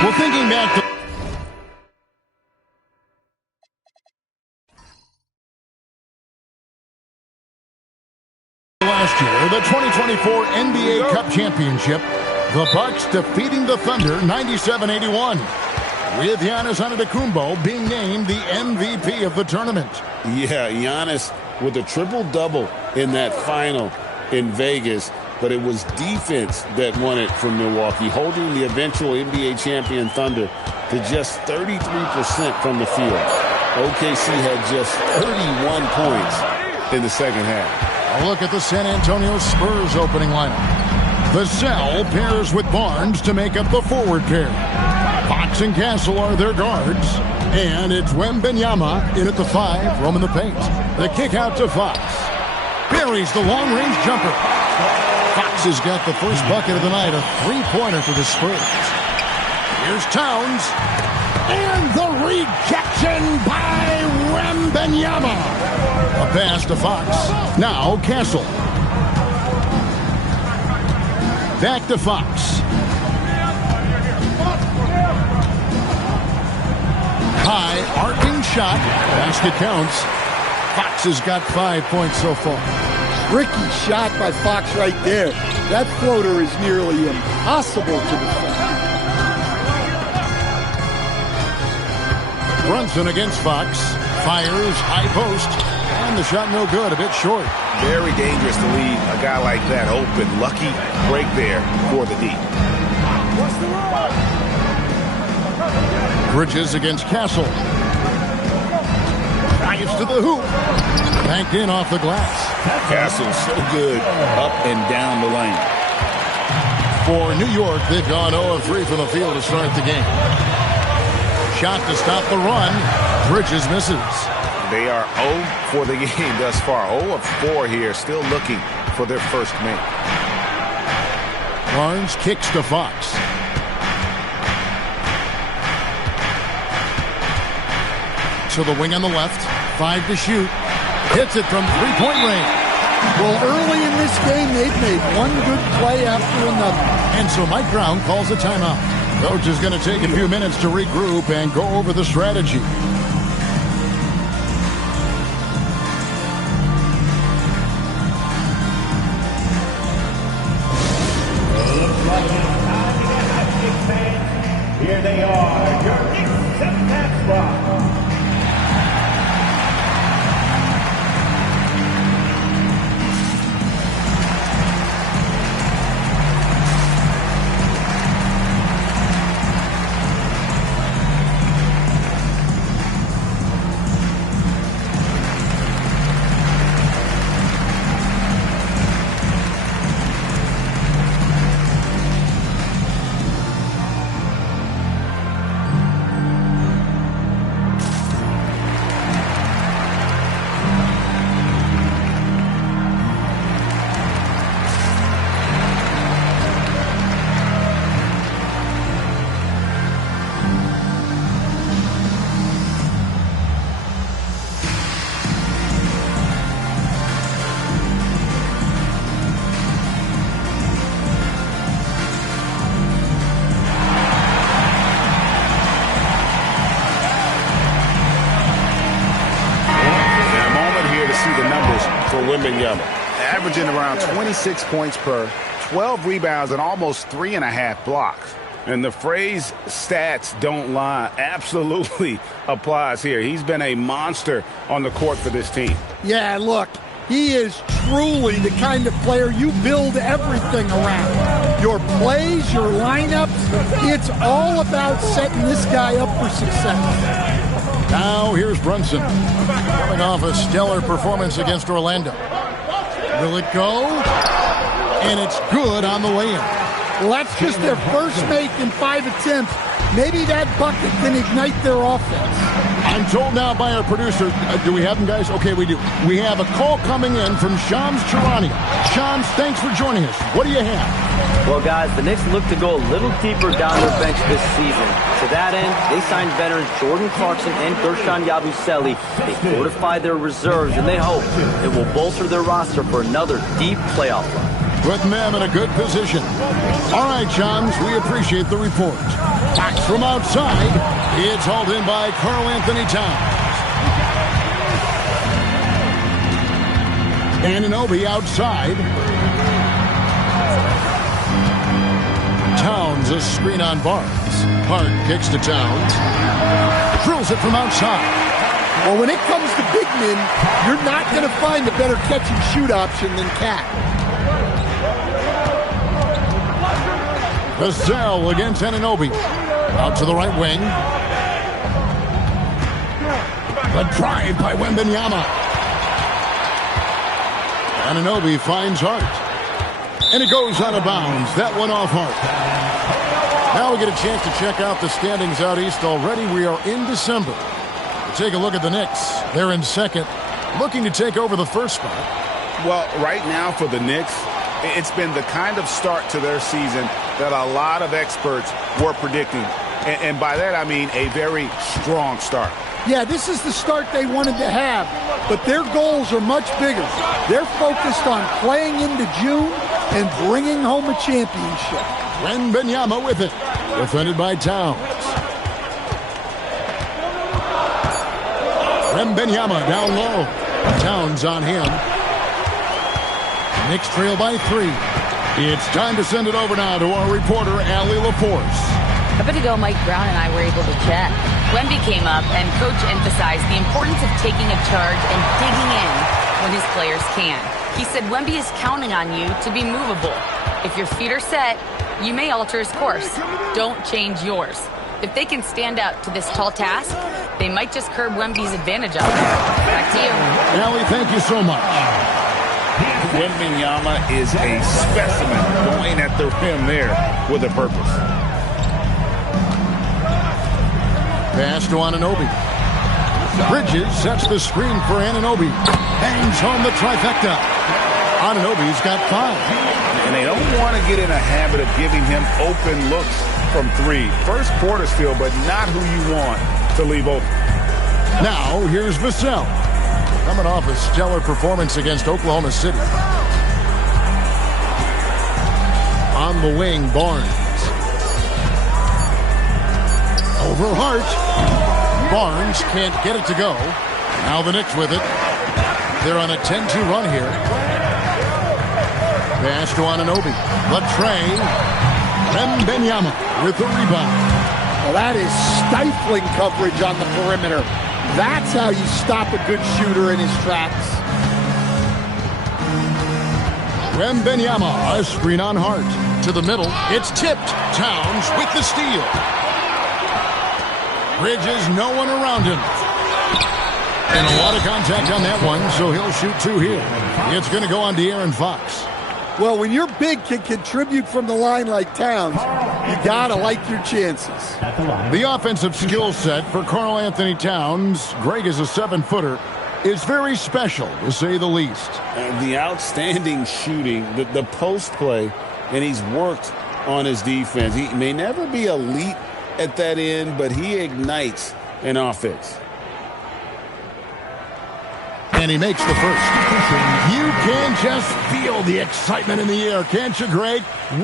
Well, thinking back to last year, the 2024 NBA Cup Championship, the Bucks defeating the Thunder 97-81, with Giannis Antetokounmpo being named the MVP of the tournament. Yeah, Giannis with a triple-double in that final in Vegas, but it was defense that won it from Milwaukee, holding the eventual NBA champion Thunder to just 33% from the field. OKC had just 31 points in the second half. A look at the San Antonio Spurs opening lineup. Vassell pairs with Barnes to make up the forward pair. Fox and Castle are their guards. And it's Wembanyama in at the 5, roaming the paint. The kick out to Fox. Buries the long-range jumper. Fox has got the first bucket of the night, a three-pointer for the Spurs. Here's Towns. And the rejection by Wembanyama. A pass to Fox. Now Castle. Back to Fox. High arcing shot. Basket counts. Fox has got 5 points so far. Tricky shot by Fox right there. That floater is nearly impossible to defend. Brunson against Fox. Fires, high post. And the shot no good, a bit short. Very dangerous to leave a guy like that open. Lucky break there for the D. Bridges against Castle. Drives to the hoop. Banked in off the glass. Castle's so good up and down the lane. For New York, they've gone 0 of 3 from the field to start the game. Shot to stop the run. Bridges misses. They are 0 for the game thus far. 0 of 4 here, still looking for their first make. Barnes kicks to Fox. To the wing on the left. 5 to shoot. Hits it from three-point range. Well, early in this game, they've made one good play after another. And so Mike Brown calls a timeout. Coach is going to take a few minutes to regroup and go over the strategy. Here they are, your Knicks and Nets rock. Wembanyama, averaging around 26 points per, 12 rebounds, and almost 3.5 blocks. And the phrase stats don't lie absolutely applies here. He's been a monster on the court for this team. Yeah, look, he is truly the kind of player you build everything around. Your plays, your lineups, it's all about setting this guy up for success. Now here's Brunson, coming off a stellar performance against Orlando. Will it go? And it's good on the way in. Well, that's just their first make in 5 attempts. Maybe that bucket can ignite their offense. I'm told now by our producer, do we have them, guys? Okay, we do. We have a call coming in from Shams Charania. Shams, thanks for joining us. What do you have? Well, guys, the Knicks look to go a little deeper down their bench this season. To that end, they signed veterans Jordan Clarkson and Gershon Yabusele. They fortified their reserves, and they hope it will bolster their roster for another deep playoff run. Putting them in a good position. All right, Shams, we appreciate the report. Fox from outside. It's hauled in by Karl Anthony Towns. Anunoby outside. Towns a screen on Barnes. Hart kicks to Towns. Drills it from outside. Well, when it comes to big men, you're not going to find a better catch-and-shoot option than Cat. Vassell against Anunoby. Out to the right wing. The drive by Wembanyama. Anunoby finds Hart. And it goes out of bounds. That one off Hart. Now we get a chance to check out the standings out east already. We are in December. We'll take a look at the Knicks. They're in second, looking to take over the first spot. Well, right now for the Knicks, it's been the kind of start to their season that a lot of experts were predicting. And by that, I mean a very strong start. Yeah, this is the start they wanted to have, but their goals are much bigger. They're focused on playing into June and bringing home a championship. Wembanyama with it. Defended by Towns. Wembanyama down low. Towns on him. Knicks trail by 3. It's time to send it over now to our reporter, Allie LaForce. A bit ago, Mike Brown and I were able to chat. Wemby came up, and Coach emphasized the importance of taking a charge and digging in when his players can. He said Wemby is counting on you to be movable. If your feet are set, you may alter his course. Don't change yours. If they can stand up to this tall task, they might just curb Wemby's advantage out there. Back to you. Allie, thank you so much. Wembanyama is a specimen going at the rim there with a purpose. Pass to Anunoby. Bridges sets the screen for Anunoby. Bangs home the trifecta. Anunoby's got 5. And they don't want to get in a habit of giving him open looks from 3. First quarter's feel, but not who you want to leave open. Now, here's Vassell. Coming off a stellar performance against Oklahoma City. On the wing, Barnes. Over Hart. Barnes can't get it to go. Now the Knicks with it. They're on a 10-2 run here. Pass to Anunoby. Latrey. Wembanyama with the rebound. Well, that is stifling coverage on the perimeter. That's how you stop a good shooter in his tracks. Wembanyama, a screen on Hart. To the middle. It's tipped. Towns with the steal. Bridges, no one around him. And a lot of contact on that one, so he'll shoot 2 here. It's going to go on De'Aaron Fox. Well, when your big can contribute from the line like Towns, you got to like your chances. The offensive skill set for Karl Anthony Towns, Greg is a 7-footer, is very special, to say the least. The outstanding shooting, the post play, and he's worked on his defense. He may never be elite at that end, but he ignites an offense. And he makes the first. You can just feel the excitement in the air, can't you, Greg?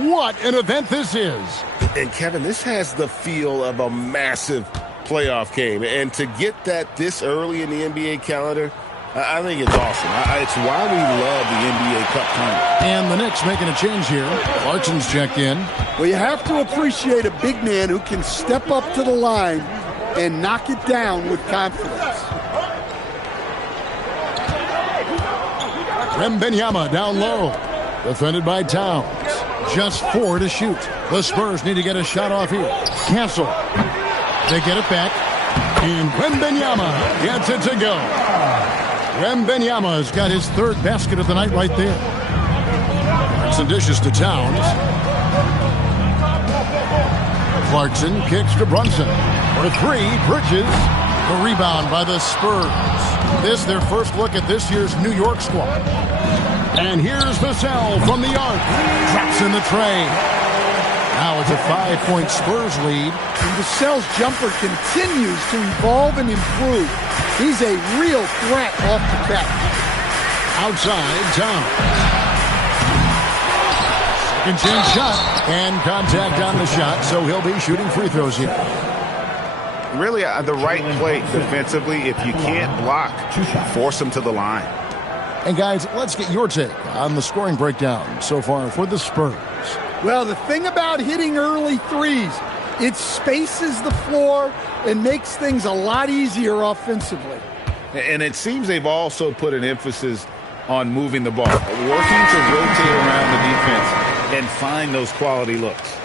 What an event this is. And, Kevin, this has the feel of a massive playoff game. And to get that this early in the NBA calendar, I think it's awesome. It's why we love the NBA Cup tournament. And the Knicks making a change here. Clarkson's checked in. Well, you have to appreciate a big man who can step up to the line and knock it down with confidence. Wembanyama down low. Defended by Towns. Just 4 to shoot. The Spurs need to get a shot off here. Cancel. They get it back. And Wembanyama gets it to go. Wembanyama's got his 3rd basket of the night right there. Clarkson dishes to Towns. Clarkson kicks to Brunson. For 3, Bridges. The rebound by the Spurs. This their first look at this year's New York squad. And here's Vassell from the arc. Drops in the tray. Now it's a 5-point Spurs lead. And Vassell's jumper continues to evolve and improve. He's a real threat off the catch. Outside, Towns. Second chance shot and contact on the shot, so he'll be shooting free throws here. Really the right play defensively. If you can't block, force them to the line. And guys, let's get your take on the scoring breakdown so far for the Spurs. Well, the thing about hitting early threes, it spaces the floor and makes things a lot easier offensively. And it seems they've also put an emphasis on moving the ball, working to rotate around the defense and find those quality looks.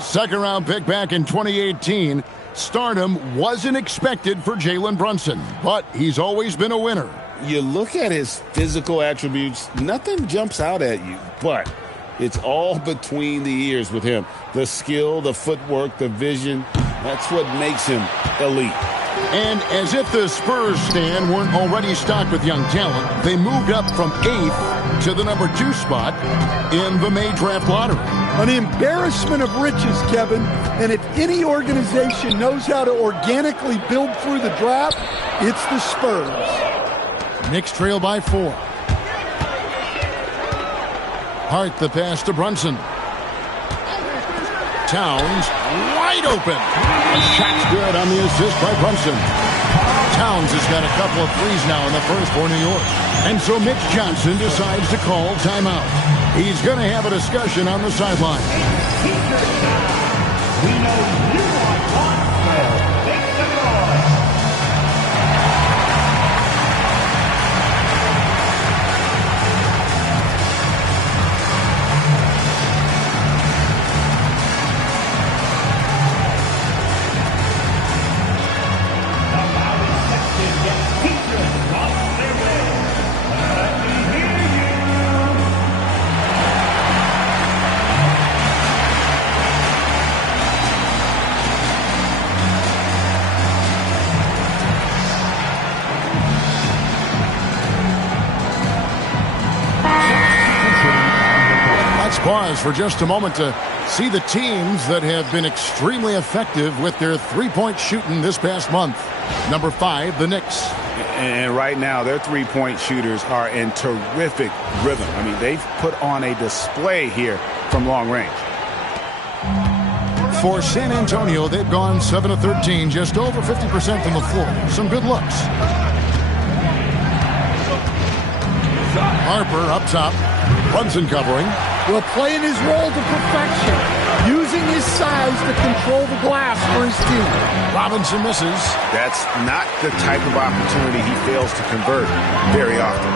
Second round pick back in 2018. Stardom wasn't expected for Jalen Brunson, but he's always been a winner. You look at his physical attributes, nothing jumps out at you, but it's all between the ears with him. The skill, the footwork, the vision, that's what makes him elite. And as if the Spurs stand weren't already stocked with young talent, they moved up from 8th to the number 2 spot in the May draft lottery. An embarrassment of riches, Kevin. And if any organization knows how to organically build through the draft, it's the Spurs. Knicks trail by 4. Hart the pass to Brunson. Towns wide open. A shot's good on the assist by Brunson. Towns has got a couple of threes now in the first for New York. And so Mitch Johnson decides to call timeout. He's going to have a discussion on the sideline. We know you want one. Make the noise. Pause for just a moment to see the teams that have been extremely effective with their three-point shooting this past month. Number 5, the Knicks. And right now, their three-point shooters are in terrific rhythm. I mean, they've put on a display here from long range. For San Antonio, they've gone 7 of 13, just over 50% from the floor. Some good looks. Harper up top. Brunson covering. Will playing his role to perfection, using his size to control the glass for his team. Robinson misses. That's not the type of opportunity he fails to convert very often.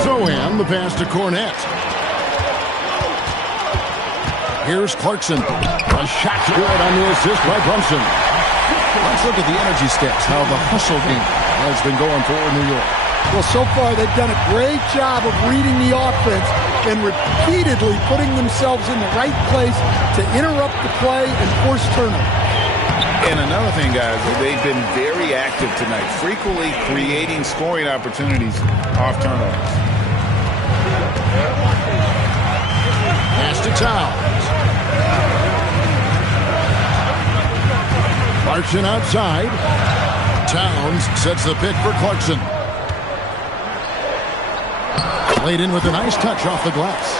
Zohan, the pass to Cornette. Here's Clarkson. A shot's good on the assist by Brunson. Let's look at the energy stats, how the hustle game has been going for New York. Well, so far they've done a great job of reading the offense and repeatedly putting themselves in the right place to interrupt the play and force turnovers. And another thing, guys, they've been very active tonight, frequently creating scoring opportunities off turnovers. Pass to Towns. Clarkson outside. Towns sets the pick for Clarkson. Laid in with a nice touch off the glass.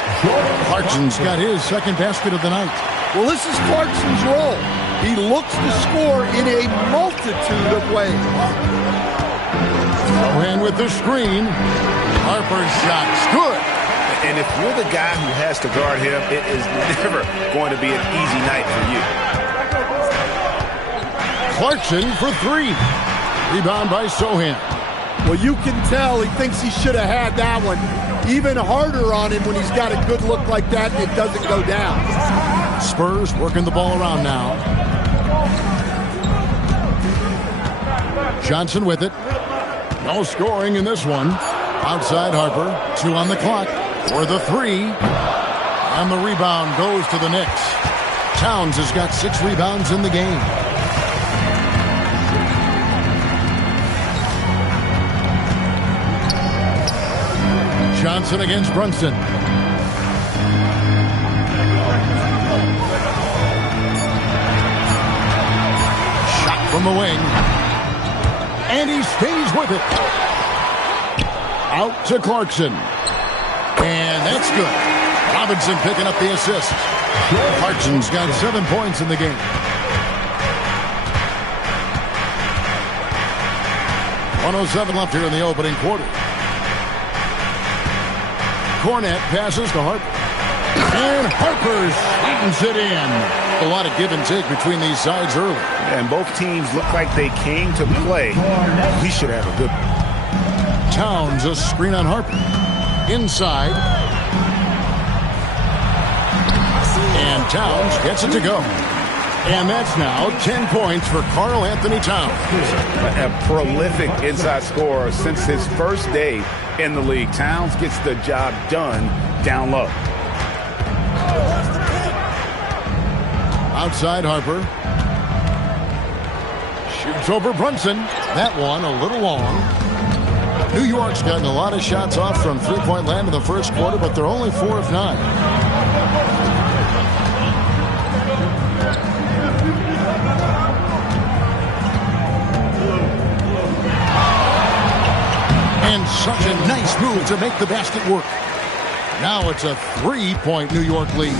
Clarkson's got his second basket of the night. Well, this is Clarkson's role. He looks to score in a multitude of ways. Zohan with the screen. Harper's shot's good. And if you're the guy who has to guard him, it is never going to be an easy night for you. Clarkson for 3. Rebound by Zohan. Well, you can tell he thinks he should have had that one. Even harder on him when he's got a good look like that and it doesn't go down. Spurs working the ball around now. Johnson with it. No scoring in this one. Outside Harper. 2 on the clock for the 3. And the rebound goes to the Knicks. Towns has got 6 rebounds in the game. Johnson against Brunson. Shot from the wing. And he stays with it. Out to Clarkson. And that's good. Robinson picking up the assist. Clarkson's got 7 points in the game. 1:07 left here in the opening quarter. Cornette passes to Harper. And Harper slams it in. A lot of give and take between these sides early. And both teams look like they came to play. We should have a good one. Towns a screen on Harper. Inside. And Towns gets it to go. And that's now 10 points for Karl Anthony Towns. A prolific inside scorer since his first day in the league. Towns gets the job done down low. Outside Harper. Shoots over Brunson. That one a little long. New York's gotten a lot of shots off from three-point land in the first quarter, but they're only 4 of 9. And such a nice move to make the basket work. Now it's a 3-point New York lead.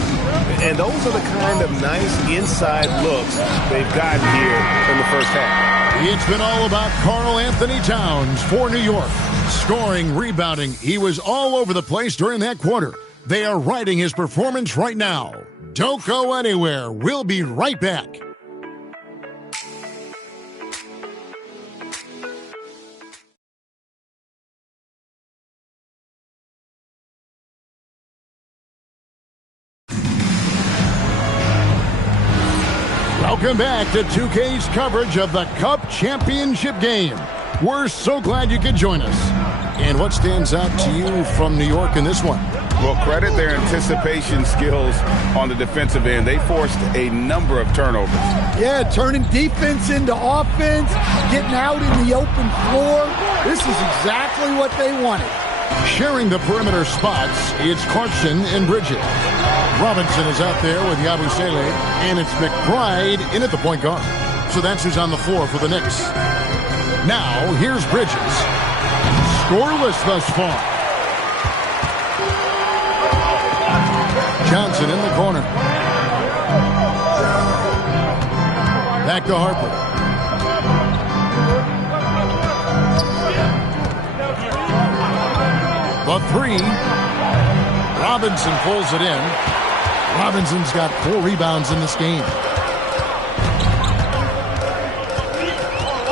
And those are the kind of nice inside looks they've gotten here in the first half. It's been all about Karl Anthony Towns for New York. Scoring, rebounding, he was all over the place during that quarter. They are riding his performance right now. Don't go anywhere. We'll be right back. Welcome back to 2K's coverage of the Cup Championship game. We're so glad you could join us. And what stands out to you from New York in this one? Well, credit their anticipation skills on the defensive end. They forced a number of turnovers. Yeah, turning defense into offense, getting out in the open floor. This is exactly what they wanted. Sharing the perimeter spots, it's Clarkson and Bridges. Robinson is out there with Yabusele, and it's McBride in at the point guard. So that's who's on the floor for the Knicks. Now, here's Bridges. Scoreless thus far. Johnson in the corner. Back to Harper. The three. Robinson pulls it in. Robinson's got 4 rebounds in this game.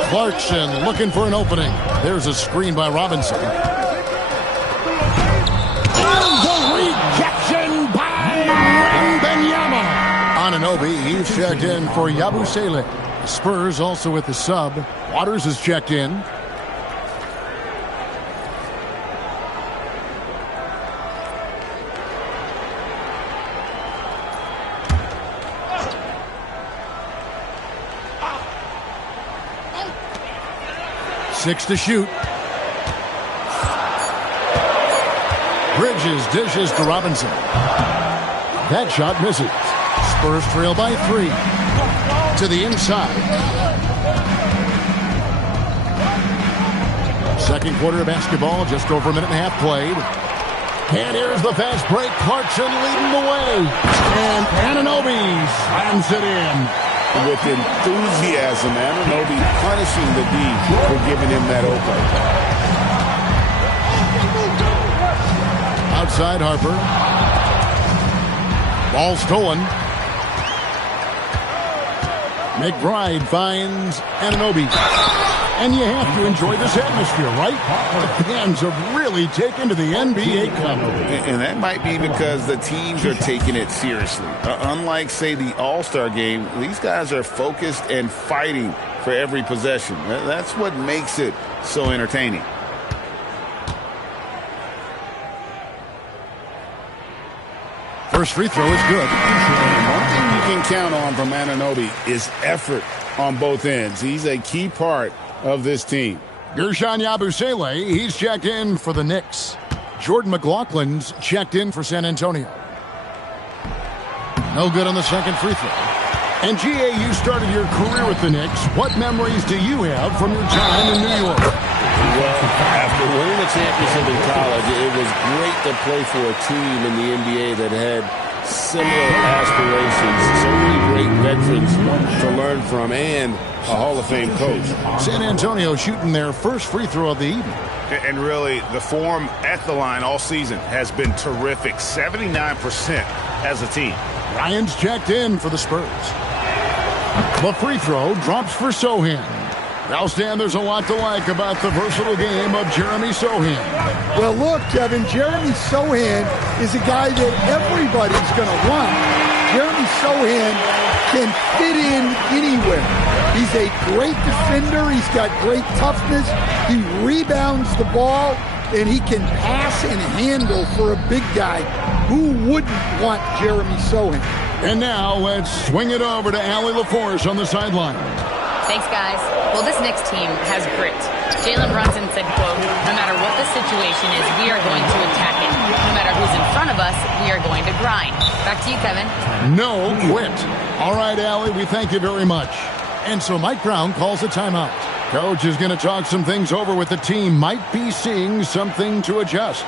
Clarkson looking for an opening. There's a screen by Robinson. And the rejection by Wembanyama. Anunoby, he's checked in for Yabusele. Spurs also with the sub. Waters is checked in. Six to shoot. Bridges dishes to Robinson. That shot misses. Spurs trail by 3. To the inside. Second quarter of basketball, just over a minute and a half played. And here's the fast break. Clarkson leading the way. And Anunoby slams it in. With enthusiasm, Anunoby punishing the D for giving him that opening. Outside Harper. Ball stolen. McBride finds Anunoby. And you have to enjoy this atmosphere, right? The fans have really taken to the NBA Cup. And that might be because the teams are taking it seriously. Unlike, say, the All-Star game, these guys are focused and fighting for every possession. That's what makes it so entertaining. First free throw is good. One thing you can count on from Anunoby is effort on both ends. He's a key part of this team. Gershon Yabusele, he's checked in for the Knicks. Jordan McLaughlin's checked in for San Antonio. No good on the second free throw. And GA, you started your career with the Knicks. What memories do you have from your time in New York? Well, after winning a championship in college, it was great to play for a team in the NBA that had similar aspirations, so many great veterans to learn from, and a Hall of Fame coach. San Antonio shooting their first free throw of the evening. And really, the form at the line all season has been terrific. 79% as a team. Ryan's checked in for the Spurs. The free throw drops for Sohan. Now, Stan, there's a lot to like about the versatile game of Jeremy Sohan. Well, look, Kevin, Jeremy Sohan is a guy that everybody's going to want. Jeremy Sohan can fit in anywhere. He's a great defender. He's got great toughness. He rebounds the ball, and he can pass and handle for a big guy. Who wouldn't want Jeremy Sohan? And now let's swing it over to Allie LaForce on the sideline. Thanks, guys. Well, this Knicks team has grit. Jalen Brunson said, quote, no matter what the situation is, we are going to attack it. No matter who's in front of us, we are going to grind. Back to you, Kevin. No quit. All right, Allie, we thank you very much. And so Mike Brown calls a timeout. Coach is going to talk some things over with the team. Might be seeing something to adjust.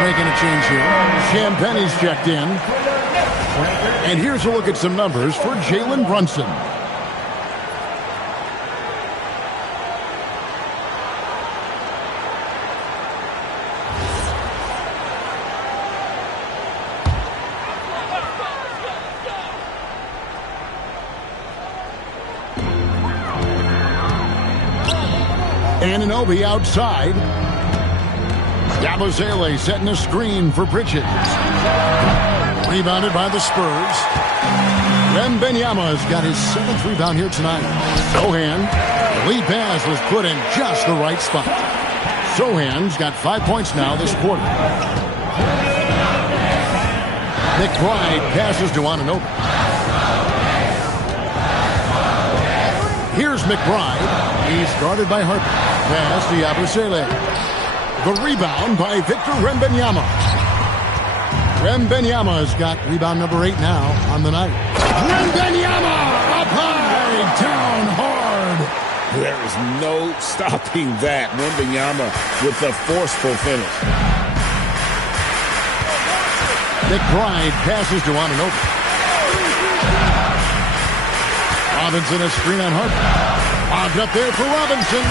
Making a change here. Champagne's checked in. And here's a look at some numbers for Jalen Brunson. Anunoby outside. Yabusele setting a screen for Bridges. Rebounded by the Spurs. Wembanyama's got his 7th rebound here tonight. Sohan, the lead pass was put in just the right spot. Sohan's got 5 points now this quarter. McBride passes to Anunoby. Here's McBride. He's guarded by Harper. Pass to Yabusele. The rebound by Victor Wembanyama. Wembanyama's got rebound number 8 now on the night. Wembanyama up high, down hard. There is no stopping that. Wembanyama with the forceful finish. McBride passes to Anunoby. Robinson a screen on Harper. Bobbed up there for Robinson.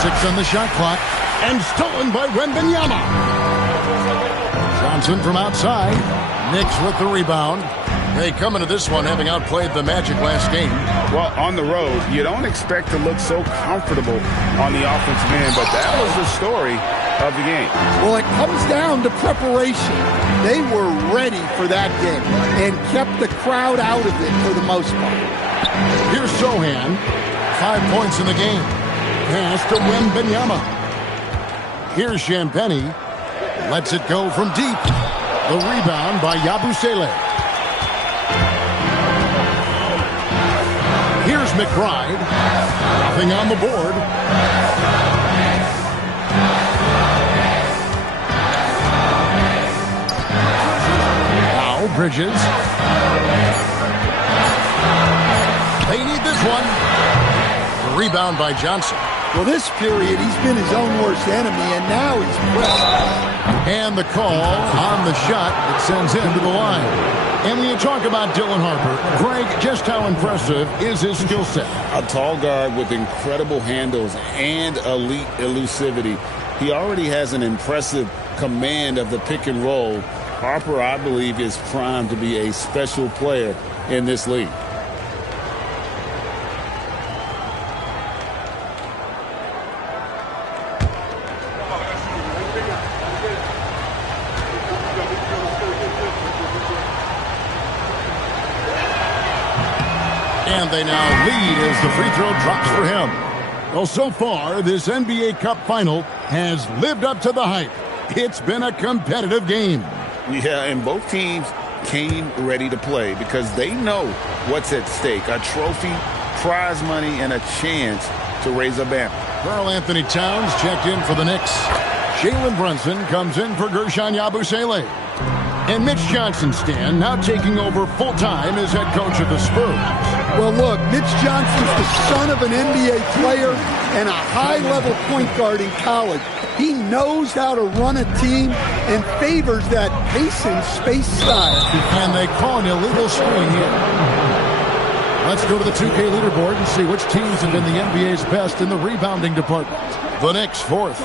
6 on the shot clock. And stolen by Wembanyama. Johnson from outside. Knicks with the rebound. They come into this one having outplayed the Magic last game. Well, on the road, you don't expect to look so comfortable on the offensive end, but that was the story of the game. Well, it comes down to preparation. They were ready for that game and kept the crowd out of it for the most part. Here's Sohan. 5 points in the game. Pass to Wembanyama. Here's Champagnie. Lets it go from deep. The rebound by Yabusele. Here's McBride. Nothing on the board. Now Bridges. They need this one. The rebound by Johnson. Well, this period, he's been his own worst enemy, and now he's pressed. And the call on the shot that sends him to the line. And when you talk about Dylan Harper, Greg, just how impressive is his skill set? A tall guard with incredible handles and elite elusivity. He already has an impressive command of the pick and roll. Harper, I believe, is primed to be a special player in this league. And they now lead as the free throw drops for him. Well, so far, this NBA Cup final has lived up to the hype. It's been a competitive game. Yeah, and both teams came ready to play because they know what's at stake. A trophy, prize money, and a chance to raise a banner. Karl Anthony Towns checked in for the Knicks. Jalen Brunson comes in for Gershon Yabusele. And Mitch Johnson, Stan, now taking over full-time as head coach of the Spurs. Well, look, Mitch Johnson's the son of an NBA player and a high-level point guard in college. He knows how to run a team and favors that pace and space style. And they call an illegal screen here. Let's go to the 2K leaderboard and see which teams have been the NBA's best in the rebounding department. The Knicks, fourth.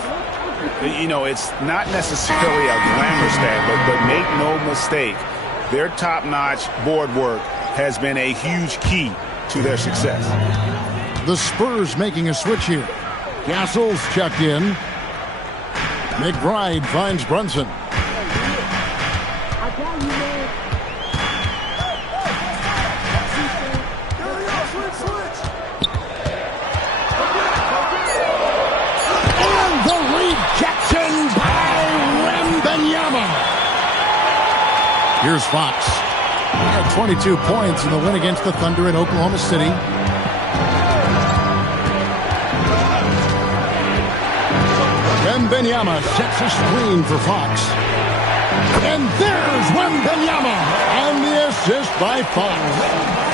You know, it's not necessarily a glamour stat, but make no mistake, their top-notch board work has been a huge key to their success. The Spurs making a switch here. Castle's checked in. McBride finds Brunson. And the rejection by Wembanyama. Here's Fox. He had 22 points in the win against the Thunder in Oklahoma City. Wembanyama sets a screen for Fox. And there's Wembanyama on the assist by Fox.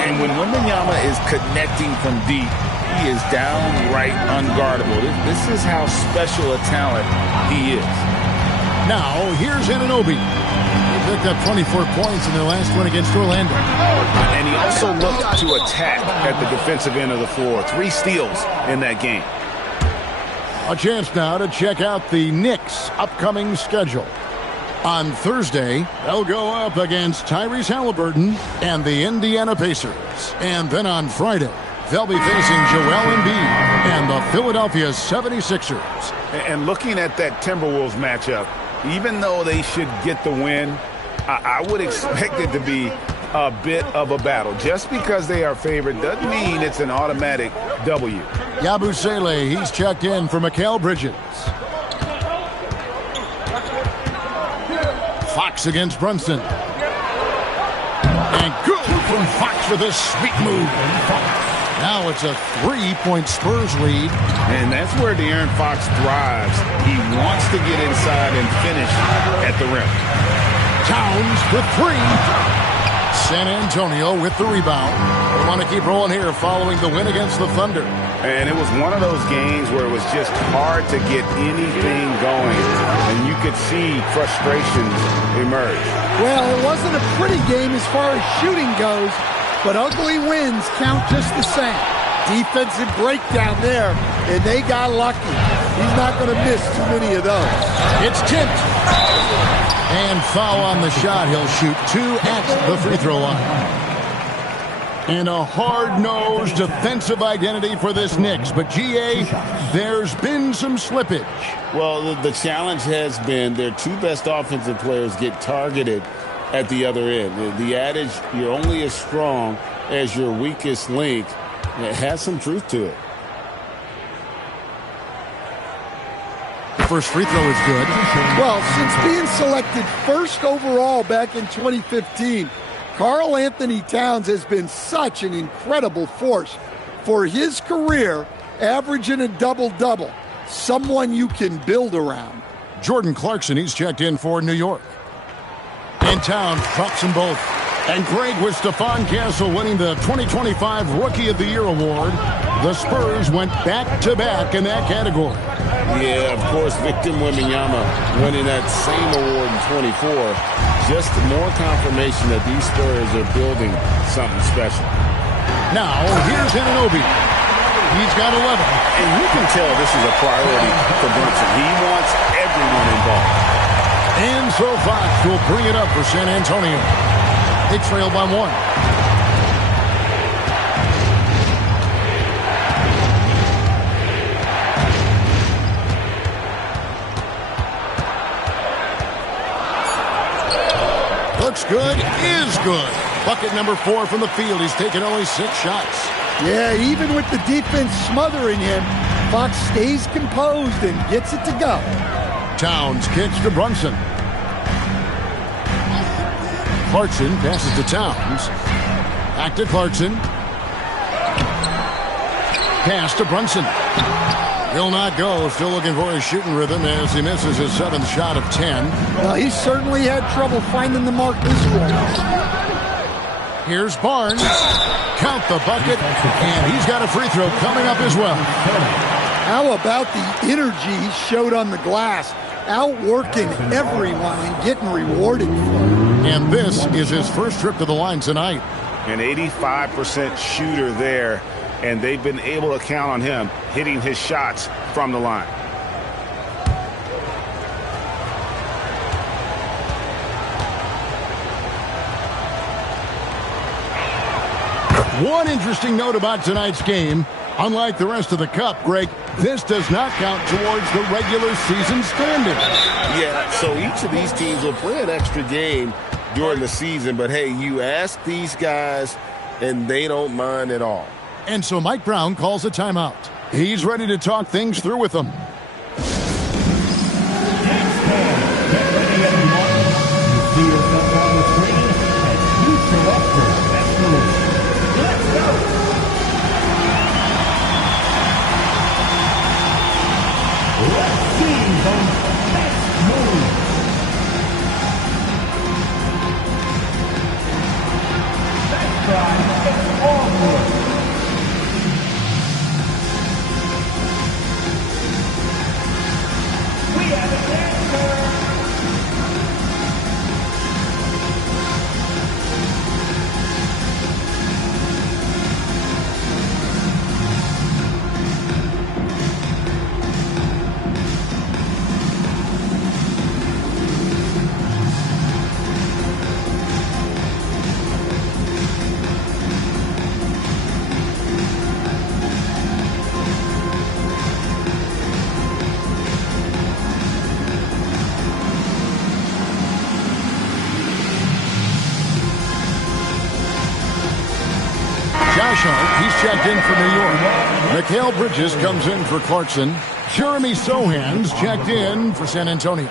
And when Wembanyama is connecting from deep, he is downright unguardable. This is how special a talent he is. Now, here's Anunoby. He picked up 24 points in their last win against Orlando. And he also looked to attack at the defensive end of the floor. 3 steals in that game. A chance now to check out the Knicks' upcoming schedule. On Thursday, they'll go up against Tyrese Halliburton and the Indiana Pacers. And then on Friday, they'll be facing Joel Embiid and the Philadelphia 76ers. And looking at that Timberwolves matchup, even though they should get the win, I would expect it to be a bit of a battle. Just because they are favored doesn't mean it's an automatic W. Yabusele, he's checked in for Mikal Bridges. Fox against Brunson. And good from Fox with a sweet move. Now it's a 3-point Spurs lead. And that's where De'Aaron Fox thrives. He wants to get inside and finish at the rim. Towns for 3. San Antonio with the rebound. We want to keep rolling here following the win against the Thunder. And it was one of those games where it was just hard to get anything going. And you could see frustrations emerge. Well, it wasn't a pretty game as far as shooting goes, but ugly wins count just the same. Defensive breakdown there, and they got lucky. He's not going to miss too many of those. It's tipped. And foul on the shot. He'll shoot 2 at the free throw line. And a hard-nosed defensive identity for this Knicks. But, G.A., there's been some slippage. Well, the challenge has been their 2 best offensive players get targeted at the other end. The adage, you're only as strong as your weakest link, it has some truth to it. First free throw is good. Well, since being selected first overall back in 2015, Karl Anthony Towns has been such an incredible force for his career, averaging a double-double. Someone you can build around. Jordan Clarkson, he's checked in for New York. And Towns drops them both. And Greg with Stephon Castle winning the 2025 Rookie of the Year award. The Spurs went back-to-back in that category. Yeah, of course, Victor Wembanyama winning that same award in 24. Just more confirmation that these Spurs are building something special. Now, here's Anunoby. He's got 11. And you can tell this is a priority for Brunson. He wants everyone involved. And so Fox will bring it up for San Antonio. They trail by 1. Looks good, is good. Bucket number 4 from the field. He's taken only 6 shots. Yeah, even with the defense smothering him, Fox stays composed and gets it to go. Towns kicks to Brunson. Clarkson passes to Towns. Back to Clarkson. Pass to Brunson. Will not go. Still looking for his shooting rhythm as he misses his 7th shot of 10. Well, he certainly had trouble finding the mark this quarter. Here's Barnes. Count the bucket. And he's got a free throw coming up as well. How about the energy he showed on the glass? Outworking everyone and getting rewarded for it. And this is his first trip to the line tonight. An 85% shooter there, and they've been able to count on him hitting his shots from the line. One interesting note about tonight's game, unlike the rest of the Cup, Greg, this does not count towards the regular season standings. Yeah, so each of these teams will play an extra game during the season, but hey, you ask these guys, and they don't mind at all. And so Mike Brown calls a timeout. He's ready to talk things through with them. He's checked in for New York. Mikal Bridges comes in for Clarkson. Jeremy Sohan's checked in for San Antonio.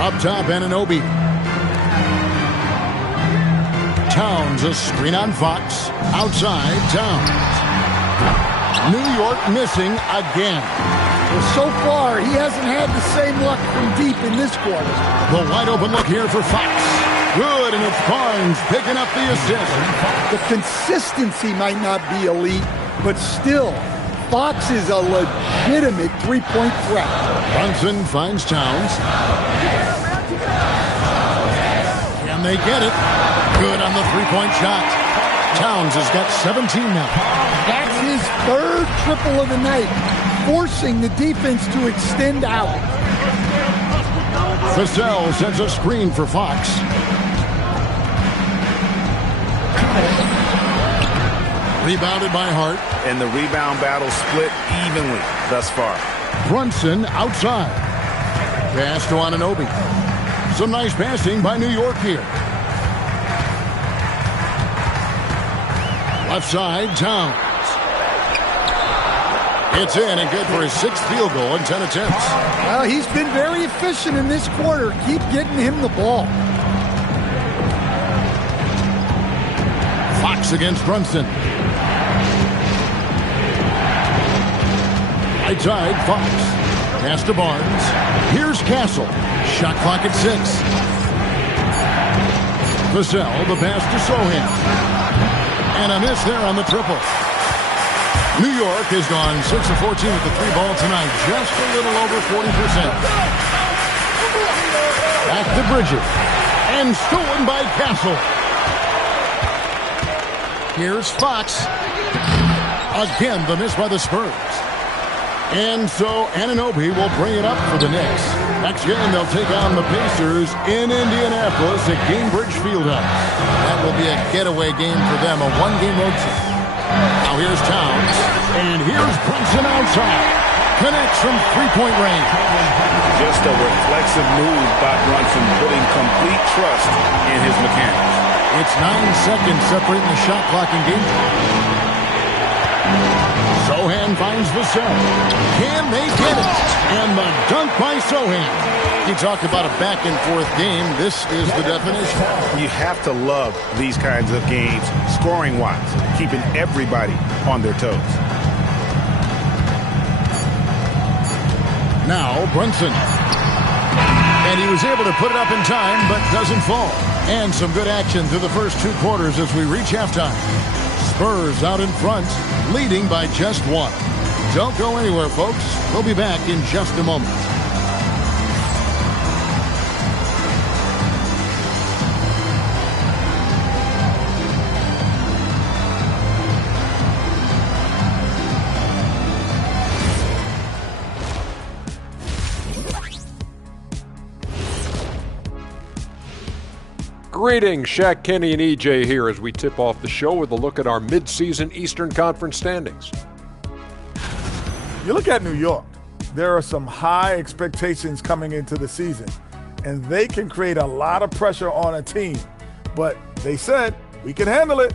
Up top, Anunoby. Towns, a screen on Fox. Outside, Towns. New York missing again. Well, so far, he hasn't had the same luck from deep in this quarter. The wide open look here for Fox. Good, and it's Barnes picking up the assist. The consistency might not be elite, but still, Fox is a legitimate three-point threat. Brunson finds Towns. Can they get it? Good on the three-point shot. Towns has got 17 now. That's his third triple of the night, forcing the defense to extend out. Vassell sends a screen for Fox. Rebounded by Hart. And the rebound battle split evenly thus far. Brunson outside. Pass to Anunoby. Some nice passing by New York here. Left side, Towns. It's in and good for his 6th field goal in 10 attempts. Well, he's been very efficient in this quarter. Keep getting him the ball. Fox against Brunson. Right side, Fox. Pass to Barnes. Here's Castle. Shot clock at 6. Vassell, the pass to Sohan. And a miss there on the triple. New York has gone 6 of 14 with the 3 ball tonight. Just a little over 40%. Back to Bridges. And stolen by Castle. Here's Fox. Again, the miss by the Spurs. And so Anunoby will bring it up for the Knicks. Next game, they'll take on the Pacers in Indianapolis at Gainbridge Fieldhouse. That will be a getaway game for them, a one-game road trip. Now here's Towns, and here's Brunson outside. connects from three-point range. Just a reflexive move by Brunson, putting complete trust in his mechanics. It's 9 seconds separating the shot clock and game. Sohan finds Vassell. Can they get it? And the dunk by Sohan. You talk about a back-and-forth game. This is the definition. You have to love these kinds of games, scoring-wise, keeping everybody on their toes. Now Brunson. And he was able to put it up in time, but doesn't fall. And some good action through the first 2 quarters as we reach halftime. Spurs out in front, leading by just 1. Don't go anywhere, folks. We'll be back in just a moment. Greetings, Shaq, Kenny, and EJ here as we tip off the show with a look at our mid-season Eastern Conference standings. You look at New York, there are some high expectations coming into the season, and they can create a lot of pressure on a team. But they said, we can handle it,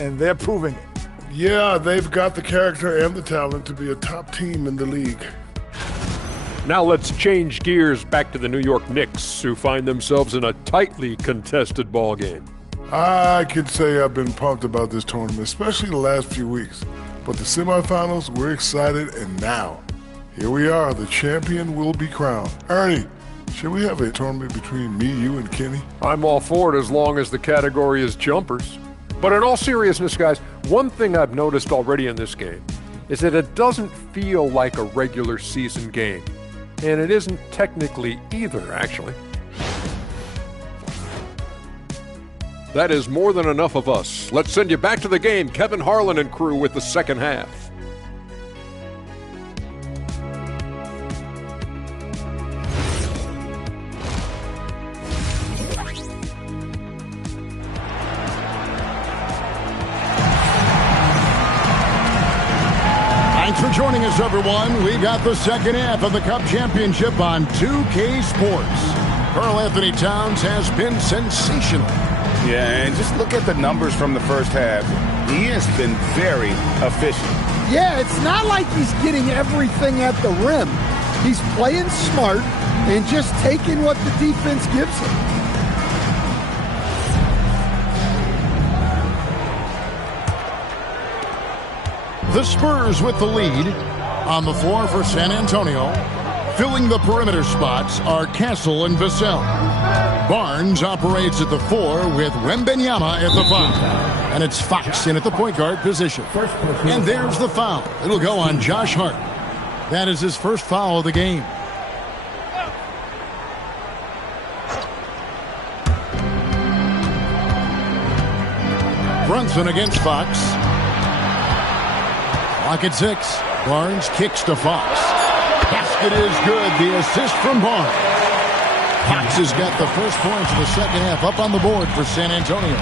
and they're proving it. Yeah, they've got the character and the talent to be a top team in the league. Now let's change gears back to the New York Knicks, who find themselves in a tightly contested ball game. I can say I've been pumped about this tournament, especially the last few weeks. But the semifinals, we're excited, and now, here we are, the champion will be crowned. Ernie, should we have a tournament between me, you, and Kenny? I'm all for it as long as the category is jumpers. But in all seriousness, guys, one thing I've noticed already in this game is that it doesn't feel like a regular season game. And it isn't technically either, actually. That is more than enough of us. Let's send you back to the game. Kevin Harlan and crew with the second half. Thanks for joining us, everyone. We got the second half of the Cup Championship on 2K Sports. Karl Anthony Towns has been sensational. Yeah, and just look at the numbers from the first half. He has been very efficient. Yeah, it's not like he's getting everything at the rim. He's playing smart and just taking what the defense gives him. The Spurs with the lead. On the floor for San Antonio. Filling the perimeter spots are Castle and Vassell. Barnes operates at the 4 with Wembanyama at the 5. And it's Fox in at the point guard position. And there's the foul. It'll go on Josh Hart. That is his first foul of the game. Brunson against Fox. Clock at 6. Barnes kicks to Fox. Basket is good. The assist from Barnes. Fox has got the first points of the second half up on the board for San Antonio.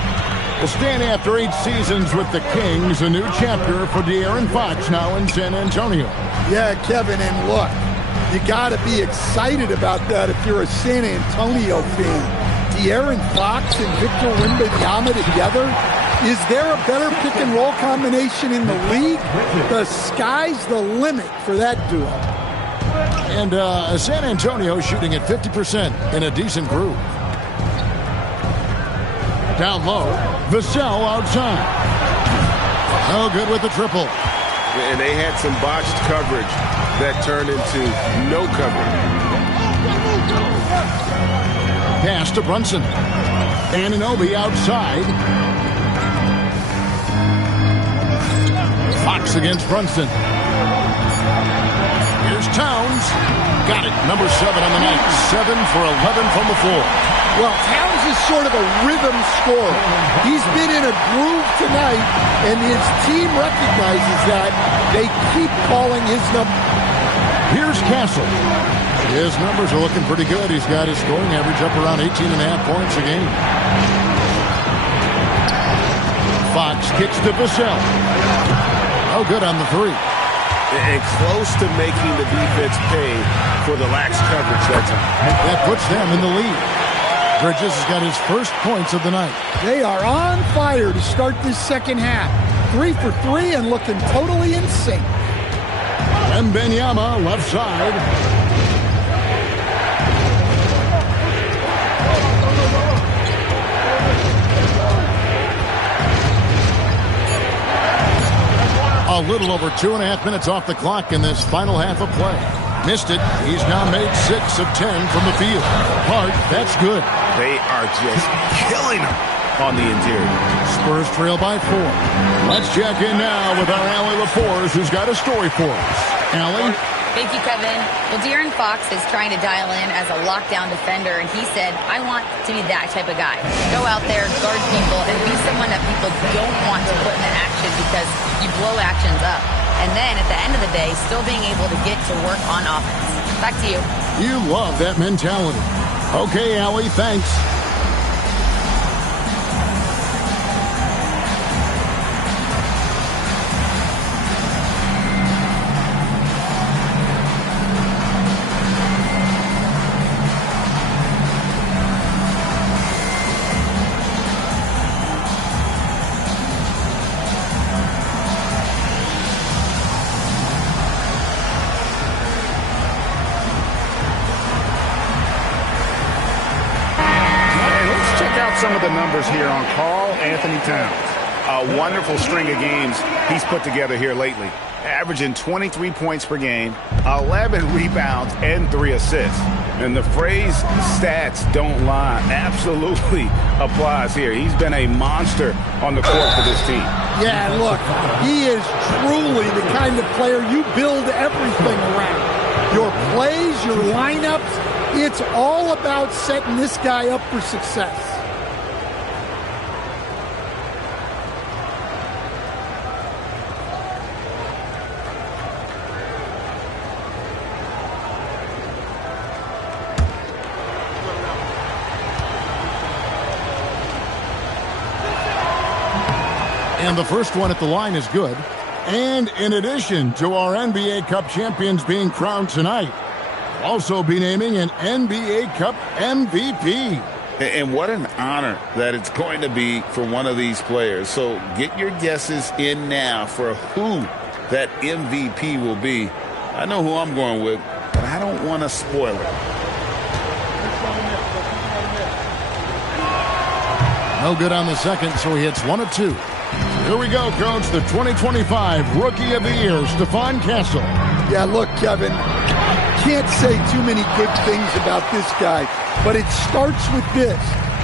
Will stand after 8 seasons with the Kings, a new chapter for De'Aaron Fox now in San Antonio. Yeah, Kevin, and look, you got to be excited about that if you're a San Antonio fan. De'Aaron Fox and Victor Wembanyama together. Is there a better pick-and-roll combination in the league? The sky's the limit for that duo. And San Antonio shooting at 50% in a decent groove. Down low, Vassell outside. No good with the triple. And they had some botched coverage that turned into no coverage. Pass to Brunson. Anunoby outside. Fox against Brunson. Here's Towns. Got it. Number 7 on the night. 7 for 11 from the floor. Well, Towns is sort of a rhythm scorer. He's been in a groove tonight, and his team recognizes that. They keep calling his number. Here's Castle. His numbers are looking pretty good. He's got his scoring average up around 18.5 points a game. Fox kicks to Vassell. Oh, good on the 3. and close to making the defense pay for the lax coverage that time. That puts them in the lead. Bridges has got his first points of the night. They are on fire to start this second half. 3 for 3 and looking totally in sync. Wembanyama, left side. A little over 2.5 minutes off the clock in this final half of play. Missed it. He's now made 6 of 10 from the field. Hart, that's good. They are just killing him on the interior. Spurs trail by 4. Let's check in now with our Allie LaForce, who's got a story for us. Allie? Thank you, Kevin. Well, De'Aaron Fox is trying to dial in as a lockdown defender, and he said, I want to be that type of guy. Go out there, guard people, and be someone that people don't want to put into action because you blow actions up. And then, at the end of the day, still being able to get to work on offense. Back to you. You love that mentality. Okay, Allie, thanks. Some of the numbers here on Karl Anthony Towns. A wonderful string of games he's put together here lately. Averaging 23 points per game, 11 rebounds, and 3 assists. And the phrase stats don't lie absolutely applies here. He's been a monster on the court for this team. Yeah, look, he is truly the kind of player you build everything around. Your plays, your lineups, it's all about setting this guy up for success. And the first one at the line is good. And in addition to our NBA Cup champions being crowned tonight, we'll also be naming an NBA Cup MVP. And what an honor that it's going to be for one of these players. So get your guesses in now for who that MVP will be. I know who I'm going with, but I don't want to spoil it. No good on the second, so he hits 1 of 2. Here we go, Coach. The 2025 Rookie of the Year, Stephon Castle. Yeah, look, Kevin, can't say too many good things about this guy, but it starts with this.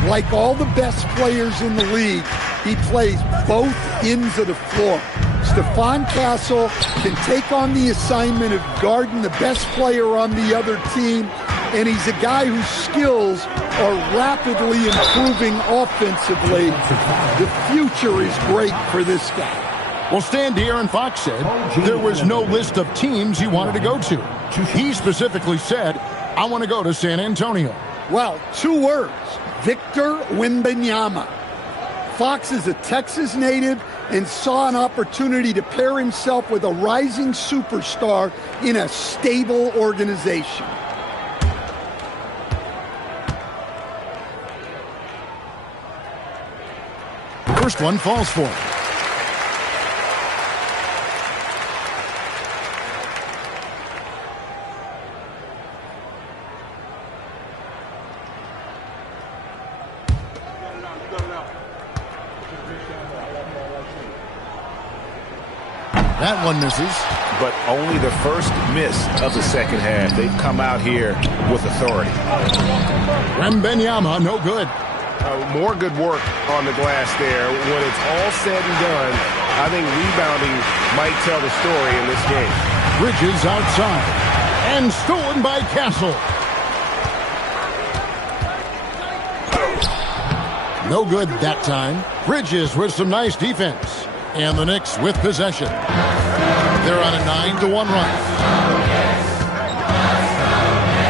Like all the best players in the league, he plays both ends of the floor. Stephon Castle can take on the assignment of guarding the best player on the other team, and he's a guy whose skills are rapidly improving offensively. The future is great for this guy. Well, Stan De'Aaron Fox said there was no list of teams he wanted to go to. He specifically said, I want to go to San Antonio. Well, 2 words, Victor Wembanyama. Fox is a Texas native and saw an opportunity to pair himself with a rising superstar in a stable organization. First one falls for him. That one misses. But only the first miss of the second half. They've come out here with authority. Wembanyama, no good. More good work on the glass there. When it's all said and done, I think rebounding might tell the story in this game. Bridges outside. And stolen by Castle. No good that time. Bridges with some nice defense. And the Knicks with possession. They're on a 9-1 run.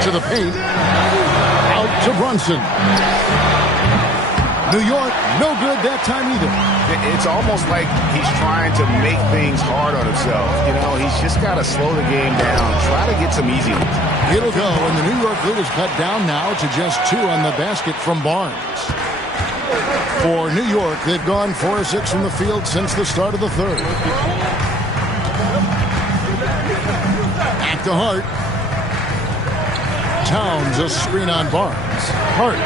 To the paint. Out to Brunson. New York, no good that time either. It's almost like he's trying to make things hard on himself. You know, he's just got to slow the game down, try to get some easy ones. It'll go, and the New York lead is cut down now to just 2 on the basket from Barnes. For New York, they've gone 4 of 6 from the field since the start of the third. Back to Hart. Towns, a screen on Barnes. Hart.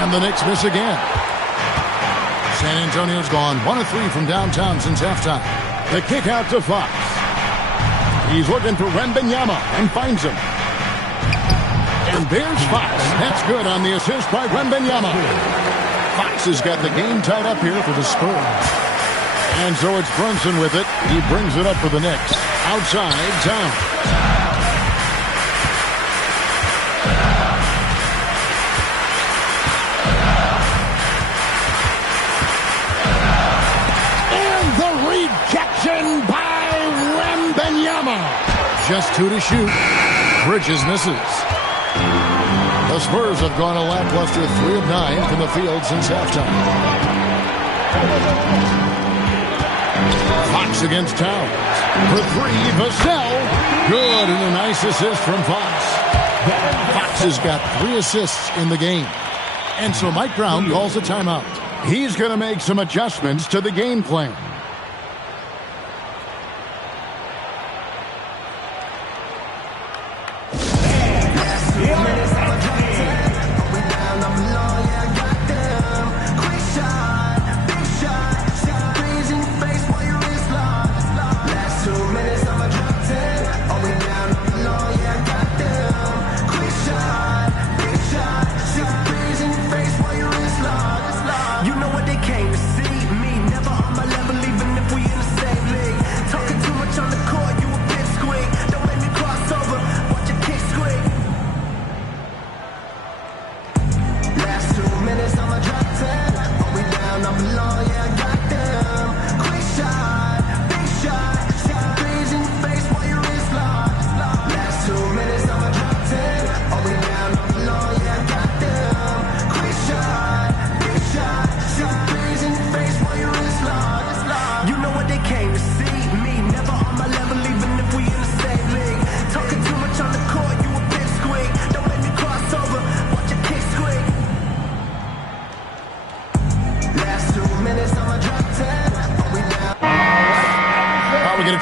And the Knicks miss again. San Antonio's gone 1 of 3 from downtown since halftime. The kick out to Fox. He's looking for Wembanyama and finds him. And there's Fox. That's good on the assist by Wembanyama. Fox has got the game tied up here for the Spurs. And so it's Brunson with it. He brings it up for the Knicks. Outside, Towns. Rejection by Wembanyama. Just 2 to shoot. Bridges misses. The Spurs have gone a lackluster 3 of 9 from the field since halftime. Fox against Towns. For 3, Vassell. Good, and a nice assist from Fox. Fox has got 3 assists in the game. And so Mike Brown calls a timeout. He's going to make some adjustments to the game plan.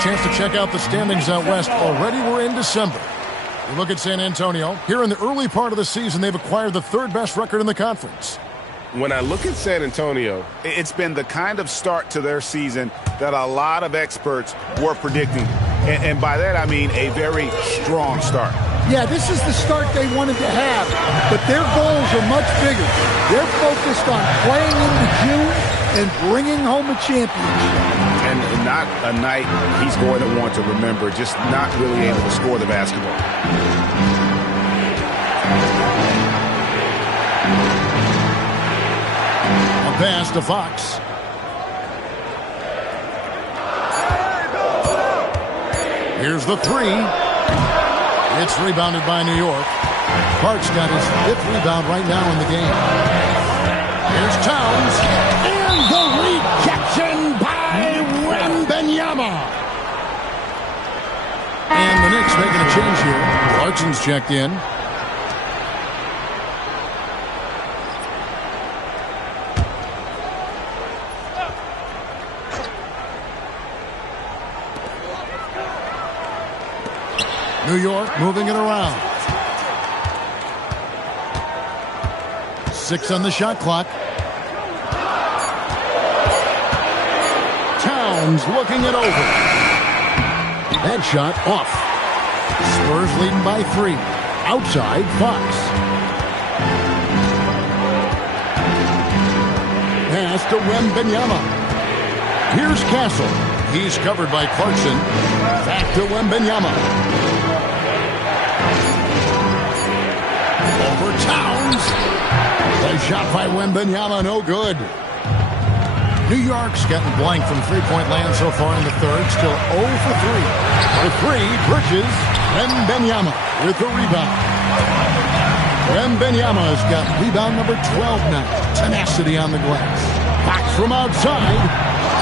Chance to check out the standings out west. Already we're in December. We look at San Antonio. Here in the early part of the season, they've acquired the 3rd best record in the conference. When I look at San Antonio, it's been the kind of start to their season that a lot of experts were predicting. And by that, I mean a very strong start. Yeah, this is the start they wanted to have, but their goals are much bigger. They're focused on playing into June and bringing home a championship. And not a night he's going to want to remember, just not really able to score the basketball. A pass to Fox. Here's the 3. It's rebounded by New York. Hart's got his 5th rebound right now in the game. Here's Towns. And the rejection by Wembanyama. And the Knicks making a change here. Clarkson's checked in. New York moving it around. 6 on the shot clock. Towns looking it over. That shot off. Spurs leading by 3. Outside, Fox. Pass to Wembanyama. Here's Castle. He's covered by Clarkson. Back to Wembanyama. Over Towns. The shot by Wembanyama, no good. New York's getting blank from three-point land so far in the third. Still 0 for 3. For 3, Bridges. Wembanyama with the rebound. Wembanyama's got rebound number 12 now. Tenacity on the glass. Fox from outside.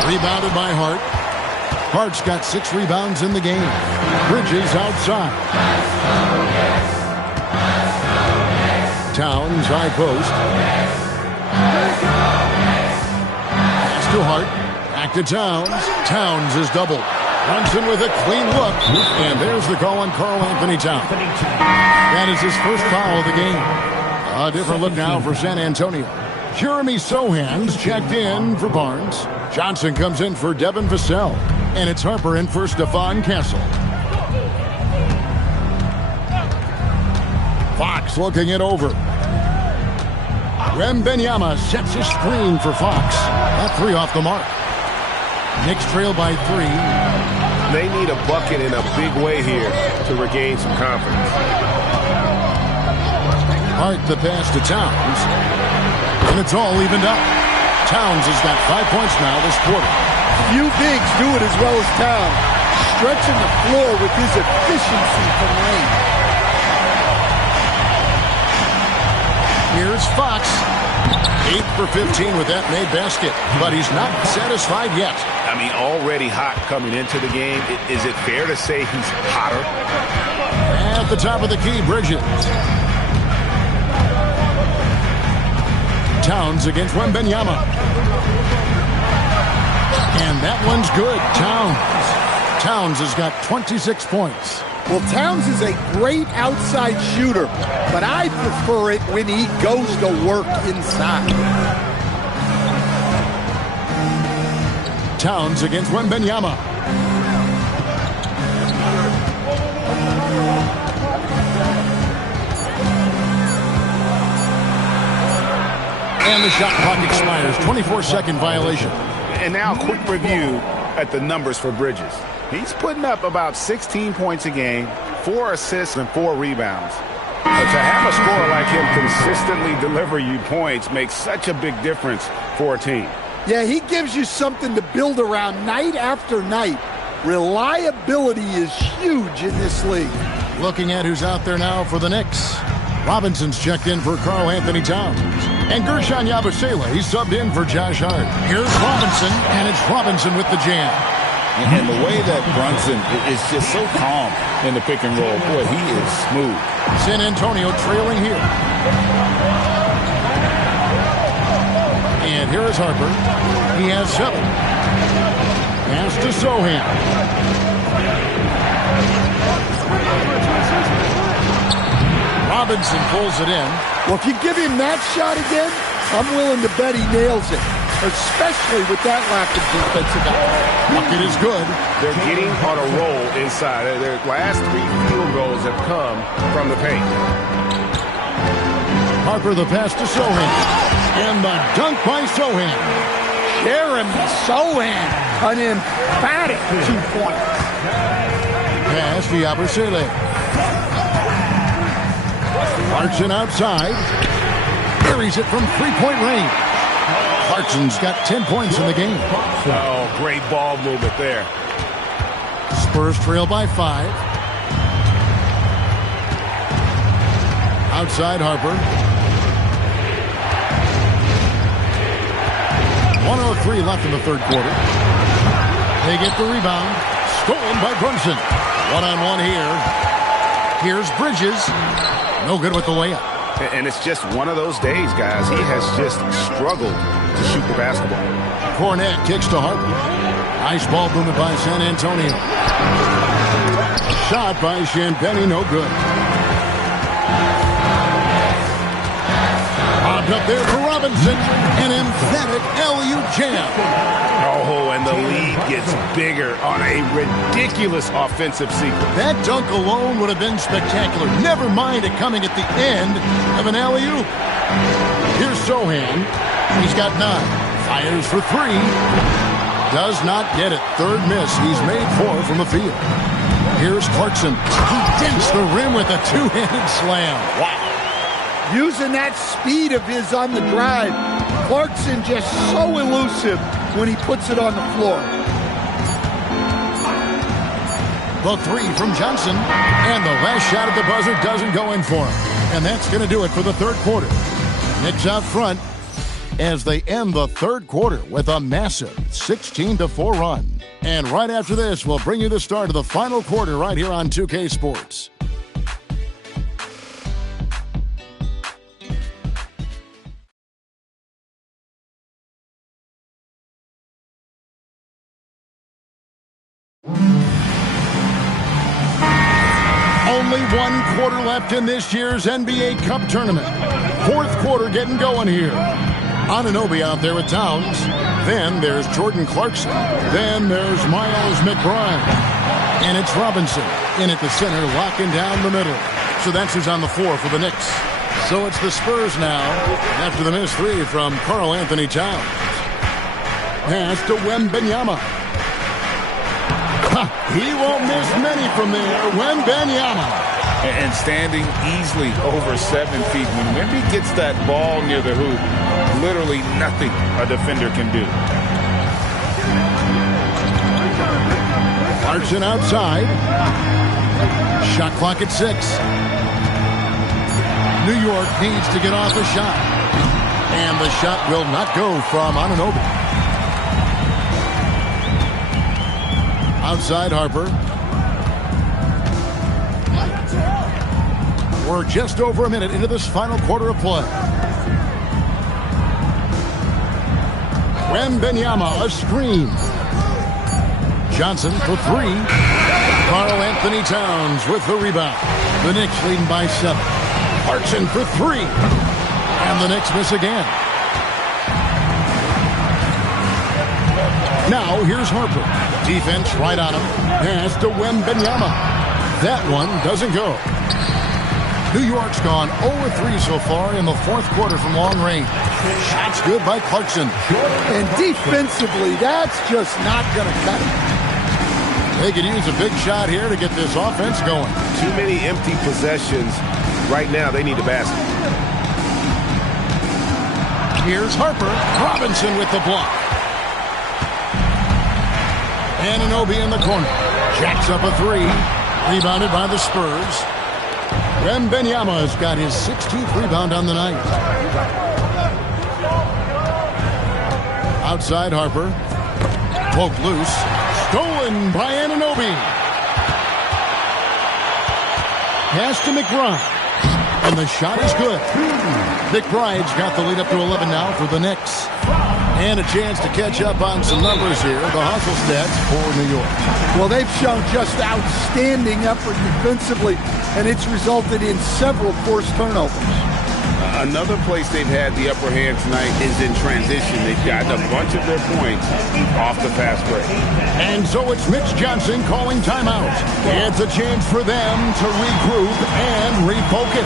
Rebounded by Hart. Hart's got 6 rebounds in the game. Bridges outside. Towns high post. Pass to Hart. Back to Towns. Towns is doubled. Brunson with a clean look. And there's the call on Karl Anthony Towns. That is his first foul of the game. A different look now for San Antonio. Jeremy Sohan's checked in for Barnes. Johnson comes in for Devin Vassell. And it's Harper in for Stephon Castle. Fox looking it over. Wembanyama sets a screen for Fox. That 3 off the mark. Knicks trail by 3. They need a bucket in a big way here to regain some confidence. Hart the pass to Towns. And it's all evened up. Towns has got 5 points now this quarter. Few bigs do it as well as Towns. Stretching the floor with his efficiency from range. Here's Fox. 8 for 15 with that made basket. But he's not satisfied yet. I mean, already hot coming into the game. Is it fair to say he's hotter? At the top of the key, Bridges. Towns against Wembanyama. And that one's good. Towns has got 26 points. Well, Towns is a great outside shooter, but I prefer it when he goes to work inside. Towns against Wembanyama. And the shot clock expires. 24-second violation. And now a quick review at the numbers for Bridges. He's putting up about 16 points a game, 4 assists, and 4 rebounds. But to have a scorer like him consistently deliver you points makes such a big difference for a team. Yeah, he gives you something to build around night after night. Reliability is huge in this league. Looking at who's out there now for the Knicks. Robinson's checked in for Karl Anthony Towns. And Gershon Yabusele, he's subbed in for Josh Hart. Here's Robinson, and it's Robinson with the jam. And the way that Brunson is just so calm in the pick and roll. Boy, he is smooth. San Antonio trailing here. And here is Harper. He has 7. Pass to Sohan. Robinson pulls it in. Well, if you give him that shot again, I'm willing to bet he nails it. Especially with that lack of defensive effort. Bucket is good. They're getting on a roll inside. Their last 3 field goals have come from the paint. Harper the pass to Sohan. And the dunk by Sohan. Jeremy Sohan, an emphatic 2 points. Pass to Yabusele. Clarkson outside. Carries it from 3-point range. Clarkson's got 10 points in the game. Oh, great ball movement there. Spurs trail by 5. Outside Harper. 1:03 left in the third quarter. They get the rebound. Stolen by Brunson. One-on-one here. Here's Bridges. No good with the layup. And it's just one of those days, guys. He has just struggled to shoot the basketball. Cornette kicks to Harper. Nice ball movement by San Antonio. Shot by Champagnie, no good. Popped up there for Robinson. An emphatic LU jam. Oh, and the lead gets bigger on a ridiculous offensive sequence. That dunk alone would have been spectacular. Never mind it coming at the end of an alley-oop. Here's Sohan. He's got 9. Fires for 3. Does not get it. Third miss. He's made 4 from the field. Here's Clarkson. He dents the rim with a 2-handed slam. Wow. Using that speed of his on the drive. Clarkson just so elusive when he puts it on the floor. The three from Johnson. And the last shot at the buzzer doesn't go in for him. And that's going to do it for the third quarter. Knicks out front as they end the third quarter with a massive 16-4 run. And right after this, we'll bring you the start of the final quarter right here on 2K Sports. Only one quarter left in this year's NBA Cup tournament. Fourth quarter getting going here. Anunoby out there with Towns. Then there's Jordan Clarkson. Then there's Miles McBride. And it's Robinson in at the center, locking down the middle. So that's who's on the floor for the Knicks. So it's the Spurs now after the missed three from Karl Anthony Towns. Pass to Wembanyama. He won't miss many from there. Wembanyama. And standing easily over 7 feet. When Wemby gets that ball near the hoop, literally nothing a defender can do. Clarkson outside. Shot clock at 6. New York needs to get off a shot. And the shot will not go from Anunoby. Outside Harper. We're just over a minute into this final quarter of play. Wembanyama, a screen. Johnson for three. Karl Anthony Towns with the rebound. The Knicks leading by 7. Clarkson for three. And the Knicks miss again. Now here's Harper. Defense right on him. Pass to Wembanyama. That one doesn't go. New York's gone 0-3 so far in the fourth quarter from long range. Shots good by Clarkson. And defensively, that's just not going to cut it. They could use a big shot here to get this offense going. Too many empty possessions. Right now, they need a basket. Here's Harper. Robinson with the block. Anunoby in the corner. Jacks up a three. Rebounded by the Spurs. Wembanyama's got his 16th rebound on the night. Outside Harper. Poked loose. Stolen by Anunoby. Pass to McBride. And the shot is good. McBride's got the lead up to 11 now for the Knicks. And a chance to catch up on some numbers here. The hustle stats for New York. Well, they've shown just outstanding effort defensively, and it's resulted in several forced turnovers. Another place they've had the upper hand tonight is in transition. They've gotten a bunch of their points off the fast break. And so it's Mitch Johnson calling timeout. It's a chance for them to regroup and refocus.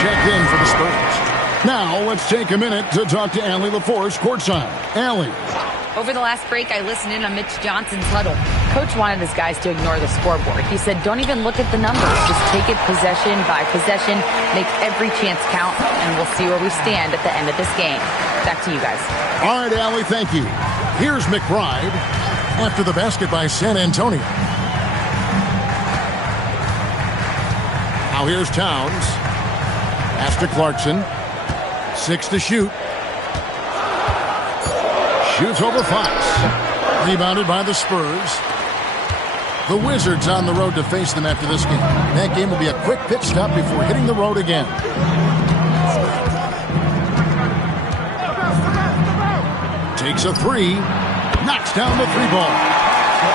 Checked in for the Spurs. Now let's take a minute to talk to Allie LaForce courtside. Allie. Over the last break, I listened in on Mitch Johnson's huddle. Coach wanted his guys to ignore the scoreboard. He said, don't even look at the numbers. Just take it possession by possession, make every chance count, and we'll see where we stand at the end of this game. Back to you guys. All right, Allie, thank you. Here's McBride after the basket by San Antonio. Now here's Towns. Pass to Clarkson. 6 to shoot. Shoots over Fox. Rebounded by the Spurs. The Wizards on the road to face them after this game. That game will be a quick pit stop before hitting the road again. Takes a three. knocks down the three ball.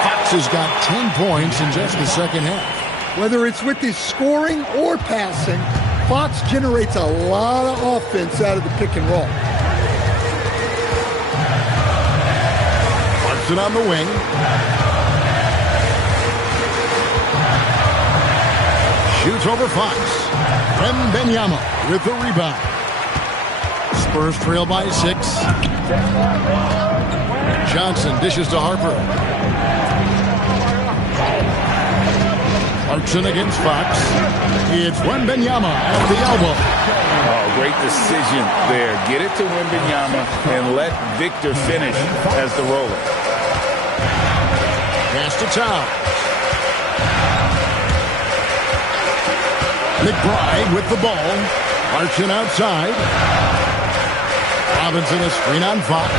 Fox has got 10 points in just the second half. Whether it's with his scoring or passing, Fox generates a lot of offense out of the pick and roll. Clarkson on the wing. Shoots over Fox. Wembanyama with the rebound. Spurs trail by 6. Johnson dishes to Harper. Clarkson against Fox. It's Wembanyama at the elbow. Oh, great decision there. Get it to Wembanyama and let Victor finish as the roller. Pass to Towns. McBride with the ball. Clarkson outside. Robinson a screen on Fox.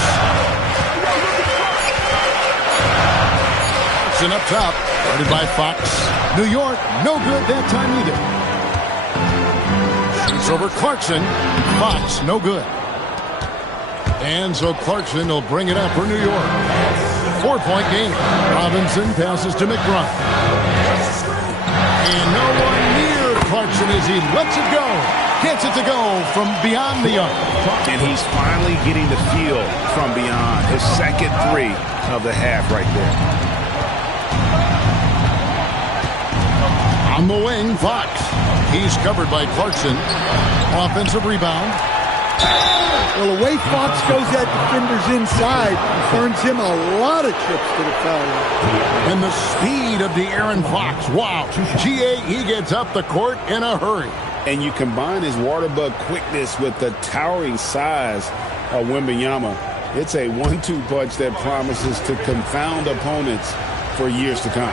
Clarkson up top. Guarded by Fox. New York, no good that time either. Shoots over Clarkson. Fox, no good. And so Clarkson will bring it up for New York. 4-point game. Robinson passes to McBride. And no one near Clarkson as he lets it go. Gets it to go from beyond the arc. And he's finally getting the feel from beyond. His second three of the half right there. On the wing, Fox. He's covered by Clarkson. Offensive rebound. Well, the way Fox goes at defenders inside earns him a lot of trips to the foul line. And the speed of De'Aaron Fox. Wow. G.A., he gets up the court in a hurry. And you combine his water bug quickness with the towering size of Wembanyama. It's a 1-2 punch that promises to confound opponents for years to come.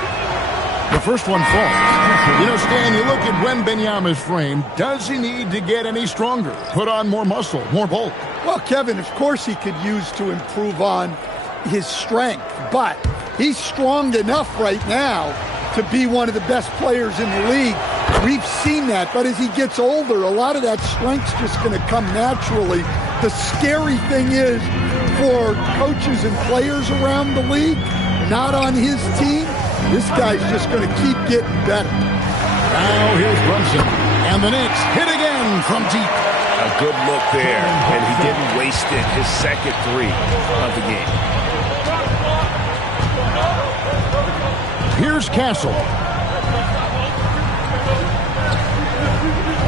The first one falls. You know, Stan, you look at Wembanyama's frame. Does he need to get any stronger? Put on more muscle, more bulk? Well, Kevin, of course he could use to improve on his strength. But he's strong enough right now to be one of the best players in the league. We've seen that. But as he gets older, a lot of that strength's just going to come naturally. The scary thing is for coaches and players around the league, not on his team, this guy's just going to keep getting better. Now here's Brunson. And the Knicks hit again from deep. A good look there, and he didn't waste it. His second three of the game. Here's Castle.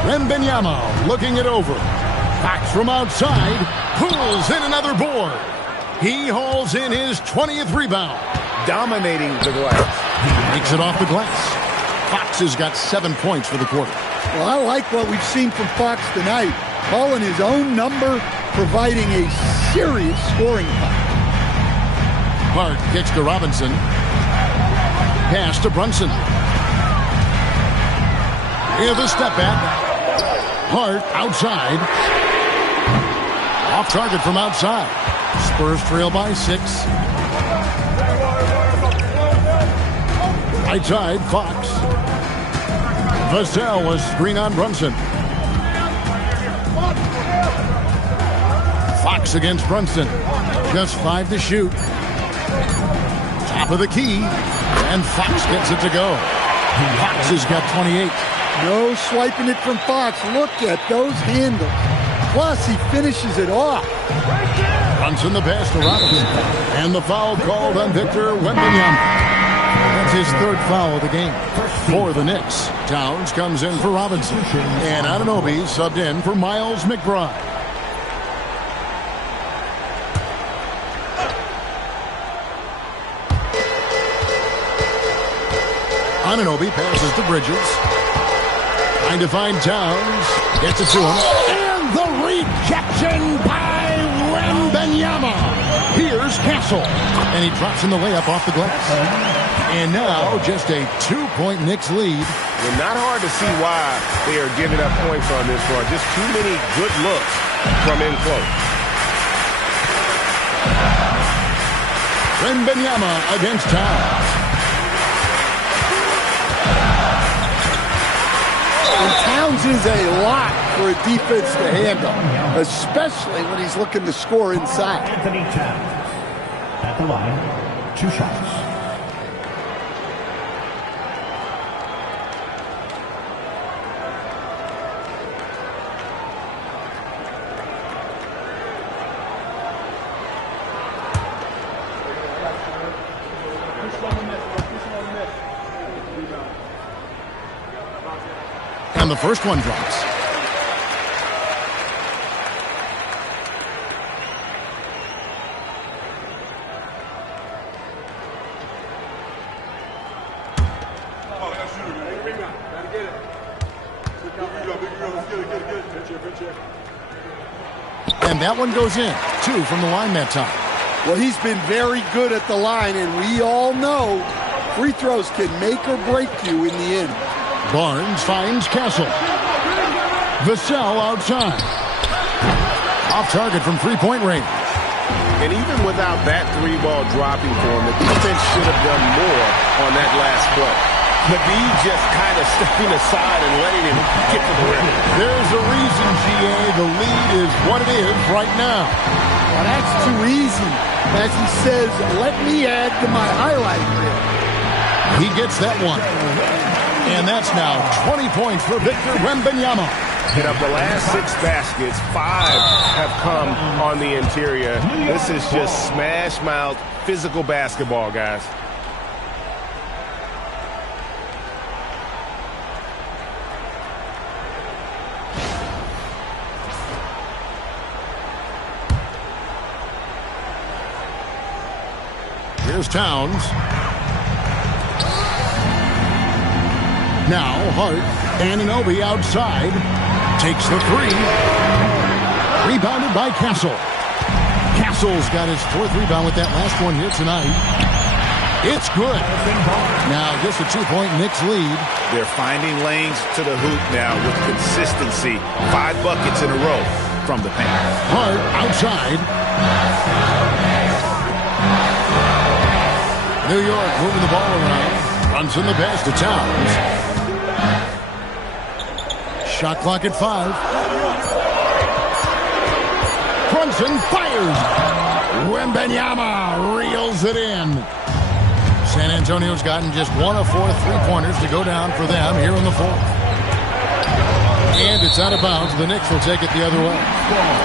Wembanyama looking it over. Fox from outside. Pulls in another board. He hauls in his 20th rebound. Dominating the glass. He makes it off the glass. Fox has got 7 points for the quarter. Well, I like what we've seen from Fox tonight. Calling his own number, providing a serious scoring fight. Hart kicks to Robinson. Pass to Brunson. Here's the step back. Hart outside. Off target from outside. Spurs trail by 6. Right side, Fox. Vassell was screen on Brunson. Fox against Brunson. Just 5 to shoot. Top of the key. And Fox gets it to go. Fox has got 28. No swiping it from Fox. Look at those handles. Plus, he finishes it off. Brunson the pass to Robinson. And the foul called on Victor Wembanyama. That's his third foul of the game for the Knicks. Towns comes in for Robinson. And Anunoby subbed in for Miles McBride. Anunoby passes to Bridges. Trying to find Towns. Gets it to him. And the rejection by Wembanyama. Here's Castle. And he drops in the layup off the glass. And now just a 2-point Knicks lead. Well, not hard to see why they are giving up points on this one. Just too many good looks from in close. Wembanyama against Towns. And Towns is a lot for a defense to handle, especially when he's looking to score inside. Anthony Towns. At the line, 2 shots. And the first one drops. And that one goes in. 2 from the line that time. Well, he's been very good at the line, and we all know free throws can make or break you in the end. Barnes finds Castle. Vassell outside. Off target from three-point range. And even without that 3-ball dropping for him, the defense should have done more on that last play. Navid just kind of stepping aside and letting him get to the rim. There's a reason, GA. The lead is what it is right now. Well, that's too easy. As he says, let me add to my highlight reel. He gets that one. And that's now 20 points for Victor Wembanyama. And of the last 6 baskets, 5 have come on the interior. This is just smash mouth physical basketball, guys. Here's Towns. Now Hart. Anunoby outside. Takes the 3. Rebounded by Castle. Castle's got his 4th rebound with that last one here tonight. It's good. Now just a 2-point Knicks lead. They're finding lanes to the hoop now with consistency. 5 buckets in a row from the paint. Hart outside. New York moving the ball around. Runs in the pass to Towns. Shot clock at 5. Brunson fires. Wembanyama reels it in. San Antonio's gotten just 1 of 4 3-pointers to go down for them here in the 4th. And it's out of bounds. The Knicks will take it the other way.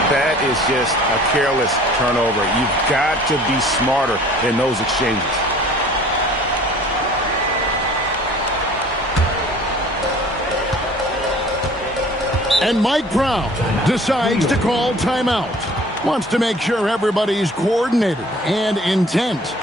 That is just a careless turnover. You've got to be smarter in those exchanges. And Mike Brown decides to call timeout. Wants to make sure everybody's coordinated and intent.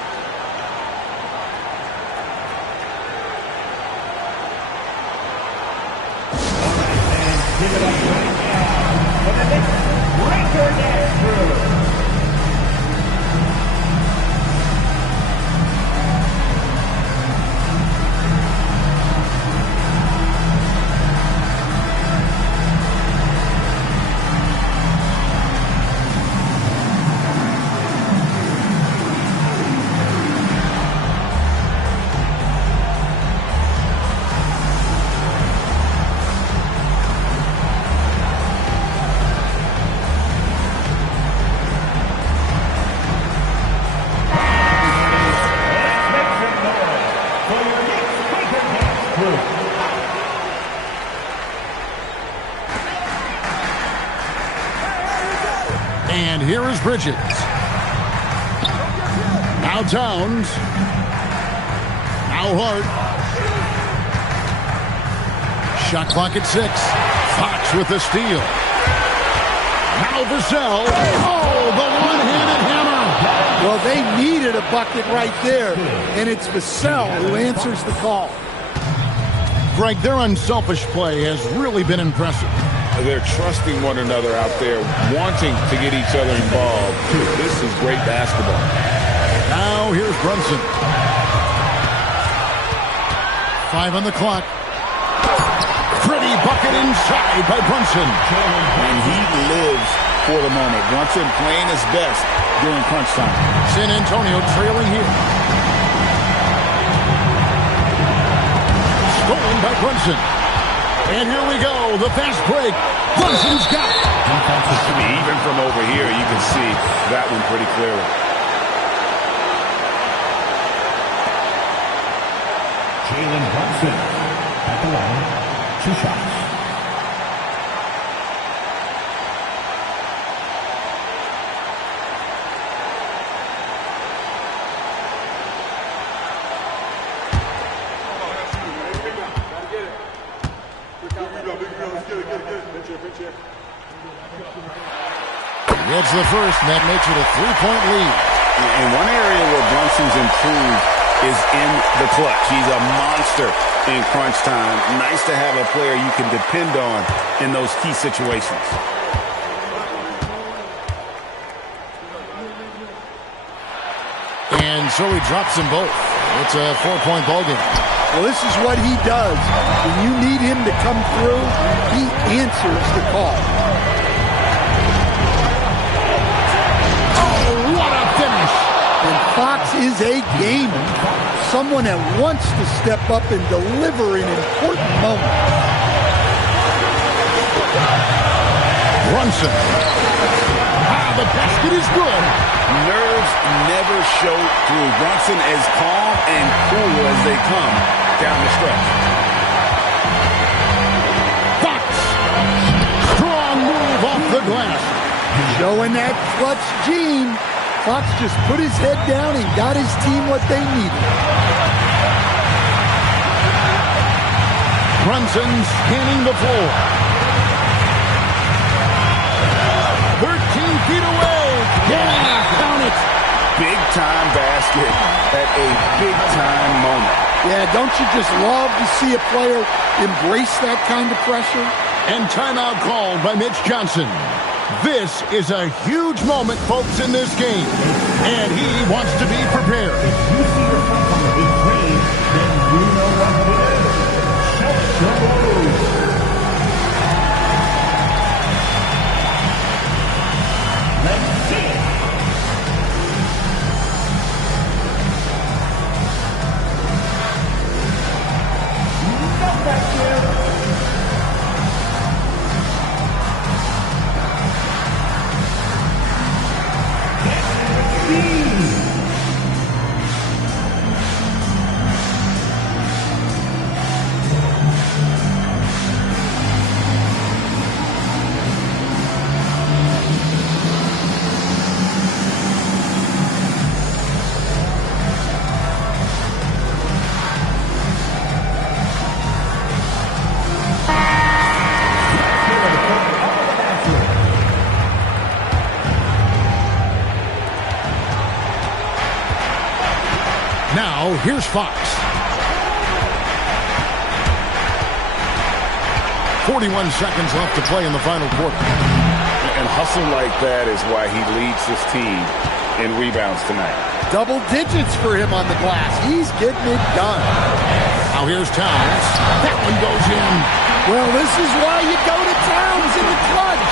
And here is Bridges. Now Towns. Now Hart. Shot clock at 6. Fox with the steal. Now Vassell. Oh, the one-handed hammer. Well, they needed a bucket right there, and it's Vassell who answers the call. Greg, their unselfish play has really been impressive. They're trusting one another out there, wanting to get each other involved. This is great basketball. Now here's Brunson. 5 on the clock. Pretty bucket inside by Brunson. And he lives for the moment. Brunson playing his best during crunch time. San Antonio trailing here. Stolen by Brunson. And here we go, the fast break. Brunson's got it. Even from over here, you can see that one pretty clearly. the line. 2 shots. Gets the first, and that makes it a 3-point lead. And one area where Brunson's improved is in the clutch. He's a monster in crunch time. Nice to have a player you can depend on in those key situations. And so he drops them both. It's a 4-point ball game. Well, this is what he does. When you need him to come through, he answers the call. Oh, what a finish! And Fox is a gamer. Someone that wants to step up and deliver in important moments. Brunson. The basket is good. Nerves never show through. Brunson as calm and cool as they come down the stretch. Fox. Strong move off the glass. Showing that clutch gene. Fox just put his head down and got his team what they needed. Brunson scanning the floor. 13 feet away. Yeah, count it. Big time basket at a big time moment. Yeah, don't you just love to see a player embrace that kind of pressure? And timeout called by Mitch Johnson. This is a huge moment, folks, in this game. And he wants to be prepared. If you see your phone on the big screen, then you know what to do. Set your moves. Let's see it. No pressure. Now, here's Fox. 41 seconds left to play in the final quarter. And hustle like that is why he leads his team in rebounds tonight. Double digits for him on the glass. He's getting it done. Now here's Towns. That one goes in. Well, this is why you go to Towns in the clutch.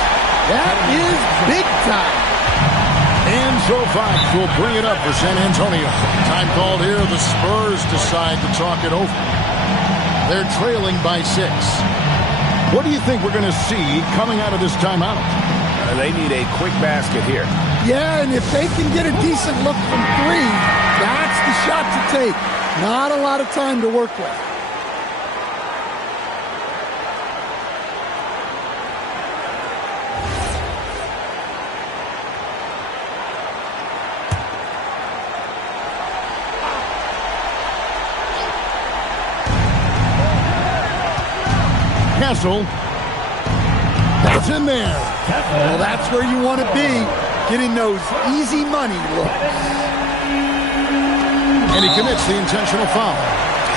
That is big time. And so Fox will bring it up for San Antonio. Time called here. The Spurs decide to talk it over. They're trailing by 6. What do you think we're going to see coming out of this timeout? They need a quick basket here. Yeah, and if they can get a decent look from 3, that's the shot to take. Not a lot of time to work with. Castle. That's in there. Well, that's where you want to be, getting those easy money looks. And he commits the intentional foul.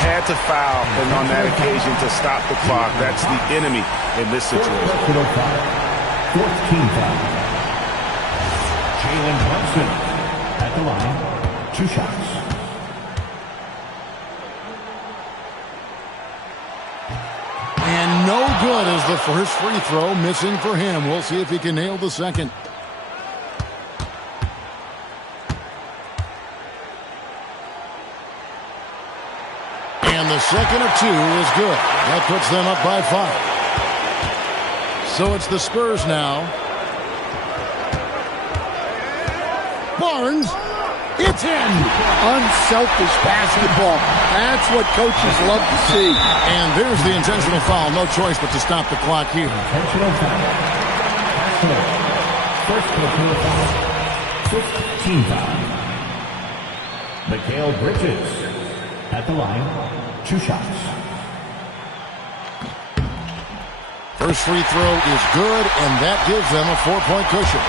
Had to foul, and on that occasion to stop the clock. That's the enemy in this situation. 4th team foul. Jalen Brunson at the line. 2 shots. And no good as the first free throw missing for him. We'll see if he can nail the second. And the second of 2 is good. That puts them up by 5. So it's the Spurs now. Barnes. It's in. Unselfish basketball. That's what coaches love to see. And there's the intentional foul. No choice but to stop the clock here. Intentional foul. First personal foul. 15 foul. Mikal Bridges at the line. 2 shots. First free throw is good, and that gives them a 4-point cushion.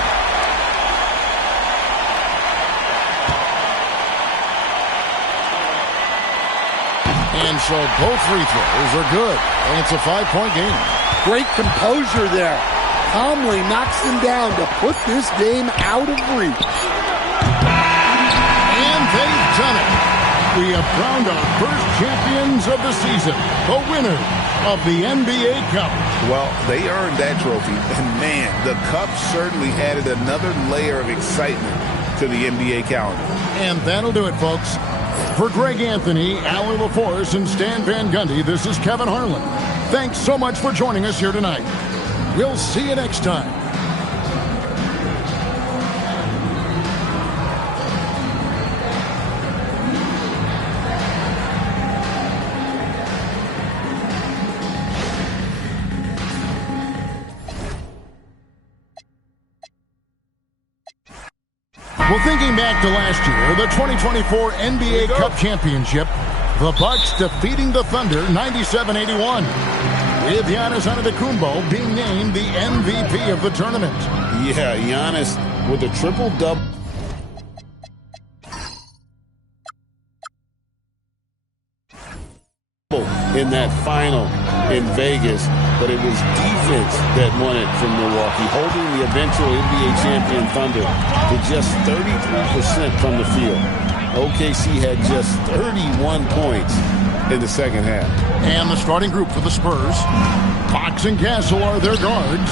And so both free throws are good, and it's a 5-point game. Great composure there. Calmly knocks them down to put this game out of reach. And they've done it. We have crowned our first champions of the season, the winner of the NBA Cup. Well, they earned that trophy, and man, the Cup certainly added another layer of excitement to the NBA calendar. And that'll do it, folks. For Greg Anthony, Allie LaForce, and Stan Van Gundy, this is Kevin Harlan. Thanks so much for joining us here tonight. We'll see you next time. Well, thinking back to last year, the 2024 NBA Cup Championship, the Bucks defeating the Thunder 97-81, with Giannis Antetokounmpo being named the MVP of the tournament. Yeah, Giannis with a triple-double. In that final in Vegas, but it was defense that won it from Milwaukee, holding the eventual NBA champion Thunder to just 33% from the field. OKC had just 31 points in the second half. And the starting group for the Spurs, Fox and Castle are their guards.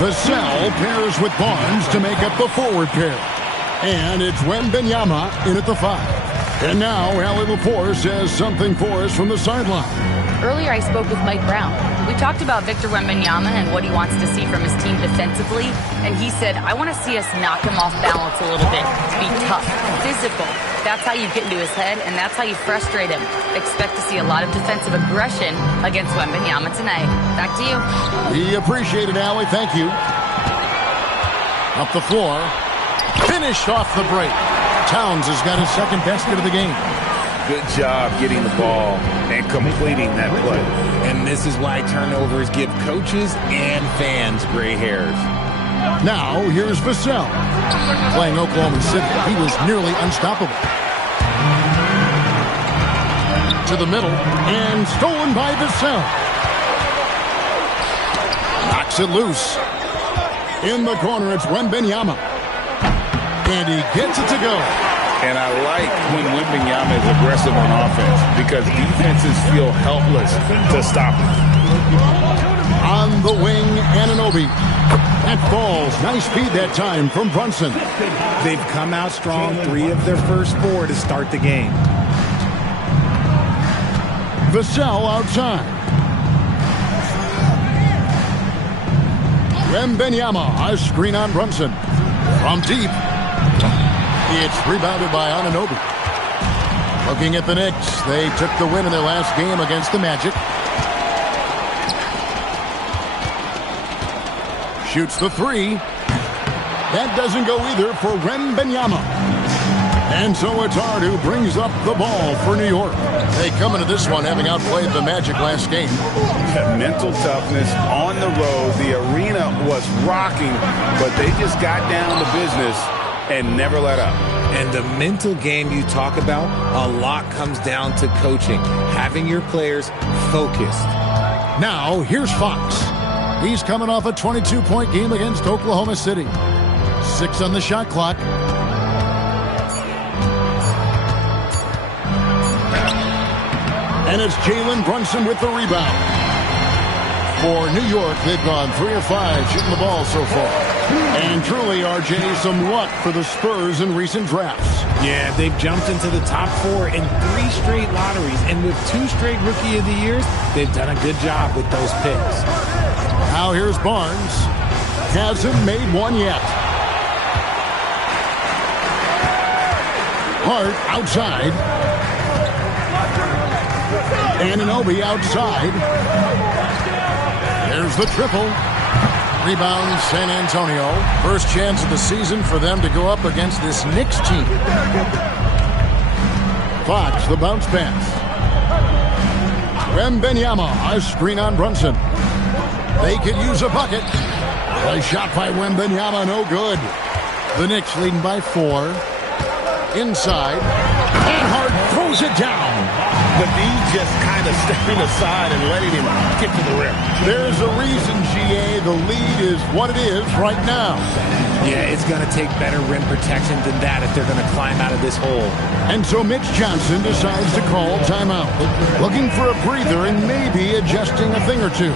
Vassell pairs with Barnes to make up the forward pair. And it's Wembanyama in at the 5. And now, Allie LaForce has something for us from the sideline. Earlier, I spoke with Mike Brown. We talked about Victor Wembanyama and what he wants to see from his team defensively. And he said, I want to see us knock him off balance a little bit, be tough, physical. That's how you get into his head, and that's how you frustrate him. Expect to see a lot of defensive aggression against Wembanyama tonight. Back to you. We appreciate it, Allie. Thank you. Up the floor. Finished off the break. Towns has got his second basket of the game. Good job getting the ball and completing that play. And this is why turnovers give coaches and fans gray hairs. Now, here's Vassell. Playing Oklahoma City, he was nearly unstoppable. To the middle, and stolen by Vassell. Knocks it loose. In the corner, it's Wembanyama. And he gets it to go. And I like when Wembanyama is aggressive on offense because defenses feel helpless to stop him. On the wing, Anunoby. That falls. Nice feed that time from Brunson. They've come out strong, 3 of their first 4 to start the game. Vassell outside. Wembanyama, a screen on Brunson. From deep. It's rebounded by Anunoby. Looking at the Knicks, they took the win in their last game against the Magic. Shoots the 3. That doesn't go either for Wembanyama. And so it's Hart who brings up the ball for New York. They come into this one having outplayed the Magic last game. Mental toughness on the road. The arena was rocking, but they just got down to business and never let up. And the mental game you talk about, a lot comes down to coaching, having your players focused. Now, here's Fox. He's coming off a 22-point game against Oklahoma City. 6 on the shot clock. And it's Jalen Brunson with the rebound. For New York, they've gone 3 of 5 shooting the ball so far. And truly, RJ, some luck for the Spurs in recent drafts. Yeah, they've jumped into the top 4 in 3 straight lotteries. And with 2 straight Rookie of the Years, they've done a good job with those picks. Now here's Barnes. Hasn't made one yet. Hart outside. Anunoby outside. There's the triple. Rebound San Antonio. First chance of the season for them to go up against this Knicks team. Fox, the bounce pass. Wembanyama, a screen on Brunson. They could use a bucket. A shot by Wembanyama, no good. The Knicks leading by 4. Inside. And Hart throws it down. The D just kind of stepping aside and letting him get to the rim. There's a reason, GA, the lead is what it is right now. Yeah, it's going to take better rim protection than that if they're going to climb out of this hole. And so Mitch Johnson decides to call timeout, looking for a breather and maybe adjusting a thing or two.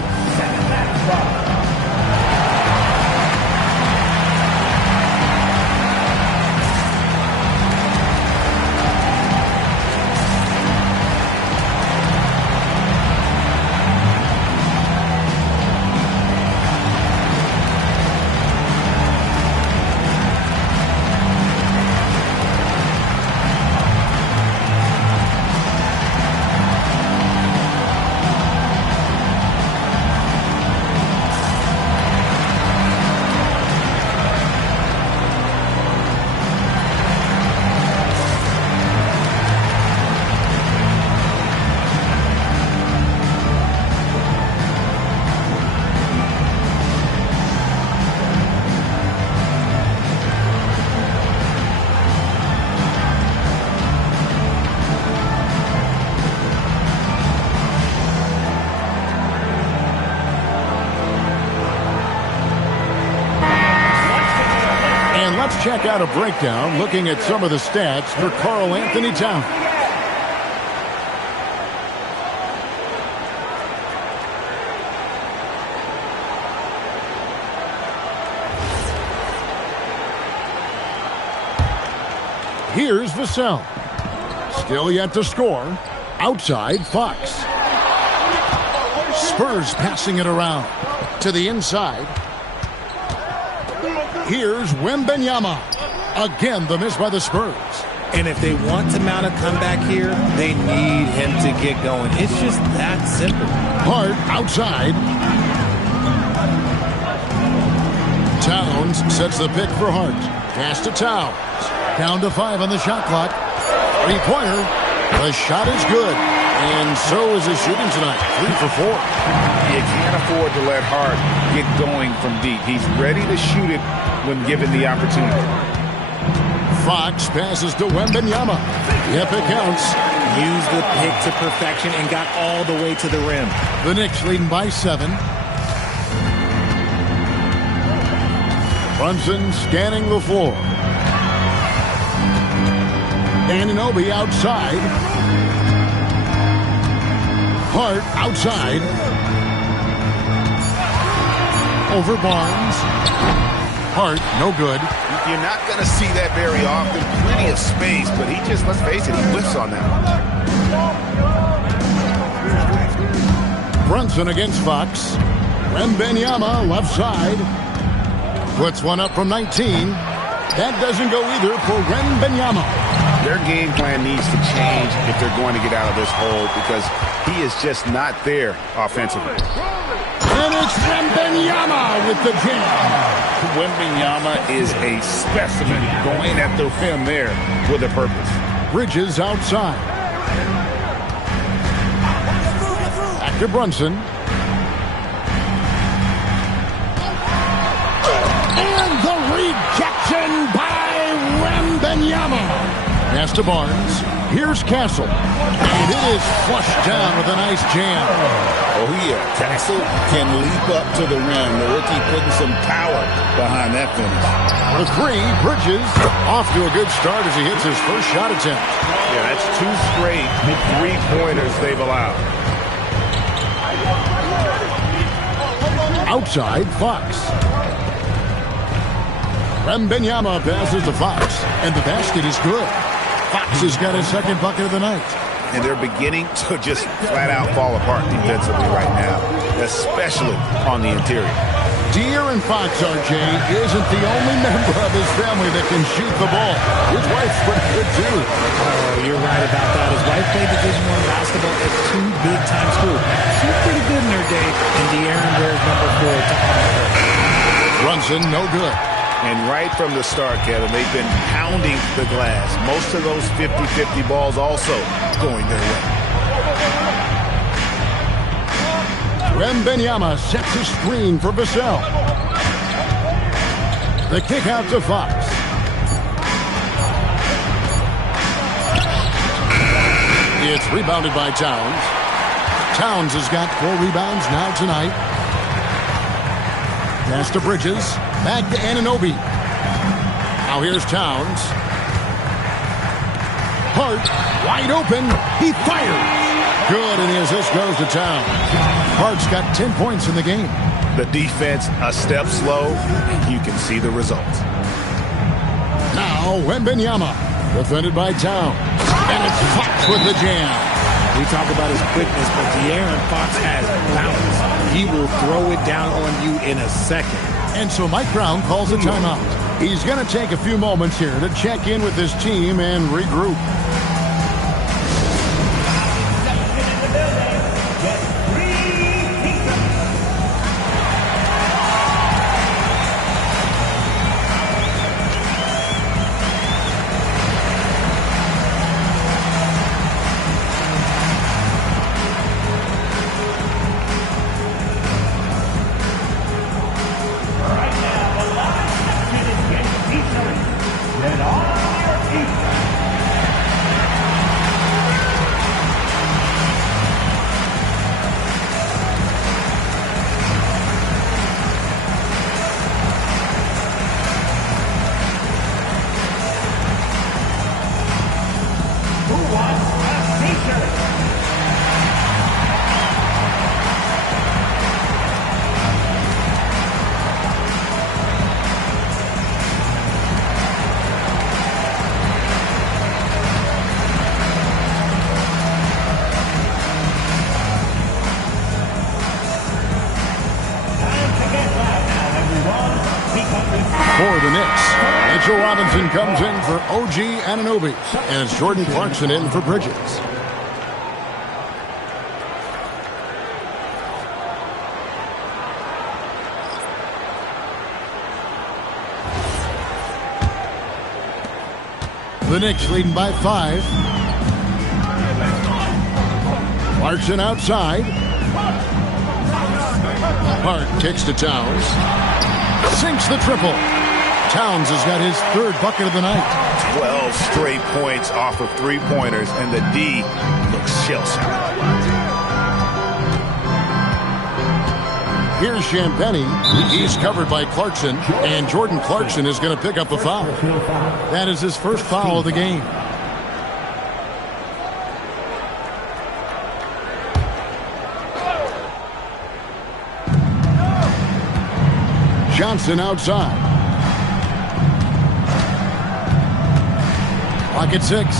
Let's check out a breakdown looking at some of the stats for Karl Anthony Towns. Here's Vassell. Still yet to score. Outside, Fox. Spurs passing it around to the inside. Here's Wembanyama. Again, the miss by the Spurs. And if they want to mount a comeback here, they need him to get going. It's just that simple. Hart outside. Towns sets the pick for Hart. Pass to Towns. Down to 5 on the shot clock. 3-pointer. The shot is good. And so is his shooting tonight. 3 for 4. You can't afford to let Hart get going from deep. He's ready to shoot it when given the opportunity. Fox passes to Wembanyama. Yep, it counts. Used the pick to perfection and got all the way to the rim. The Knicks leading by 7. Brunson scanning the floor. Anunoby outside. Hart outside. Over Barnes. Hart, no good. You're not going to see that very often. Plenty of space, but he just, let's face it, he whiffs on that. Brunson against Fox. Wembanyama left side. Puts one up from 19. That doesn't go either for Wembanyama. Their game plan needs to change if they're going to get out of this hole because he is just not there offensively. And it's Wembanyama with the jam. Wembanyama is a specimen going at the rim there with a purpose. Bridges outside. Back to Brunson. And the rejection by Wembanyama. Pass to Barnes. Here's Castle. And it is flushed down with a nice jam. Oh, yeah. Castle can leap up to the rim. The rookie putting some power behind that finish. For 3, Bridges off to a good start as he hits his first shot attempt. Yeah, that's 2 straight 3-pointers they've allowed. Outside, Fox. Wembanyama passes to Fox, and the basket is good. Fox has got his second bucket of the night. And they're beginning to just flat-out fall apart defensively right now, especially on the interior. De'Aaron Fox, RJ, isn't the only member of his family that can shoot the ball. His wife's pretty good, too. played Division I basketball at two big-time schools. She was pretty good in her day, and De'Aaron wears number 4 to honor her. Brunson, no good. And right from the start, Kevin, they've been pounding the glass. Most of those 50-50 balls also going their way. Wembanyama sets a screen for Vassell. The kick out to Fox. It's rebounded by Towns. Towns has got 4 rebounds now tonight. Pass to Bridges. Back to Anunoby. Now here's Towns. Hart, wide open. He fires. Good, and the assist goes to Towns. Hart's got 10 points in the game. The defense a step slow. You can see the results. Now Wembanyama, defended by Towns. And it's Fox with the jam. We talk about his quickness, but De'Aaron Fox has balance. He will throw it down on you in a second. And so Mike Brown calls a timeout. He's going to take a few moments here to check in with his team and regroup. For the Knicks, Mitchell Robinson comes in for OG Anunoby, and it's Jordan Clarkson in for Bridges. The Knicks leading by 5. Clarkson outside. Hart kicks to Towns. Sinks the triple. Towns has got his 3rd bucket of the night. 12 straight points off of 3-pointers, and the D looks shell-shocked. Here's Champagny. He's covered by Clarkson, and Jordan Clarkson is going to pick up a foul. That is his first foul of the game. Johnson outside. Pocket 6.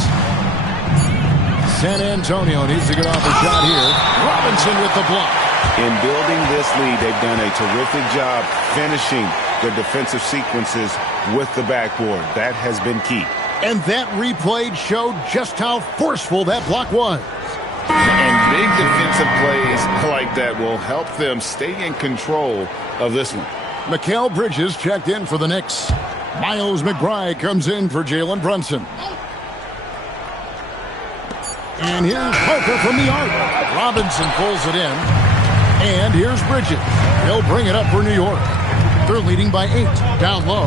San Antonio needs to get off a shot here. Robinson with the block. In building this lead, they've done a terrific job finishing their defensive sequences with the backboard. That has been key. And that replay showed just how forceful that block was. And big defensive plays like that will help them stay in control of this one. Mikal Bridges checked in for the Knicks. Miles McBride comes in for Jalen Brunson. And here's Parker from the arc. Robinson pulls it in. And here's Bridges. He'll bring it up for New York. They're leading by 8. Down low.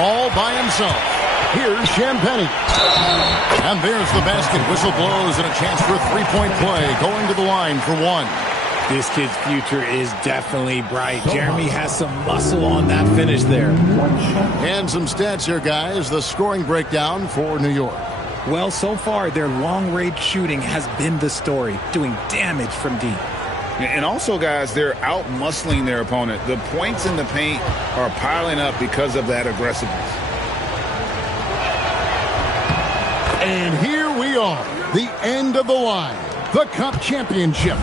All by himself. Here's Champagny. And there's the basket. Whistle blows and a chance for a 3-point play. Going to the line for 1. This kid's future is definitely bright. Jeremy has some muscle on that finish there. And some stats here, guys. The scoring breakdown for New York. Well, so far, their long-range shooting has been the story, doing damage from deep. And also, guys, they're out-muscling their opponent. The points in the paint are piling up because of that aggressiveness. And here we are, the end of the line. The Cup Championship.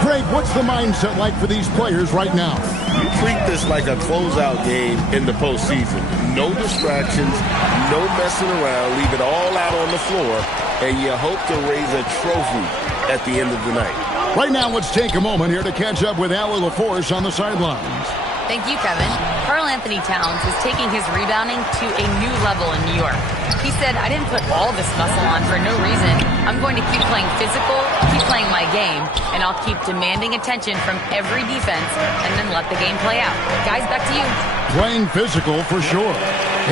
Greg, what's the mindset like for these players right now? You treat this like a closeout game in the postseason. No distractions, no messing around, leave it all out on the floor, and you hope to raise a trophy at the end of the night. Right now, let's take a moment here to catch up with Allie LaForce on the sidelines. Thank you, Kevin. Karl Anthony Towns is taking his rebounding to a new level in New York. He said, I didn't put all this muscle on for no reason. I'm going to keep playing physical, keep playing my game, and I'll keep demanding attention from every defense and then let the game play out. Guys, back to you. Playing physical for sure.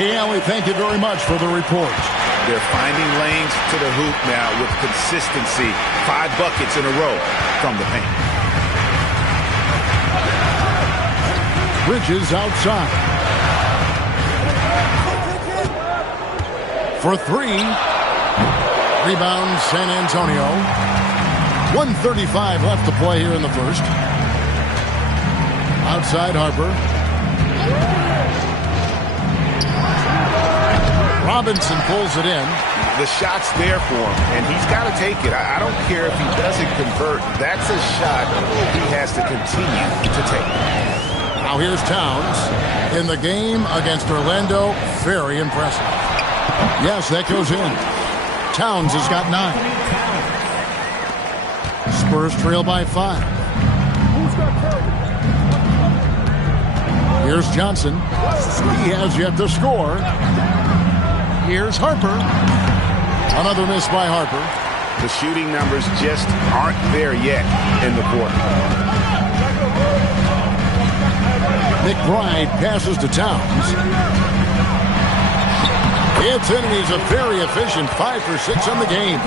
Hey, Allie, thank you very much for the report. They're finding lanes to the hoop now with consistency. 5 buckets in a row from the paint. Bridges outside. For 3. Rebound, San Antonio. 1:35 left to play here in the first. Outside Harper. Robinson pulls it in. The shot's there for him, and he's got to take it. I don't care if he doesn't convert. That's a shot he has to continue to take. Now here's Towns in the game against Orlando. Very impressive. Yes, that goes in. Towns has got 9. Spurs trail by 5. Here's Johnson. He has yet to score. Here's Harper. Another miss by Harper. The shooting numbers just aren't there yet in the quarter. McBride passes to Towns. It's in, and he's a very efficient 5 for 6 on the game.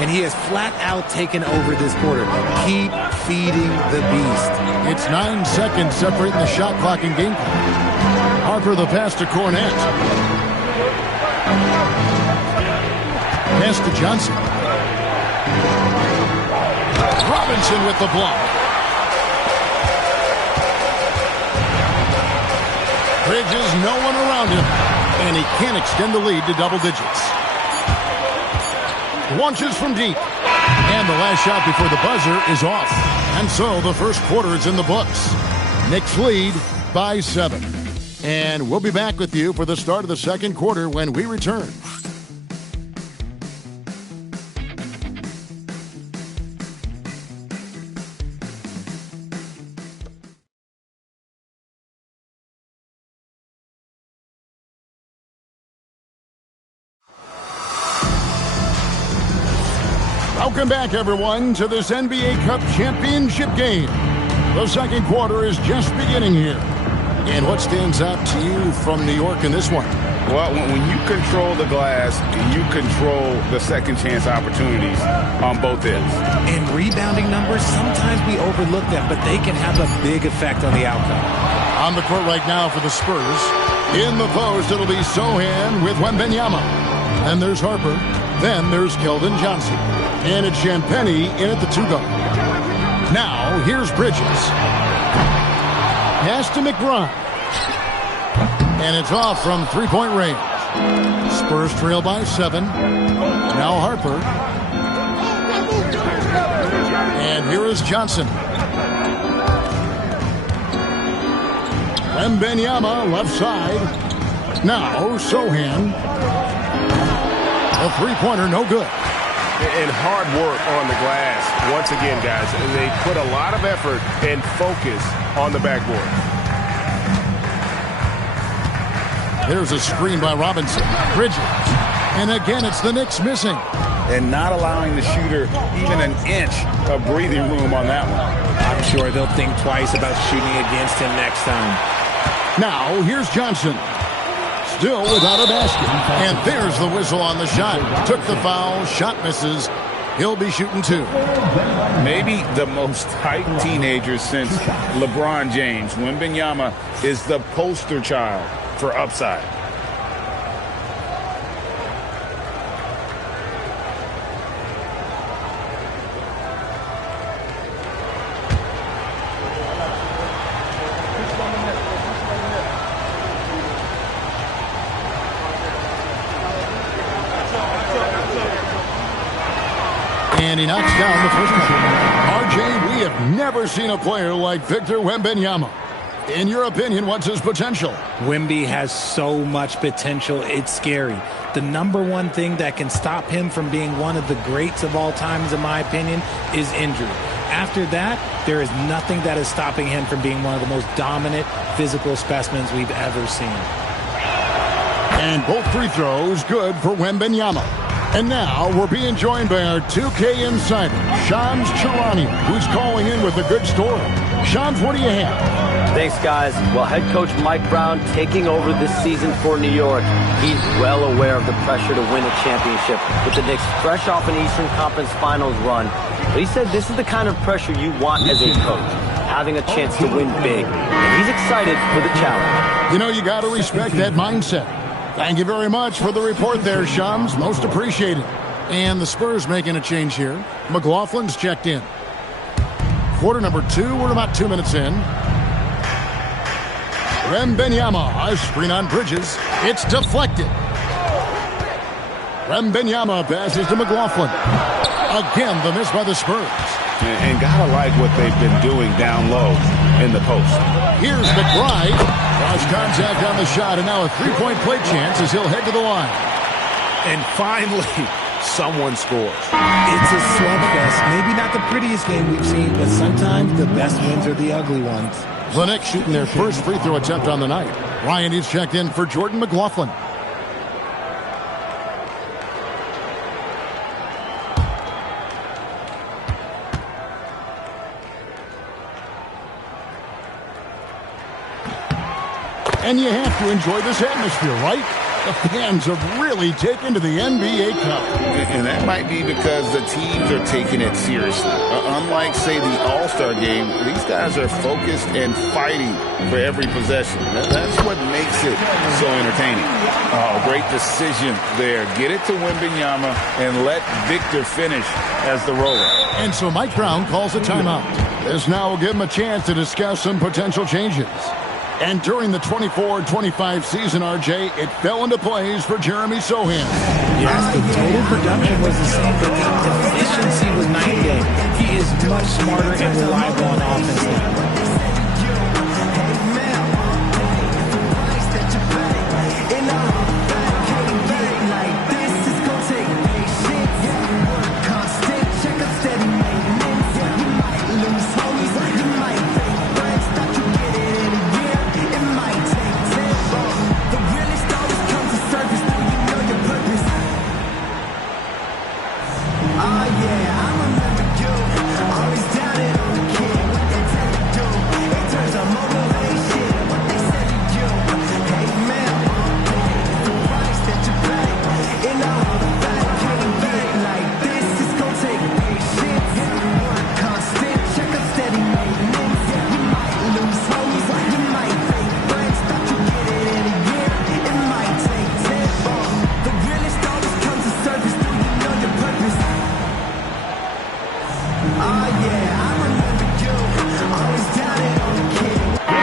And he has flat out taken over this quarter. Keep feeding the beast. It's 9 seconds separating the shot clock and game clock. Harper the pass to Cornette. Pass to Johnson. Robinson with the block. Bridges, no one around him, and he can't extend the lead to double digits. Launches from deep, and the last shot before the buzzer is off. And so the first quarter is in the books. Knicks lead by 7. And we'll be back with you for the start of the second quarter when we return. Welcome back, everyone, to this NBA Cup championship game. The second quarter is just beginning here. And what stands out to you from New York in this one? Well, when you control the glass, you control the second chance opportunities on both ends. And rebounding numbers, sometimes we overlook them, but they can have a big effect on the outcome. On the court right now for the Spurs. In the post, it'll be Sohan with Wembanyama. Then there's Harper. Then there's Keldon Johnson. And it's Champagnie in at the 2-guard. Now, here's Bridges. Pass to McBride. And it's off from three-point range. Spurs trail by 7. Now Harper. And here is Johnson. Wembanyama left side. Now Sohan. A three-pointer, no good. And hard work on the glass. Once again, guys, they put a lot of effort and focus on the backboard. There's a screen by Robinson. Bridges. And again, it's the Knicks missing. And not allowing the shooter even an inch of breathing room on that one. I'm sure they'll think twice about shooting against him next time. Now, here's Johnson. Still without a basket. And there's the whistle on the shot. Took the foul. Shot misses. He'll be shooting 2. Maybe the most hyped teenager since LeBron James. Wembanyama is the poster child for upside. And he knocks down the first one. RJ, we have never seen a player like Victor Wembanyama. In your opinion, what's his potential? Wemby has so much potential, it's scary. The number one thing that can stop him from being one of the greats of all times, in my opinion, is injury. After that, there is nothing that is stopping him from being one of the most dominant physical specimens we've ever seen. And both free throws good for Wembanyama. And now we're being joined by our 2K insider, Shams Charania, who's calling in with a good story. Shams, what do you have? Thanks, guys. Well, head coach Mike Brown taking over this season for New York. He's well aware of the pressure to win a championship with the Knicks fresh off an Eastern Conference Finals run. But he said this is the kind of pressure you want as a coach, having a chance to win big. And he's excited for the challenge. You know, you got to respect that mindset. Thank you very much for the report there, Shams. Most appreciated. And the Spurs making a change here. McLaughlin's checked in. Quarter number 2, we're about 2 minutes in. Wembanyama, a screen on Bridges. It's deflected. Wembanyama passes to McLaughlin. Again, the miss by the Spurs. And gotta like what they've been doing down low in the post. Here's McBride. Cross contact on the shot, and now a three-point play chance as he'll head to the line. And finally, someone scores. It's a slugfest. Maybe not the prettiest game we've seen, but sometimes the best wins are the ugly ones. The Knicks shooting their first free throw attempt on the night. Ryan is checked in for Jordan McLaughlin. And you have to enjoy this atmosphere, right? The fans have really taken to the NBA Cup. And that might be because the teams are taking it seriously. Unlike, say, the All-Star game, these guys are focused and fighting for every possession. That's what makes it so entertaining. Oh, great decision there. Get it to Wembanyama and let Victor finish as the roller. And so Mike Brown calls a timeout. This now will give him a chance to discuss some potential changes. And during the 24-25 season, RJ, it fell into place for Jeremy Sohan. Yes, the total production was the same, but the efficiency was night and day. He is much smarter and reliable on offense now.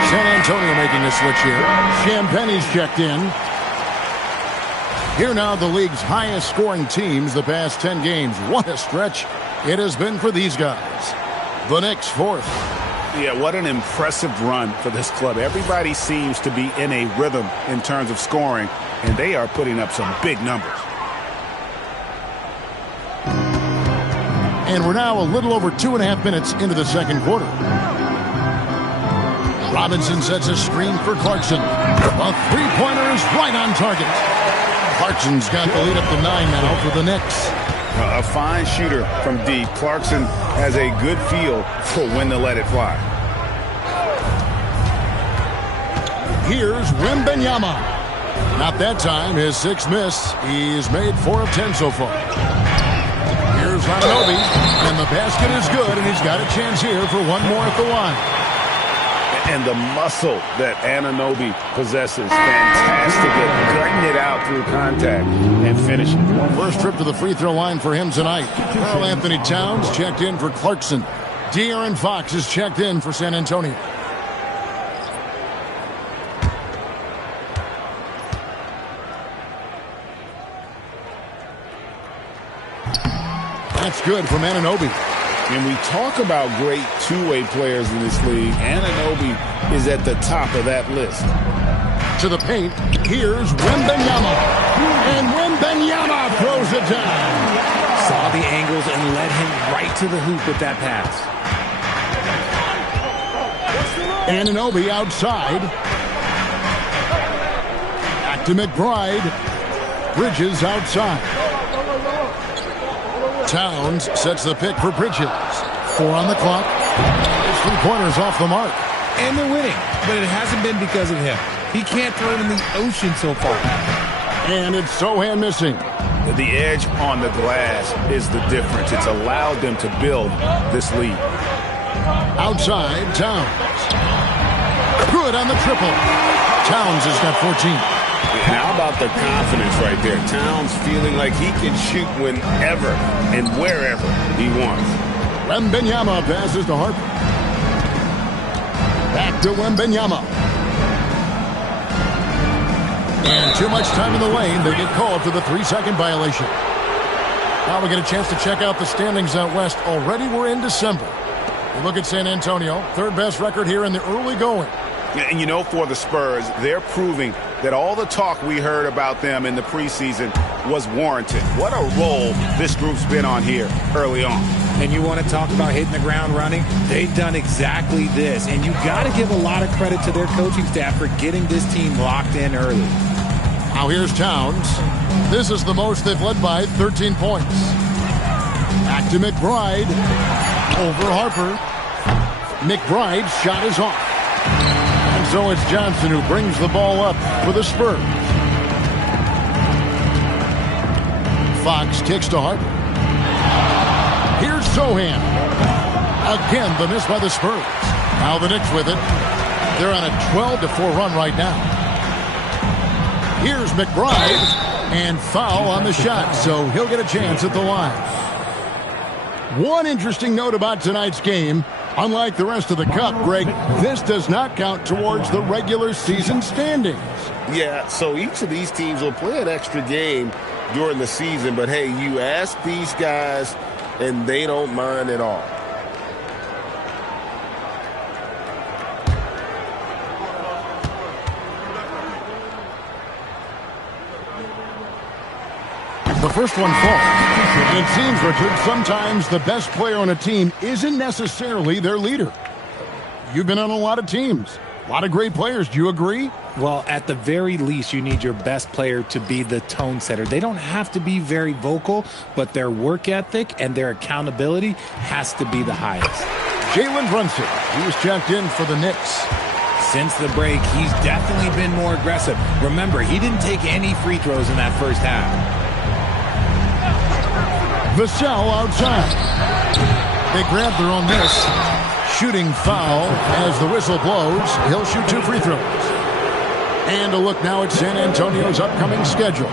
San Antonio making a switch here. Champagne's checked in. Here now the league's highest scoring teams the past 10 games. What a stretch it has been for these guys. The Knicks fourth. Yeah, what an impressive run for this club. Everybody seems to be in a rhythm in terms of scoring, and they are putting up some big numbers. And we're now a little over 2.5 minutes into the second quarter. Robinson sets a screen for Clarkson. A three-pointer is right on target. Clarkson's got the lead up to 9 now for the Knicks. A fine shooter from deep. Clarkson has a good feel for when to let it fly. Here's Wembanyama. Not that time, his sixth miss. He's made 4 of 10 so far. Here's Anunoby, and the basket is good, and he's got a chance here for one more at the line. And the muscle that Anunoby possesses, fantastic at gutting it out through contact and finishing. First trip to the free throw line for him tonight. Karl Anthony Towns checked in for Clarkson. De'Aaron Fox is checked in for San Antonio. That's good from Anunoby. And we talk about great two-way players in this league. Anunoby is at the top of that list. To the paint, here's Wembanyama. And Wembanyama throws it down. Saw the angles and led him right to the hoop with that pass. Anunoby outside. Back to McBride. Bridges outside. Towns sets the pick for Bridges. 4 on the clock. His 3-pointers off the mark. And they're winning, but it hasn't been because of him. He can't throw it in the ocean so far. And it's Sohan missing. The edge on the glass is the difference. It's allowed them to build this lead. Outside, Towns. Good on the triple. Towns has got 14. And how about the confidence right there? Towns feeling like he can shoot whenever and wherever he wants. Wembanyama passes to Harper. Back to Wembanyama. And too much time in the lane. They get called for the 3-second violation. Now we get a chance to check out the standings out west. Already we're in December. We look at San Antonio, third best record here in the early going. And you know, for the Spurs, they're proving that all the talk we heard about them in the preseason was warranted. What a role this group's been on here early on. And you want to talk about hitting the ground running? They've done exactly this. And you got to give a lot of credit to their coaching staff for getting this team locked in early. Now here's Towns. This is the most they've led by, 13 points. Back to McBride. Over Harper. McBride's shot is off. And so it's Johnson who brings the ball up for the Spurs. Fox kicks to Harper. Here's Sohan. Again, the miss by the Spurs. Now the Knicks with it. They're on a 12-4 run right now. Here's McBride. And foul on the shot, so he'll get a chance at the line. One interesting note about tonight's game. Unlike the rest of the Cup, Greg, this does not count towards the regular season standings. Yeah, so each of these teams will play an extra game during the season. But, hey, you ask these guys, and they don't mind at all. The first one falls. It seems, Richard, sometimes the best player on a team isn't necessarily their leader. You've been on a lot of teams. A lot of great players. Do you agree? Well, at the very least, you need your best player to be the tone setter. They don't have to be very vocal, but their work ethic and their accountability has to be the highest. Jalen Brunson, he was checked in for the Knicks. Since the break, he's definitely been more aggressive. Remember, he didn't take any free throws in that first half. Vassell outside. They grab their own miss. Shooting foul as the whistle blows. He'll shoot 2 free throws. And a look now at San Antonio's upcoming schedule.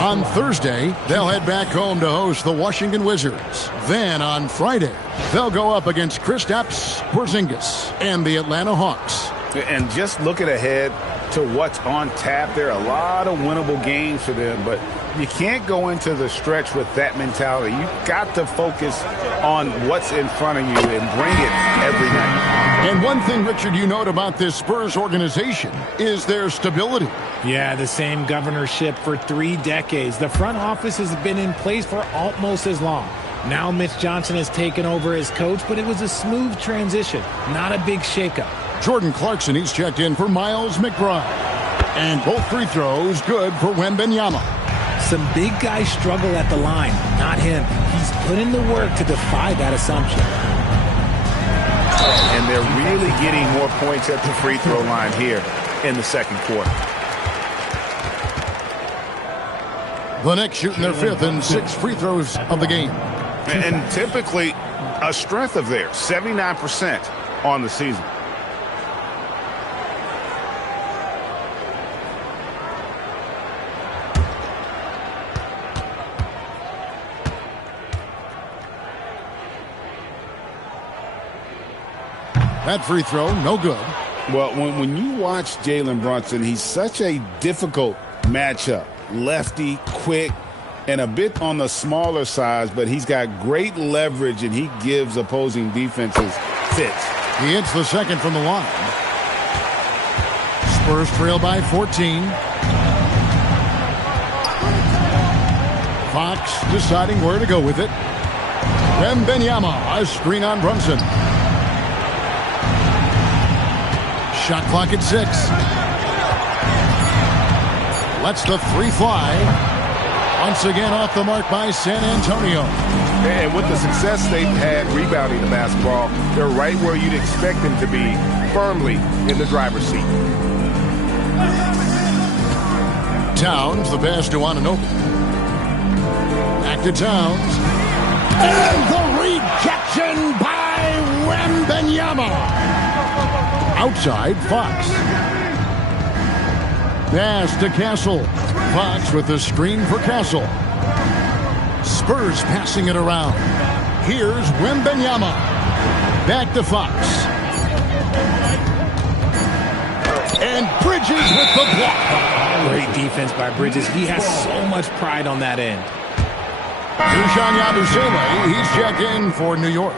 On Thursday, they'll head back home to host the Washington Wizards. Then on Friday, they'll go up against Kristaps Porzingis and the Atlanta Hawks. And just looking ahead to what's on tap, there are a lot of winnable games for them, but you can't go into the stretch with that mentality. You've got to focus on what's in front of you and bring it every night. And one thing, Richard, you note about this Spurs organization is their stability. Yeah, the same governorship for 3 decades. The front office has been in place for almost as long. Now Mitch Johnson has taken over as coach, but it was a smooth transition, not a big shakeup. Jordan Clarkson, he's checked in for Miles McBride. And both free throws good for Wembanyama. Some big guys struggle at the line, not him. He's put in the work to defy that assumption. And they're really getting more points at the free throw line here in the second quarter. The Knicks shooting their 5th and 6th free throws of the game. And typically a strength of theirs, 79% on the season. That free throw, no good. Well, when you watch Jalen Brunson, he's such a difficult matchup. Lefty, quick, and a bit on the smaller size, but he's got great leverage, and he gives opposing defenses fits. He hits the second from the line. Spurs trail by 14. Fox deciding where to go with it. Wembanyama, a screen on Brunson. Shot clock at 6. Lets the three fly. Once again off the mark by San Antonio. And with the success they've had rebounding the basketball, they're right where you'd expect them to be, firmly in the driver's seat. Towns, the pass to Anunoby. Back to Towns. And the rejection by Wembanyama. Outside, Fox. Pass to Castle. Fox with the screen for Castle. Spurs passing it around. Here's Wembanyama. Back to Fox. And Bridges with the block. Great defense by Bridges. He has so much pride on that end. Gurshan Yabusele, he's checked in for New York.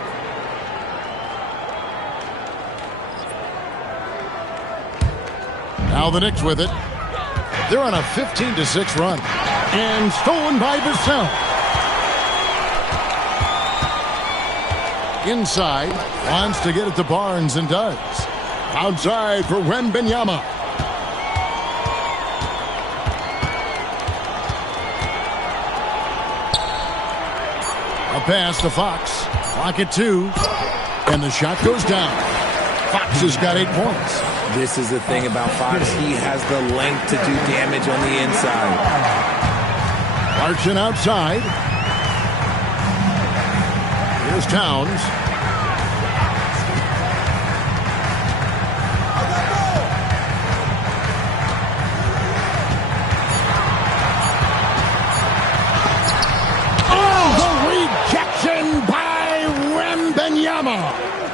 Now the Knicks with it. They're on a 15-6 run. And stolen by Vassell. Inside, wants to get it to Barnes and does. Outside for Wembanyama. A pass to Fox. Clock at 2. And the shot goes down. Fox has got 8 points. This is the thing about Fox. He has the length to do damage on the inside. Clarkson outside. Here's Towns.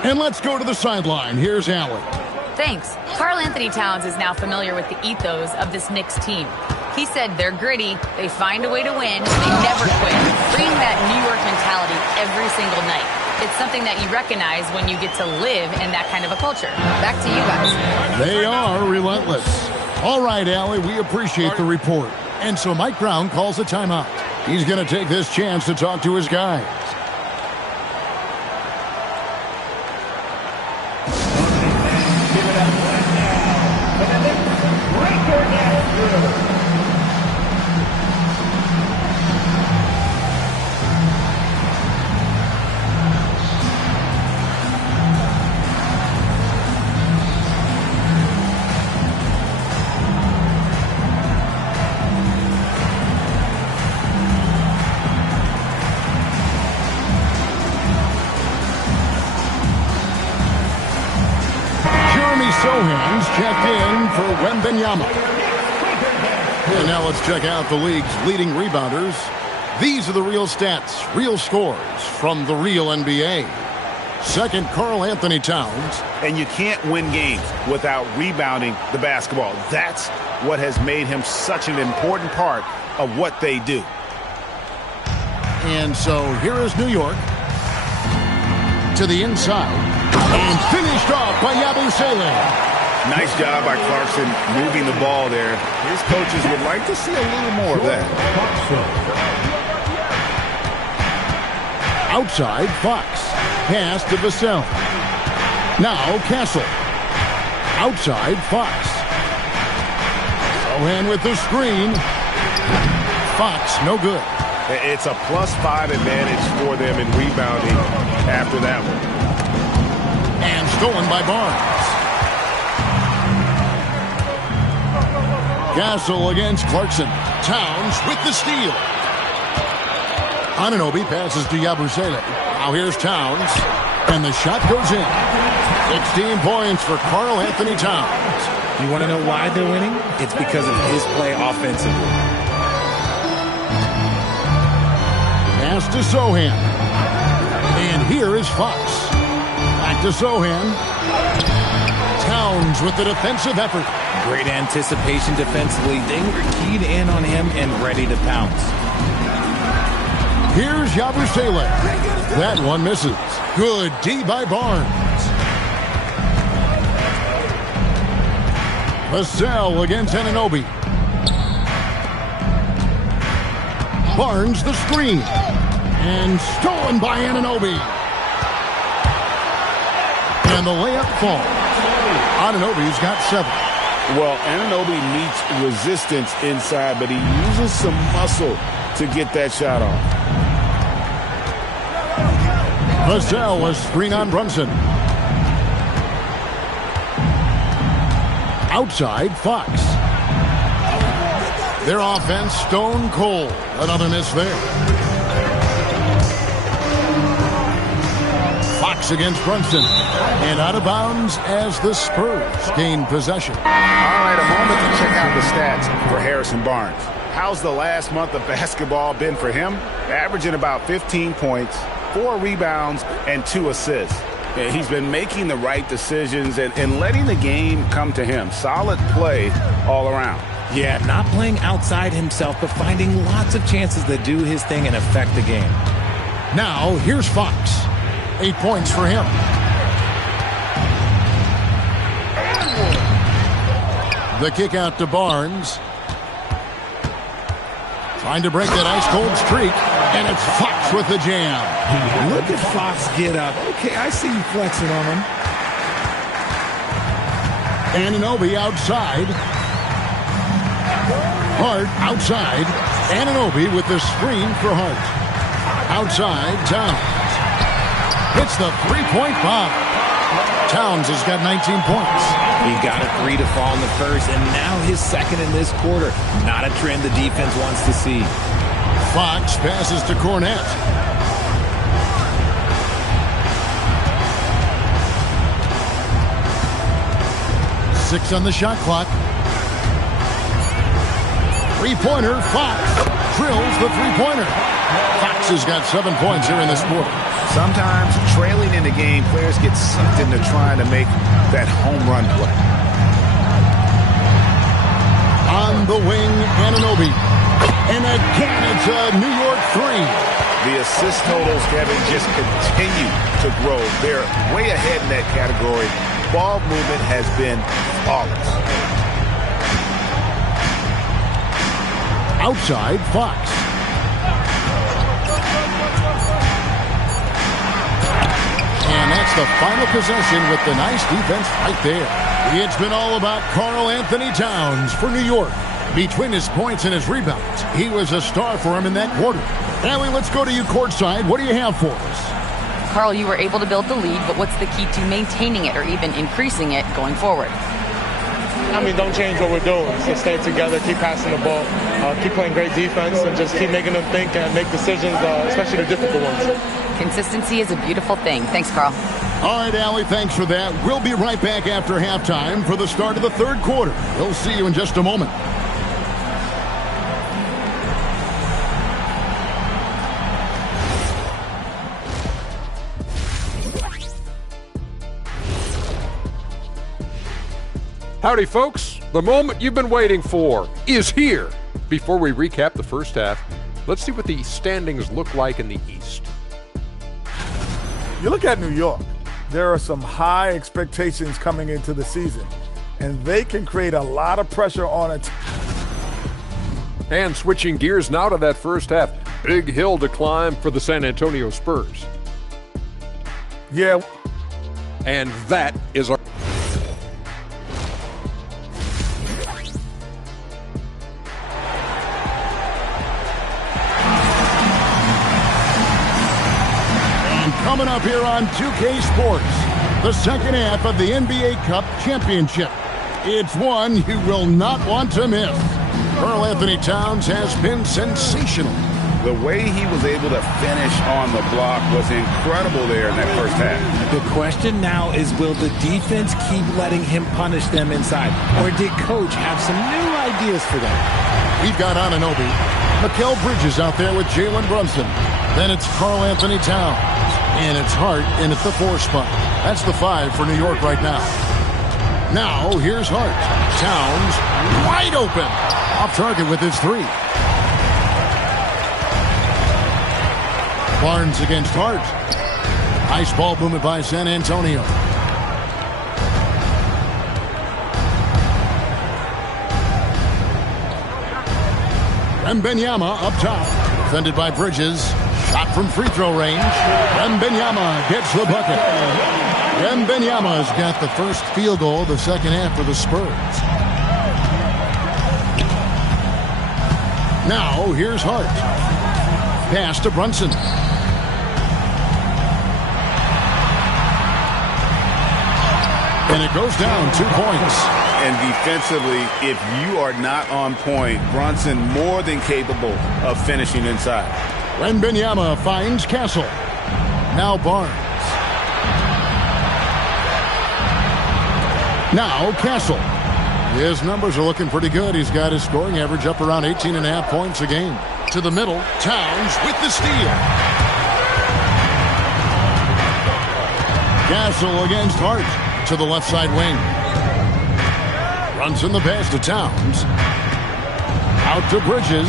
And let's go to the sideline. Here's Allen. Thanks. Karl Anthony Towns is now familiar with the ethos of this Knicks team. He said they're gritty, they find a way to win, they never quit, bringing that New York mentality every single night. It's something that you recognize when you get to live in that kind of a culture. Back to you guys. They are relentless. All right, Allie, we appreciate the report. And so Mike Brown calls a timeout. He's going to take this chance to talk to his guys. Sohan's checked in for Wembanyama. And now let's check out the league's leading rebounders. These are the real stats, real scores from the real NBA. Second, Karl Anthony Towns. And you can't win games without rebounding the basketball. That's what has made him such an important part of what they do. And so here is New York to the inside. And finished off by Yabusele. Nice job by Clarkson moving the ball there. His coaches would like to see a little more of that. Outside, Fox. Pass to Vassell. Now Castle. Outside, Fox. Sohan with the screen. Fox, no good. It's a +5 advantage for them in rebounding after that one. And stolen by Barnes. Castle against Clarkson. Towns with the steal. Anunoby passes to Yabusele. Now here's Towns. And the shot goes in. 16 points for Karl Anthony Towns. You want to know why they're winning? It's because of his play offensively. Pass to Sohan. And here is Fox. Back to Sohan. Towns with the defensive effort. Great anticipation defensively. They were keyed in on him and ready to pounce. Here's Yabusele. That one misses. Good D by Barnes. Vassell against Anunoby. Barnes the screen. And stolen by Anunoby. And the layup falls. Anunoby's got 7. Well, Anunoby meets resistance inside, but he uses some muscle to get that shot off. Vassell a screen on Brunson. Outside, Fox. Their offense stone cold. Another miss there. Fox against Brunson. And out of bounds as the Spurs gain possession. All right, a moment to check out the stats for Harrison Barnes. How's the last month of basketball been for him? Averaging about 15 points, 4 rebounds, and 2 assists. He's been making the right decisions and letting the game come to him. Solid play all around. Yeah, not playing outside himself, but finding lots of chances to do his thing and affect the game. Now, here's Fox. 8 points for him. The kick out to Barnes. Trying to break that ice-cold streak, and it's Fox with the jam. Look at Fox get up. Okay, I see you flexing on him. Anunoby outside. Hart outside. Anunoby with the screen for Hart. Outside, Towns. Hits the three-point bomb. Towns has got 19 points. He got a 3 to fall in the first, and now his second in this quarter. Not a trend the defense wants to see. Fox passes to Cornette. Six on the shot clock. Three-pointer, Fox drills the three-pointer. Fox has got 7 points here in this quarter. Sometimes trailing in the game, players get sucked into trying to make that home run play. On the wing, Anunoby. And again, it's a New York 3. The assist totals, Kevin, just continue to grow. They're way ahead in that category. Ball movement has been flawless. Outside, Fox. And that's the final possession with the nice defense right there. It's been all about Karl Anthony Towns for New York. Between his points and his rebounds, he was a star for him in that quarter. Allie, let's go to you courtside. What do you have for us? Karl, you were able to build the lead, but what's the key to maintaining it or even increasing it going forward? I mean, don't change what we're doing. So stay together, keep passing the ball, keep playing great defense, and just keep making them think and make decisions, especially the difficult ones. Consistency is a beautiful thing. Thanks, Karl. All right, Allie, thanks for that. We'll be right back after halftime for the start of the third quarter. We'll see you in just a moment. Howdy, folks. The moment you've been waiting for is here. Before we recap the first half, let's see what the standings look like in the East. You look at New York, there are some high expectations coming into the season, and they can create a lot of pressure on a team. And switching gears now to that first half, big hill to climb for the San Antonio Spurs. Yeah. And that is our... Coming up here on 2K Sports, the second half of the NBA Cup Championship. It's one you will not want to miss. Karl Anthony Towns has been sensational. The way he was able to finish on the block was incredible there in that first half. The question now is, will the defense keep letting him punish them inside? Or did Coach have some new ideas for them? We've got Anunoby. Mikal Bridges out there with Jalen Brunson. Then it's Karl Anthony Towns. And it's Hart in at the 4 spot. That's the 5 for New York right now. Now, here's Hart. Towns wide open. Off target with his 3. Barnes against Hart. Nice ball movement by San Antonio. Wembanyama up top. Defended by Bridges. Shot from free throw range. Wembanyama gets the bucket. Wembanyama's got the first field goal of the second half for the Spurs. Now, here's Hart. Pass to Brunson. And it goes down 2 points. And defensively, if you are not on point, Brunson more than capable of finishing inside. Wembanyama finds Castle. Now Barnes. Now Castle. His numbers are looking pretty good. He's got his scoring average up around 18.5 points a game. To the middle, Towns with the steal. Castle against Hart. To the left side wing. Runs in the pass to Towns. Out to Bridges.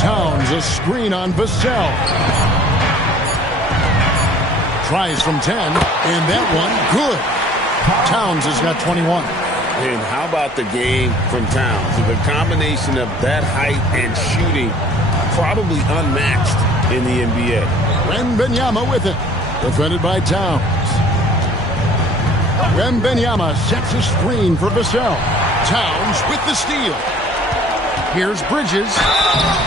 Towns, a screen on Vassell. Tries from 10, and that one, good. Towns has got 21. And how about the game from Towns? The combination of that height and shooting, probably unmatched in the NBA. Wembanyama with it. Defended by Towns. Wembanyama sets a screen for Vassell. Towns with the steal. Here's Bridges.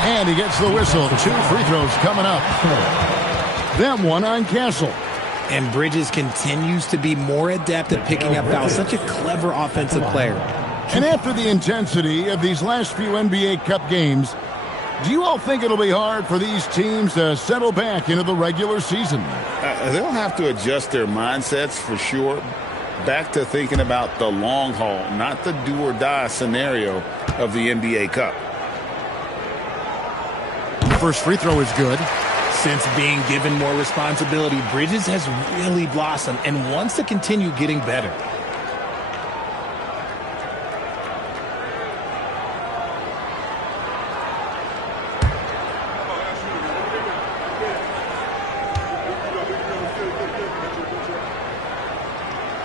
And he gets the whistle. 2 free throws coming up. That one on Castle. And Bridges continues to be more adept at picking up fouls. Such a clever offensive player. And after the intensity of these last few NBA Cup games, do you all think it'll be hard for these teams to settle back into the regular season? They'll have to adjust their mindsets for sure. Back to thinking about the long haul, not the do-or-die scenario of the NBA Cup. First free throw is good. Since being given more responsibility, Bridges has really blossomed and wants to continue getting better.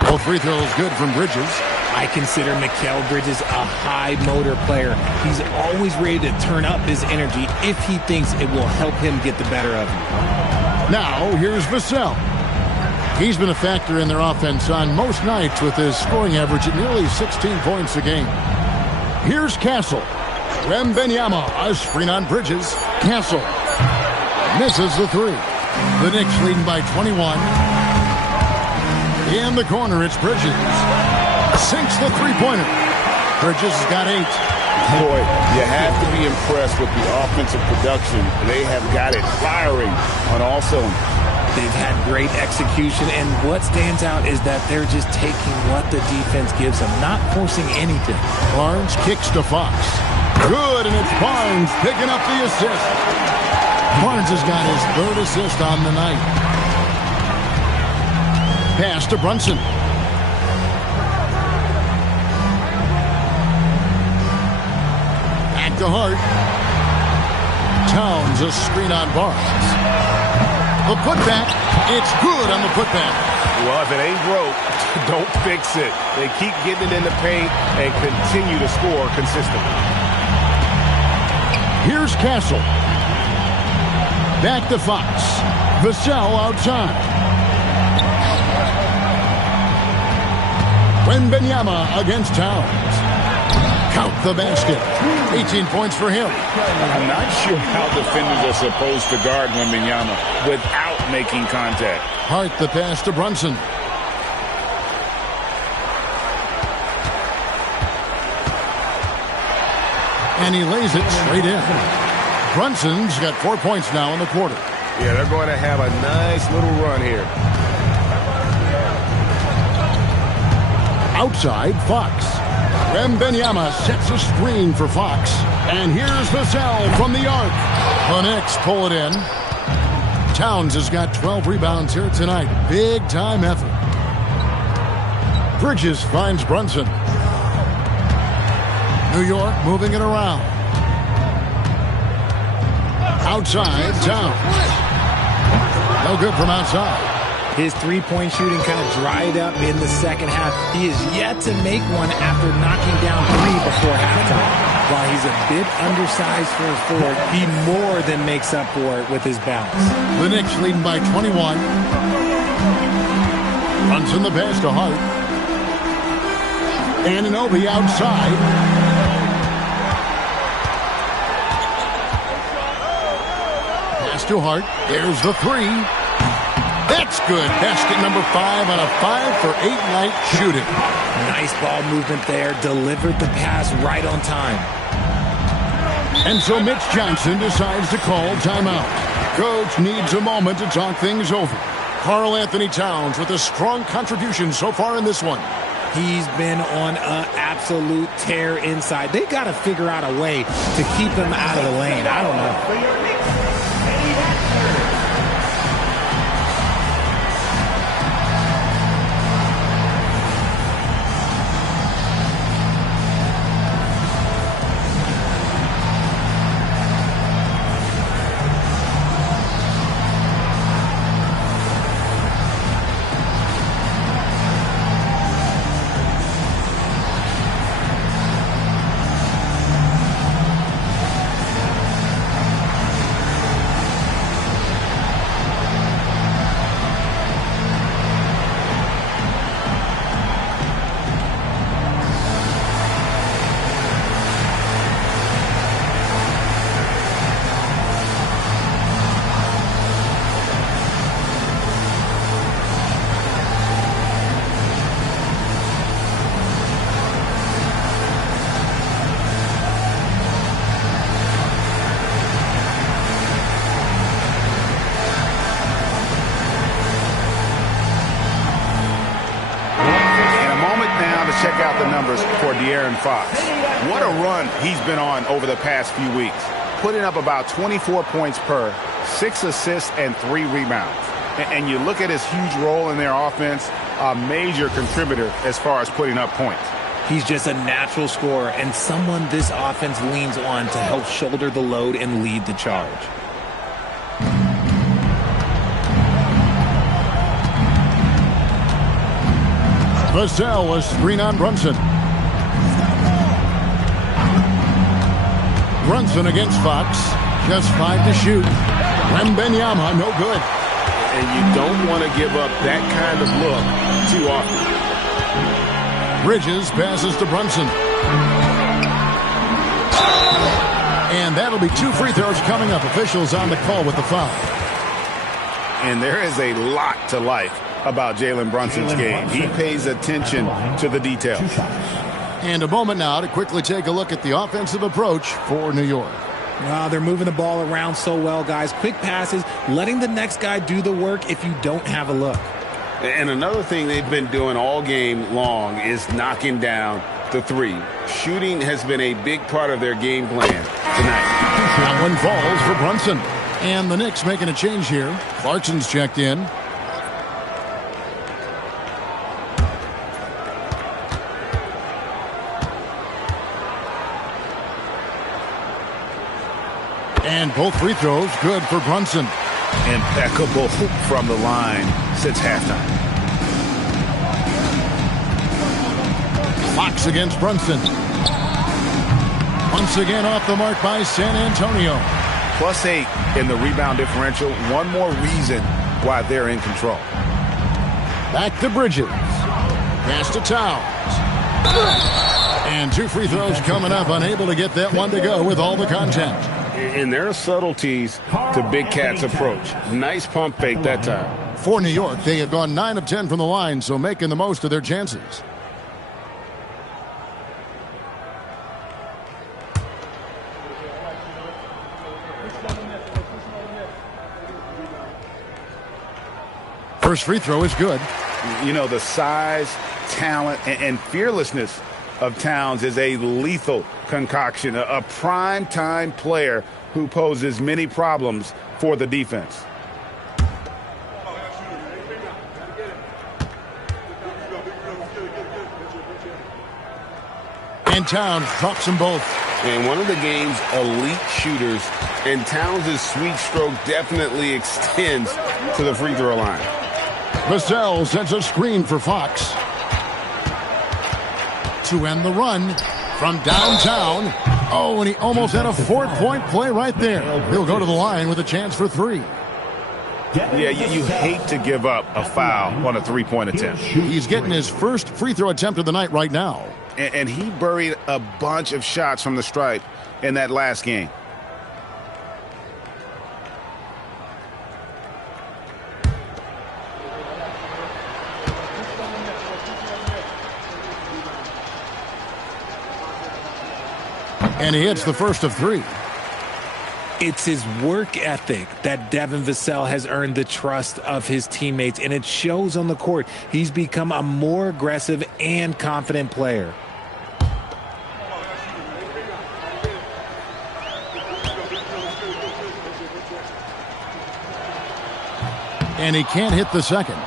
Both free throws good from Bridges. I consider Mikal Bridges a high motor player. He's always ready to turn up his energy if he thinks it will help him get the better of him. Now, here's Vassell. He's been a factor in their offense on most nights with his scoring average at nearly 16 points a game. Here's Castle. Wembanyama, a screen on Bridges. Castle misses the three. The Knicks leading by 21. In the corner, it's Bridges. Sinks the three-pointer. Bridges has got 8. Boy, you have to be impressed with the offensive production. They have got it firing on all cylinders. They've had great execution, and what stands out is that they're just taking what the defense gives them, not forcing anything. Barnes kicks to Fox. Good, and it's Barnes picking up the assist. Barnes has got his 3rd assist on the night. Pass to Brunson. Back to Hart. Towns, a screen on Barnes. The putback. It's good on the putback. Well, if it ain't broke, don't fix it. They keep getting it in the paint and continue to score consistently. Here's Castle. Back to Fox. Vassell outside. Wembanyama against Towns. Count the basket. 18 points for him. I'm not sure how defenders are supposed to guard Wembanyama without making contact. Hart the pass to Brunson. And he lays it straight in. Brunson's got 4 points now in the quarter. Yeah, they're going to have a nice little run here. Outside, Fox. Wembanyama sets a screen for Fox. And here's Vassell from the arc. The Knicks pull it in. Towns has got 12 rebounds here tonight. Big time effort. Bridges finds Brunson. New York moving it around. Outside, Towns. No good from outside. His three-point shooting kind of dried up in the second half. He is yet to make one after knocking down 3 before halftime. While he's a bit undersized for a forward, he more than makes up for it with his bounce. The Knicks leading by 21. Brunson the pass to Hart. Anunoby outside. Pass to Hart. There's the 3. That's good. Basket number 5 on a 5-for-8 night shooting. Nice ball movement there. Delivered the pass right on time. And so Mitch Johnson decides to call timeout. Coach needs a moment to talk things over. Karl Anthony Towns with a strong contribution so far in this one. He's been on an absolute tear inside. They got to figure out a way to keep him out of the lane. I don't know. Check out the numbers for De'Aaron Fox. What a run he's been on over the past few weeks. Putting up about 24 points per, 6 assists, and 3 rebounds. And you look at his huge role in their offense, a major contributor as far as putting up points. He's just a natural scorer and someone this offense leans on to help shoulder the load and lead the charge. Vassell, a screen on Brunson. Brunson against Fox. Just 5 to shoot. Wembanyama, no good. And you don't want to give up that kind of look too often. Bridges passes to Brunson. And that'll be 2 free throws coming up. Officials on the call with the foul. And there is a lot to like about Jalen Brunson's game. He pays attention to the details. And a moment now to quickly take a look at the offensive approach for New York. Wow, they're moving the ball around so well, guys. Quick passes, letting the next guy do the work if you don't have a look. And another thing they've been doing all game long is knocking down the 3. Shooting has been a big part of their game plan tonight. That one falls for Brunson. And the Knicks making a change here. Clarkson's checked in. And both free throws good for Brunson. Impeccable from the line since halftime. Fox against Brunson. Once again off the mark by San Antonio. +8 in the rebound differential. One more reason why they're in control. Back to Bridges. Pass to Towns. And 2 free throws coming up. Unable to get that one to go with all the contact. And there are subtleties to Big Cat's approach. Nice pump fake that time. For New York, they have gone 9 of 10 from the line, so making the most of their chances. First free throw is good. You know, the size, talent, and fearlessness of Towns is a lethal concoction, a prime-time player who poses many problems for the defense. And Towns drops them both. And one of the game's elite shooters, and Towns' sweet stroke definitely extends to the free throw line. Vassell sends a screen for Fox. To end the run from downtown. Oh, and he almost had a 4-point play right there. He'll go to the line with a chance for 3. Yeah, you hate to give up a foul on a three-point attempt. He's getting his first free throw attempt of the night right now. And he buried a bunch of shots from the stripe in that last game. And he hits the first of 3. It's his work ethic that Devin Vassell has earned the trust of his teammates, and it shows on the court. He's become a more aggressive and confident player. And he can't hit the second.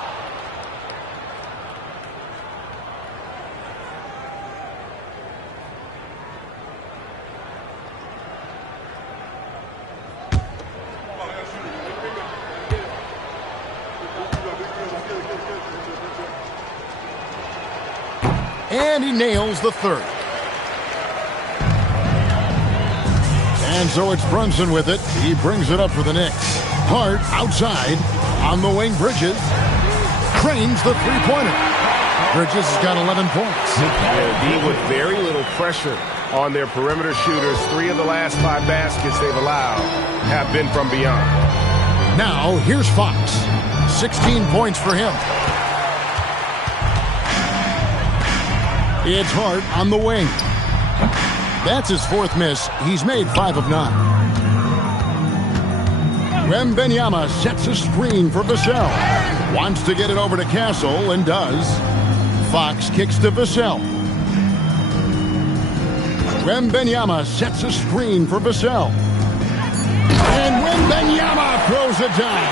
And he nails the third. And so it's Brunson with it. He brings it up for the Knicks. Hart outside. On the wing, Bridges. Cranes the three-pointer. Bridges has got 11 points. Yeah, with very little pressure on their perimeter shooters. 3 of the last 5 baskets they've allowed have been from beyond. Now, here's Fox. 16 points for him. It's Hart on the wing. That's his 4th miss. He's made 5 of 9. Wembanyama sets a screen for Vassell. Wants to get it over to Castle and does. Fox kicks to Vassell. Wembanyama sets a screen for Vassell. And Wembanyama throws it down.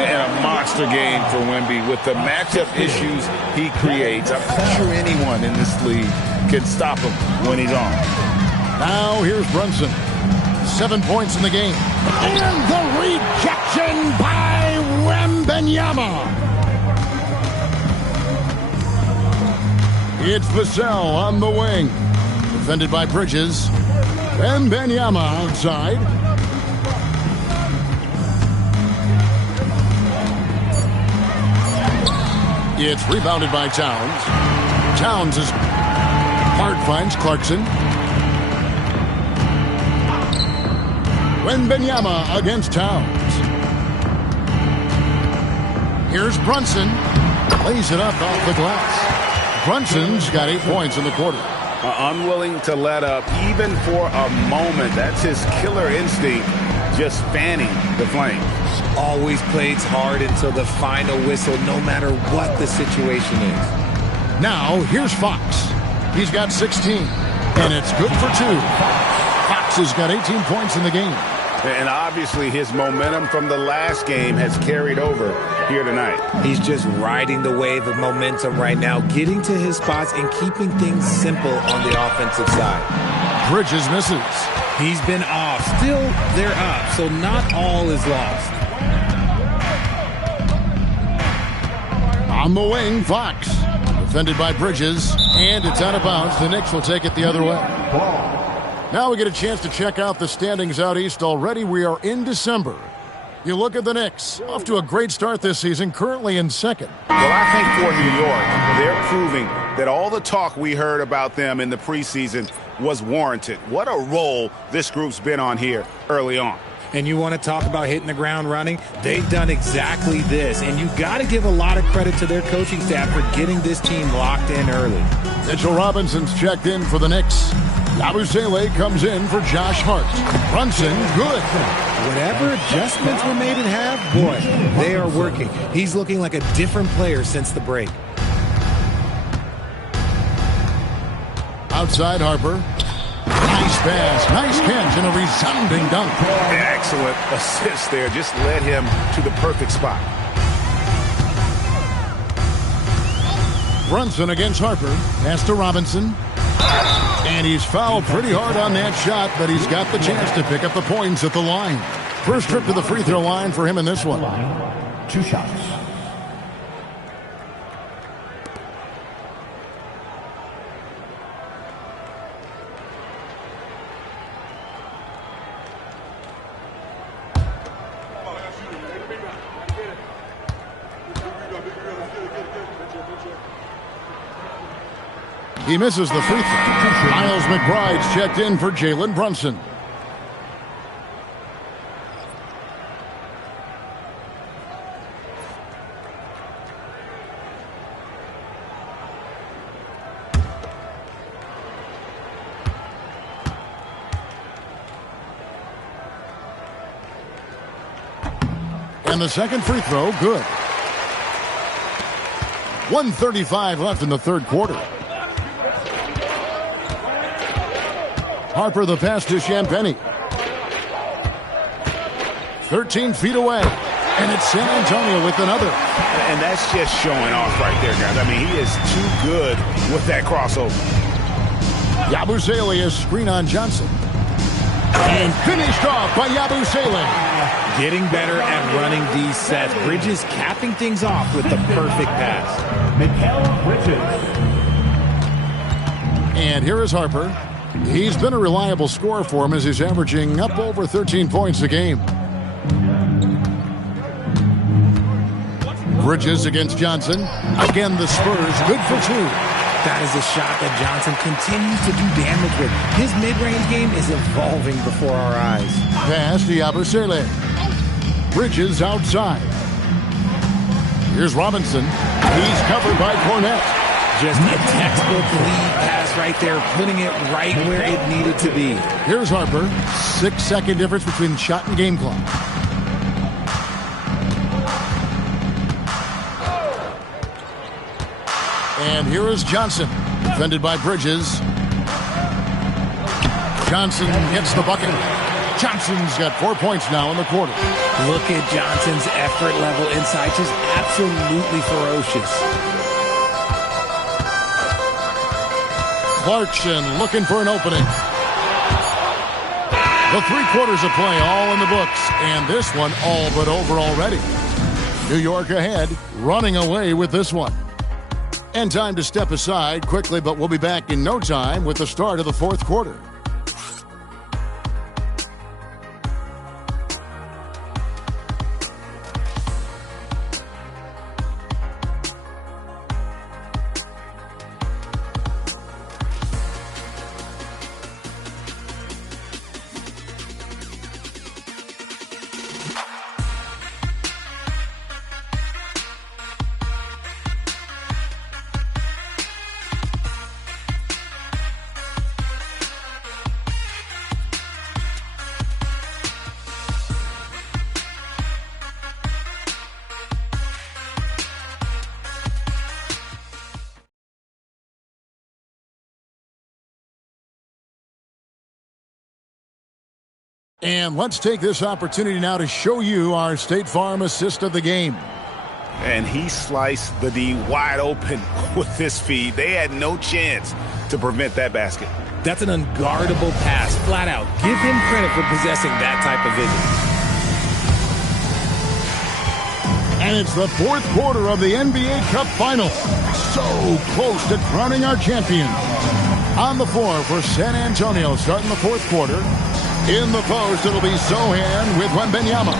And a monster game for Wemby with the matchup issues he creates. I'm not sure anyone in this league can stop him when he's on. Now here's Brunson. 7 points in the game. And the rejection by Wembanyama. It's Vassell on the wing. Defended by Bridges. Wembanyama outside. It's rebounded by Towns. Towns is hard, finds Clarkson. Wembanyama against Towns. Here's Brunson. Lays it up off the glass. Brunson's got 8 points in the quarter. Unwilling to let up even for a moment. That's his killer instinct, just fanning the flames. Always plays hard until the final whistle, no matter what the situation is. Now, here's Fox. He's got 16, and it's good for 2. Fox has got 18 points in the game. And obviously his momentum from the last game has carried over here tonight. He's just riding the wave of momentum right now, getting to his spots and keeping things simple on the offensive side. Bridges misses. He's been off. Still, they're up, so not all is lost. On the wing, Fox. Defended by Bridges, and it's out of bounds. The Knicks will take it the other way. Now we get a chance to check out the standings out east already. We are in December. You look at the Knicks, off to a great start this season, currently in second. Well, I think for New York, they're proving that all the talk we heard about them in the preseason was warranted. What a role this group's been on here early on. And you want to talk about hitting the ground running? They've done exactly this. And you've got to give a lot of credit to their coaching staff for getting this team locked in early. Mitchell Robinson's checked in for the Knicks. Yabusele comes in for Josh Hart. Brunson, good. Whatever adjustments were made at half, boy, they are working. He's looking like a different player since the break. Outside Harper. Nice pass, nice catch, and a resounding dunk. Excellent assist there. Just led him to the perfect spot. Brunson against Harper. Pass to Robinson. And he's fouled pretty hard on that shot, but he's got the chance to pick up the points at the line. First trip to the free throw line for him in this one. 2 shots. He misses the free throw. Miles McBride's checked in for Jalen Brunson. And the second free throw, good. 1:35 left in the third quarter. Harper the pass to Champagnie. 13 feet away. And it's San Antonio with another. And that's just showing off right there, guys. I mean, he is too good with that crossover. Yabusele, a screen on Johnson. And finished off by Yabusele. Getting better at running these sets. Bridges capping things off with the perfect pass. Mikal Bridges. And here is Harper. He's been a reliable scorer for him as he's averaging up over 13 points a game. Bridges against Johnson. Again, the Spurs good for 2. That is a shot that Johnson continues to do damage with. His mid-range game is evolving before our eyes. Pass to Yabusele. Bridges outside. Here's Robinson. He's covered by Cornette. Just a textbook lead pass right there, putting it right where it needed to be. Here's Harper. 6-second difference between shot and game clock. And here is Johnson, defended by Bridges. Johnson gets the bucket. Johnson's got 4 points now in the quarter. Look at Johnson's effort level inside, just absolutely ferocious. Clarkson looking for an opening. The 3 quarters of play all in the books, and this one all but over already. New York ahead, running away with this one. And time to step aside quickly, but we'll be back in no time with the start of the fourth quarter. And let's take this opportunity now to show you our State Farm assist of the game. And he sliced the D wide open with this feed. They had no chance to prevent that basket. That's an unguardable pass, flat out. Give him credit for possessing that type of vision. And it's the fourth quarter of the NBA Cup Finals. So close to crowning our champion. On the floor for San Antonio starting the fourth quarter. In the post, it'll be Sohan with Wembanyama.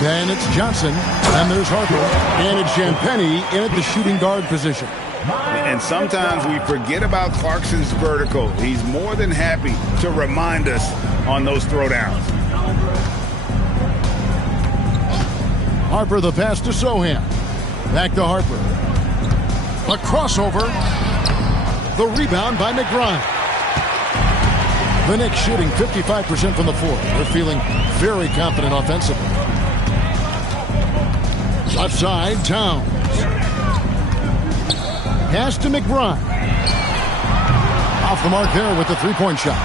Then it's Johnson, and there's Harper, and it's Champagnie in at the shooting guard position. And sometimes we forget about Clarkson's vertical. He's more than happy to remind us on those throwdowns. Harper the pass to Sohan. Back to Harper. A crossover. The rebound by McBride. The Knicks shooting 55% from the floor. They're feeling very confident offensively. Left side, Towns. Pass to McBride. Off the mark there with the three-point shot.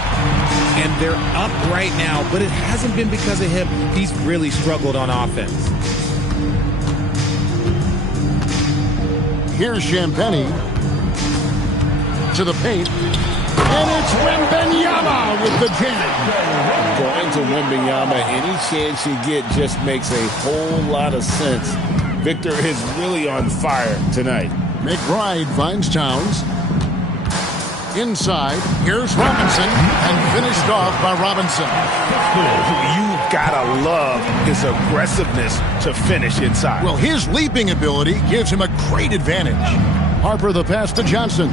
And they're up right now, but it hasn't been because of him. He's really struggled on offense. Here's Champagnie to the paint. And it's it's Wembanyama with the jam. Going to Wembanyama, any chance you get just makes a whole lot of sense. Victor is really on fire tonight. McBride finds Towns. Inside, here's Robinson, and finished off by Robinson. You've got to love his aggressiveness to finish inside. Well, his leaping ability gives him a great advantage. Harper the pass to Johnson.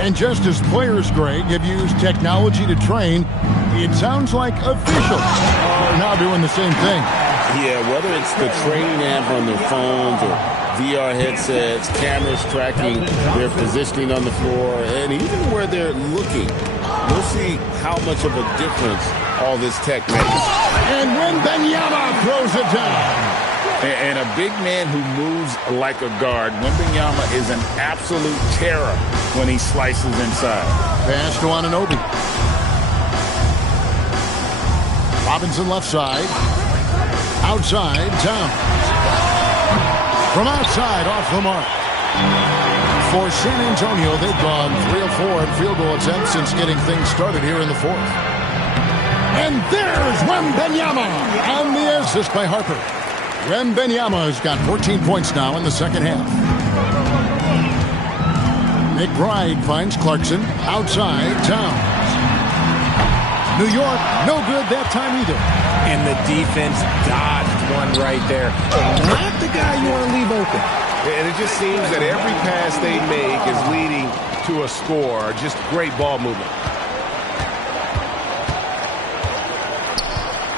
And just as players, Greg, have used technology to train, it sounds like officials are now doing the same thing. Yeah, whether it's the training app on their phones or VR headsets, cameras tracking their positioning on the floor, and even where they're looking, we'll see how much of a difference all this tech makes. And Wembanyama throws it down. And a big man who moves like a guard, Wembanyama is an absolute terror when he slices inside. Pass to Anunoby. Robinson left side. Outside, Towns. From outside, off the mark. For San Antonio, they've gone 3 of 4 in field goal attempts since getting things started here in the fourth. And there's Wembanyama on the assist by Harper. Wembanyama has got 14 points now in the second half. McBride finds Clarkson. Outside, Towns. New York, no good that time either. And the defense dodged one right there. Not the guy you want to leave open. And it just seems that every pass they make is leading to a score. Just great ball movement.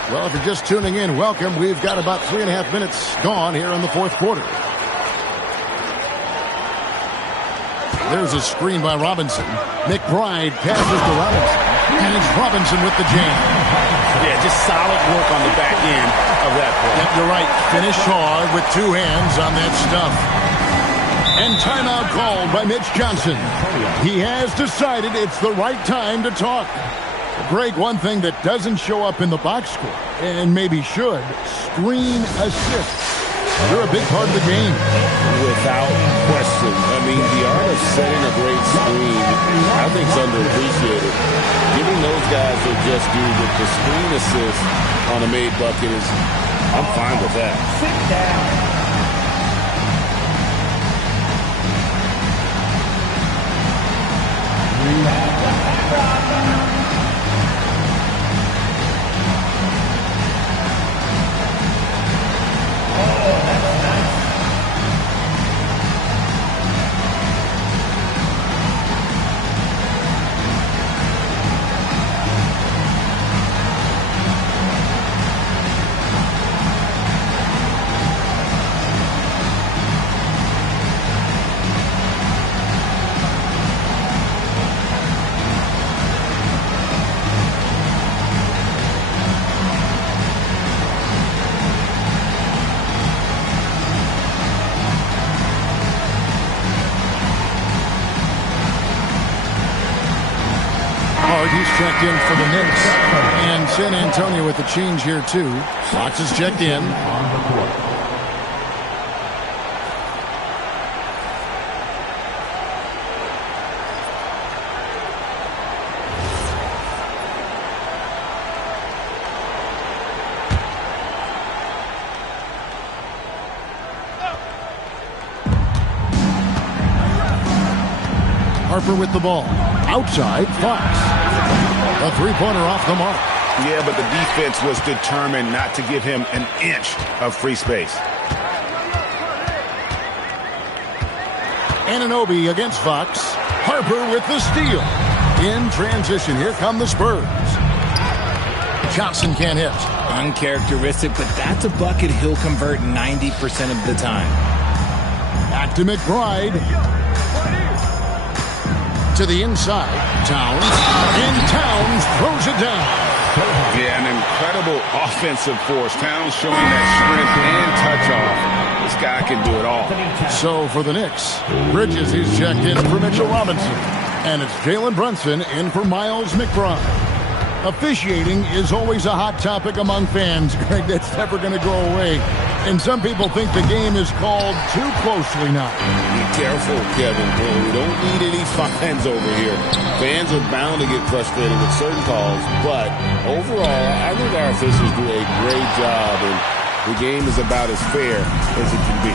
Well, if you're just tuning in, welcome. We've got about 3.5 minutes gone here in the fourth quarter. There's a screen by Robinson. McBride passes to Robinson. And it's Robinson with the jam. Yeah, just solid work on the back end of that play. Yep, you're right. Finish hard with 2 hands on that stuff. And timeout called by Mitch Johnson. He has decided it's the right time to talk. Greg, one thing that doesn't show up in the box score, and maybe should, screen assists. They're a big part of the game. Without question. I mean, the art of setting a great screen, I think, is underappreciated. Giving those guys their just due with the screen assist on a made bucket is, I'm fine with that. Sit down. He's checked in for the Knicks. And San Antonio with the change here, too. Fox is checked in. Harper with the ball. Outside, Fox. A three-pointer off the mark. Yeah, but the defense was determined not to give him an inch of free space. Anunoby against Fox. Harper with the steal. In transition, here come the Spurs. Johnson can't hit. Uncharacteristic, but that's a bucket he'll convert 90% of the time. Back to McBride. To the inside, Towns, and Towns throws it down. Yeah, an incredible offensive force. Towns showing that strength and touch-off. This guy can do it all. So for the Knicks, Bridges, he's checked in for Mitchell Robinson. And it's Jalen Brunson in for Miles McBride. Officiating is always a hot topic among fans. Greg, that's never going to go away. And some people think the game is called too closely now. Be careful, Kevin. We don't need any fines over here. Fans are bound to get frustrated with certain calls, but overall, I think our officials do a great job, and the game is about as fair as it can be.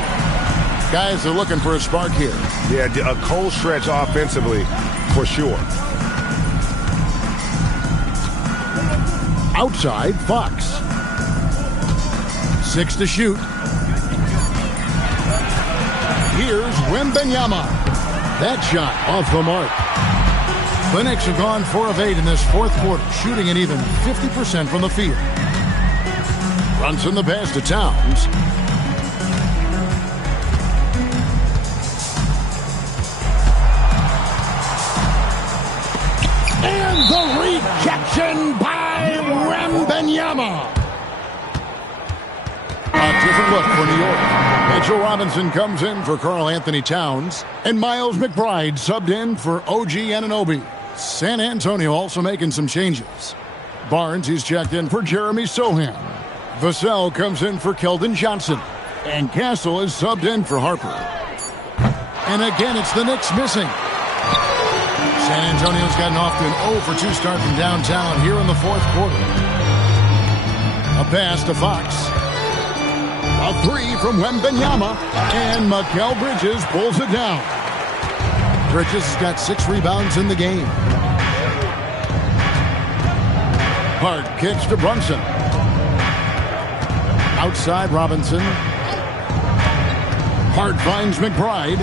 Guys are looking for a spark here. Yeah, a cold stretch offensively, for sure. Outside, Fox. 6 to shoot. Here's Wembanyama. That shot off the mark. The Knicks have gone 4 of 8 in this fourth quarter, shooting at even 50% from the field. Brunson the pass to Towns. And the rejection by Wembanyama. A different look for New York. Mitchell Robinson comes in for Karl Anthony Towns, and Miles McBride subbed in for OG Anunoby. San Antonio also making some changes. Barnes, he's checked in for Jeremy Sohan. Vassell comes in for Keldon Johnson, and Castle is subbed in for Harper. And again, it's the Knicks missing. San Antonio's gotten off to an 0 for 2 start from downtown here in the fourth quarter. A pass to Fox. A 3 from Wembanyama, and Mikal Bridges pulls it down. Bridges has got 6 rebounds in the game. Hart kicks to Brunson. Outside Robinson. Hart finds McBride.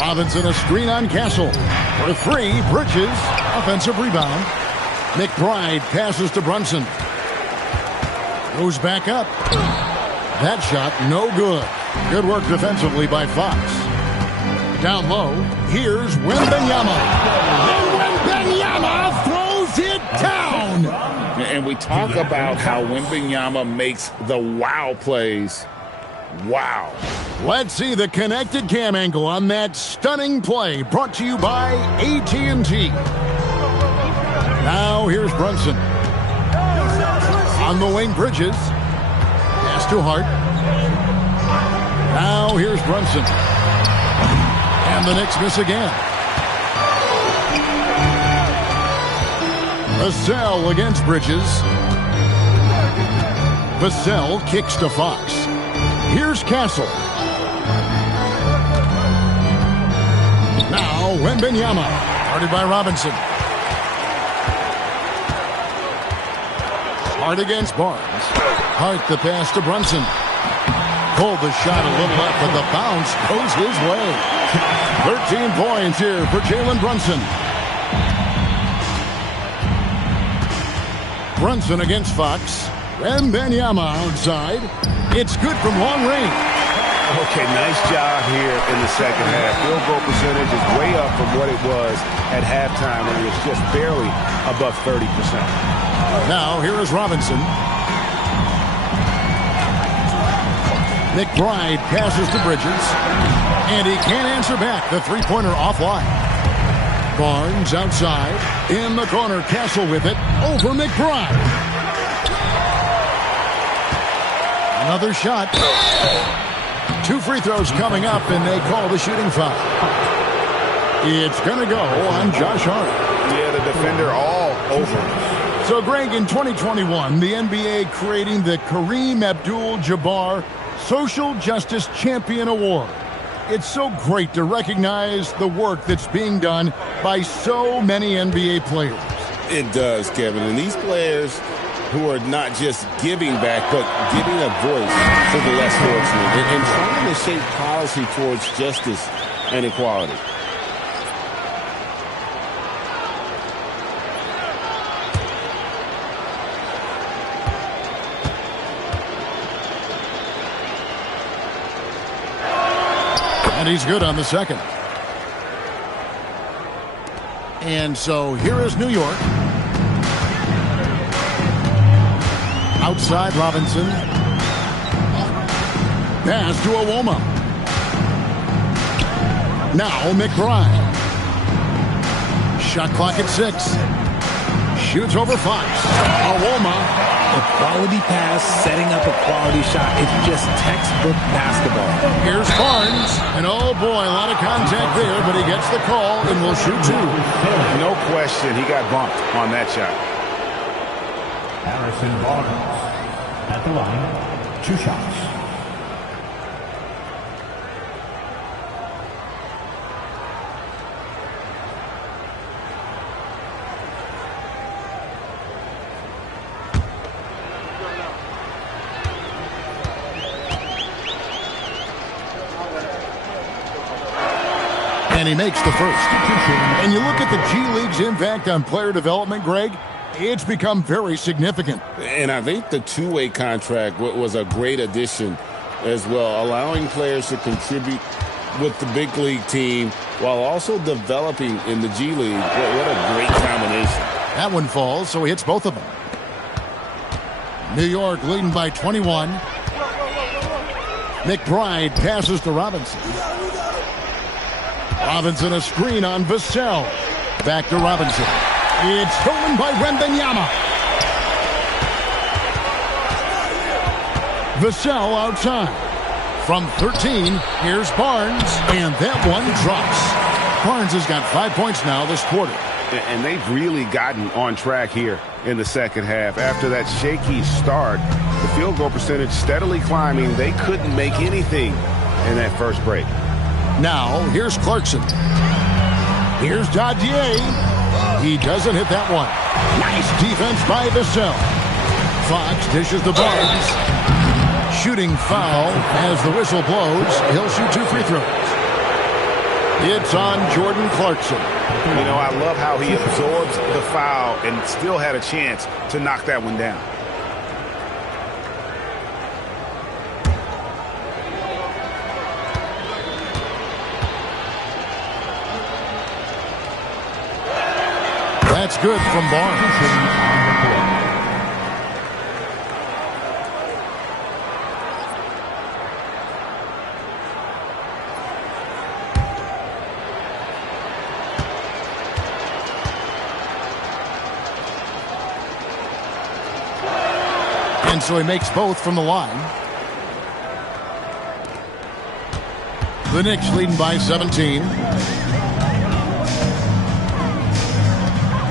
Robinson a screen on Castle. For 3, Bridges, offensive rebound. McBride passes to Brunson. Goes back up. That shot, no good. Good work defensively by Fox. Down low, here's Wembanyama. And Wembanyama throws it down. And we talk about how Wembanyama makes the wow plays. Wow. Let's see the connected cam angle on that stunning play, brought to you by AT&T. Now here's Brunson. On the wing, Bridges. Pass to Hart. Now here's Brunson. And the Knicks miss again. Vassell against Bridges. Vassell kicks to Fox. Here's Castle. Now Wembanyama. Guarded by Robinson. Hart against Barnes. Hart the pass to Brunson. Pulled the shot a little up, but the bounce goes his way. 13 points here for Jalen Brunson. Brunson against Fox. Wembanyama outside. It's good from long range. Okay, nice job here in the second half. Field goal percentage is way up from what it was at halftime, and it's just barely above 30%. Now, here is Robinson. McBride passes to Bridges. And he can't answer back. The three-pointer offline. Barnes outside. In the corner, Castle with it. Over McBride. Another shot. 2 free throws coming up, and they call the shooting foul. It's going to go on Josh Hart. Yeah, the defender all over. So, Greg, in 2021, the NBA creating the Kareem Abdul-Jabbar Social Justice Champion Award. It's so great to recognize the work that's being done by so many NBA players. It does, Kevin. And these players who are not just giving back, but giving a voice to the less fortunate and trying to shape policy towards justice and equality. And he's good on the second. And so here is New York. Outside Robinson. Pass to Iwoma. Now McBride. Shot clock at 6. Shoots over Fox. Awoma. A quality pass, setting up a quality shot. It's just textbook basketball. Here's Barnes. And oh boy, a lot of contact there, but he gets the call and will shoot two. No question, he got bumped on that shot. Harrison Barnes at the line, 2 shots. And he makes the first. And you look at the G League's impact on player development, Greg, it's become very significant. And I think the two-way contract was a great addition as well, allowing players to contribute with the big league team while also developing in the G League. What a great combination. That one falls, so he hits both of them. New York leading by 21. McBride passes to Robinson. Robinson a screen on Vassell. Back to Robinson. It's stolen by Wembanyama. Vassell outside. From 13, here's Barnes, and that one drops. Barnes has got 5 points now this quarter. And they've really gotten on track here in the second half. After that shaky start, the field goal percentage steadily climbing. They couldn't make anything in that first break. Now, here's Clarkson. Here's Dadier. He doesn't hit that one. Nice defense by Vassell. Fox dishes the Barnes. Shooting foul as the whistle blows. He'll shoot 2 free throws. It's on Jordan Clarkson. You know, I love how he absorbs the foul and still had a chance to knock that one down. That's good from Barnes. And so he makes both from the line. The Knicks leading by 17.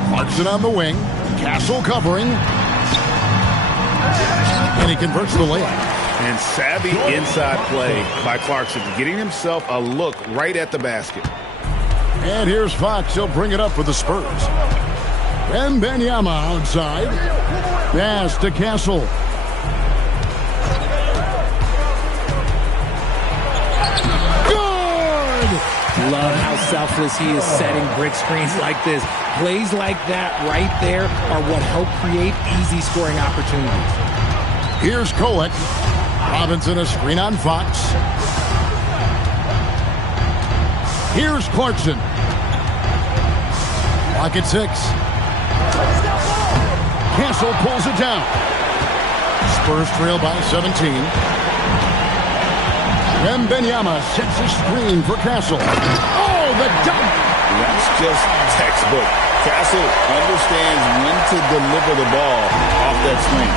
Clarkson on the wing. Castle covering. And he converts the layup. And savvy inside play by Clarkson, getting himself a look right at the basket. And here's Fox. He'll bring it up for the Spurs. Wembanyama outside. Pass to Castle. Love how selfless he is setting brick screens like this. Plays like that right there are what help create easy scoring opportunities. Here's Kolek. Robinson a screen on Fox. Here's Clarkson. Clock at 6. Castle pulls it down. Spurs trail by 17. Wembanyama sets a screen for Castle. Oh, the dunk! That's just textbook. Castle understands when to deliver the ball off that screen.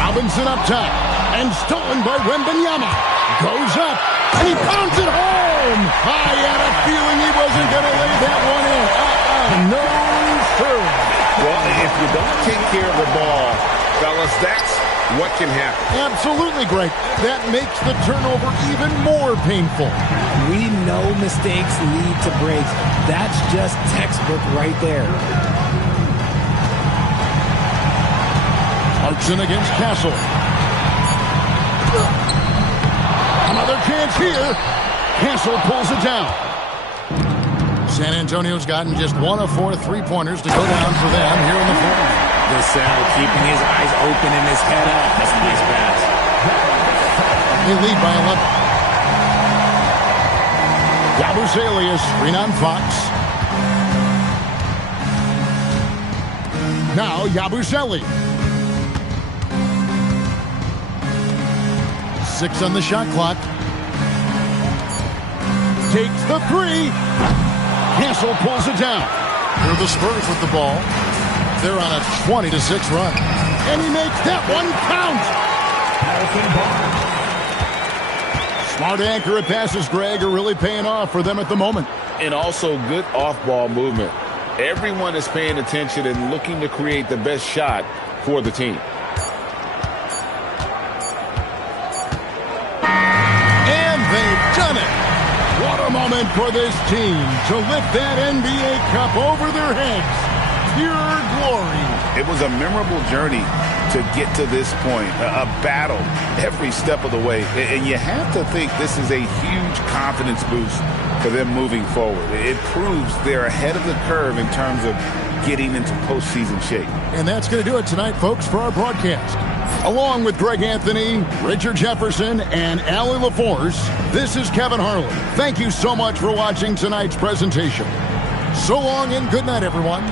Robinson up top and stolen by Wembanyama. Goes up and he pounds it home. I had a feeling he wasn't going to lay that one in. No, sir. Well, if you don't take care of the ball, fellas, that's what can happen. Absolutely, Greg. That makes the turnover even more painful. We know mistakes lead to breaks. That's just textbook right there. Clarkson against Castle. Another chance here. Castle pulls it down. San Antonio's gotten just 1 of 4 3-pointers to go down for them here in the fourth. Vassell keeping his eyes open and his head up. That's a nice pass. They lead by 11. Yabusele is screen on Fox. Now Yabusele. 6 on the shot clock. Takes the 3. Castle pulls it down. Here are the Spurs with the ball. They're on a 20-6 run. And he makes that one count. Smart accurate passes, Greg, are really paying off for them at the moment. And also good off-ball movement. Everyone is paying attention and looking to create the best shot for the team. And they've done it. What a moment for this team to lift that NBA Cup over their heads. Pure glory. It was a memorable journey to get to this point, a battle every step of the way. And you have to think this is a huge confidence boost for them moving forward. It proves they're ahead of the curve in terms of getting into postseason shape. And that's going to do it tonight, folks, for our broadcast. Along with Greg Anthony, Richard Jefferson, and Allie LaForce, this is Kevin Harlan. Thank you so much for watching tonight's presentation. So long and good night, everyone.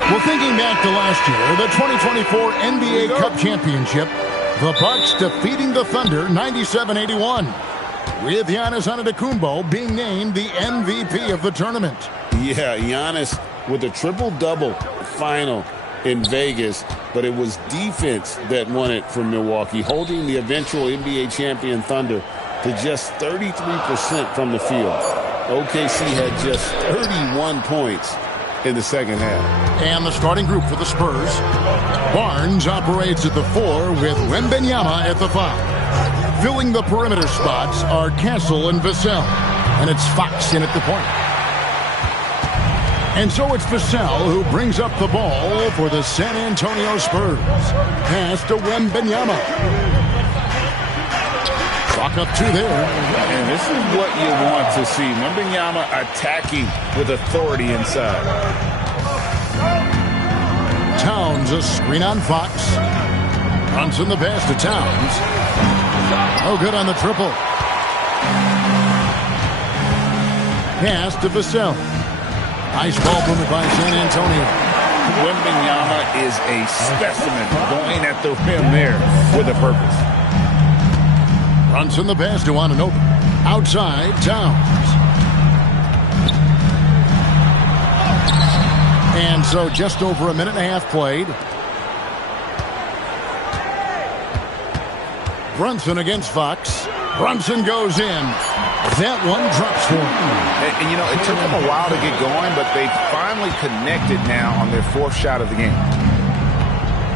Well, thinking back to last year, the 2024 NBA Cup Championship, the Bucks defeating the Thunder 97-81, with Giannis Antetokounmpo being named the MVP of the tournament. Yeah, Giannis with a triple-double final in Vegas, but it was defense that won it for Milwaukee, holding the eventual NBA champion Thunder to just 33% from the field. OKC had just 31 points in the second half. And the starting group for the Spurs. Barnes operates at the 4 with Wembanyama at the 5. Filling the perimeter spots are Castle and Vassell. And it's Fox in at the point. And so it's Vassell who brings up the ball for the San Antonio Spurs. Pass to Wembanyama. Clock up 2 there. And this is what you want to see. Wembanyama attacking with authority inside. Towns a screen on Fox. Brunson the pass to Towns. Oh, good on the triple. Pass to Vassell. Nice ball movement by San Antonio. Wembanyama is a specimen going at the rim there with a purpose. Brunson the pass to Anunoby. Outside, Towns. And so just over a minute and a half played. Brunson against Fox. Brunson goes in. That one drops for him. And you know, it took them a while to get going, but they finally connected now on their 4th shot of the game.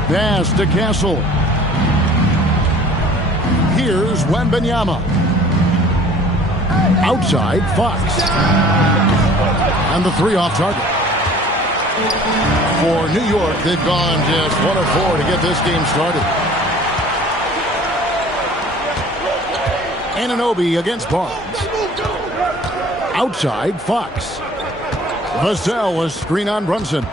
Pass to Castle. Here's Wembanyama. Outside, Fox. And the 3 off target. For New York, they've gone just 1 of 4 to get this game started. Anunoby against Barnes. Outside, Fox. Vassell a screen on Brunson.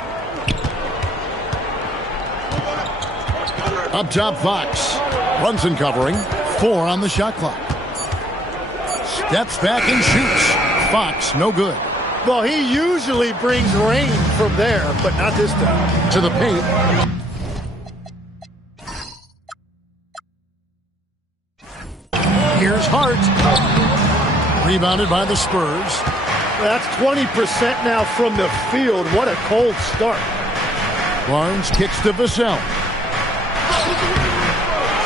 Up top, Fox. Brunson covering. 4 on the shot clock. Steps back and shoots. Fox, no good. Well, he usually brings rain from there, but not this time. To the paint. Here's Hart. Rebounded by the Spurs. That's 20% now from the field. What a cold start. Barnes kicks to Vassell.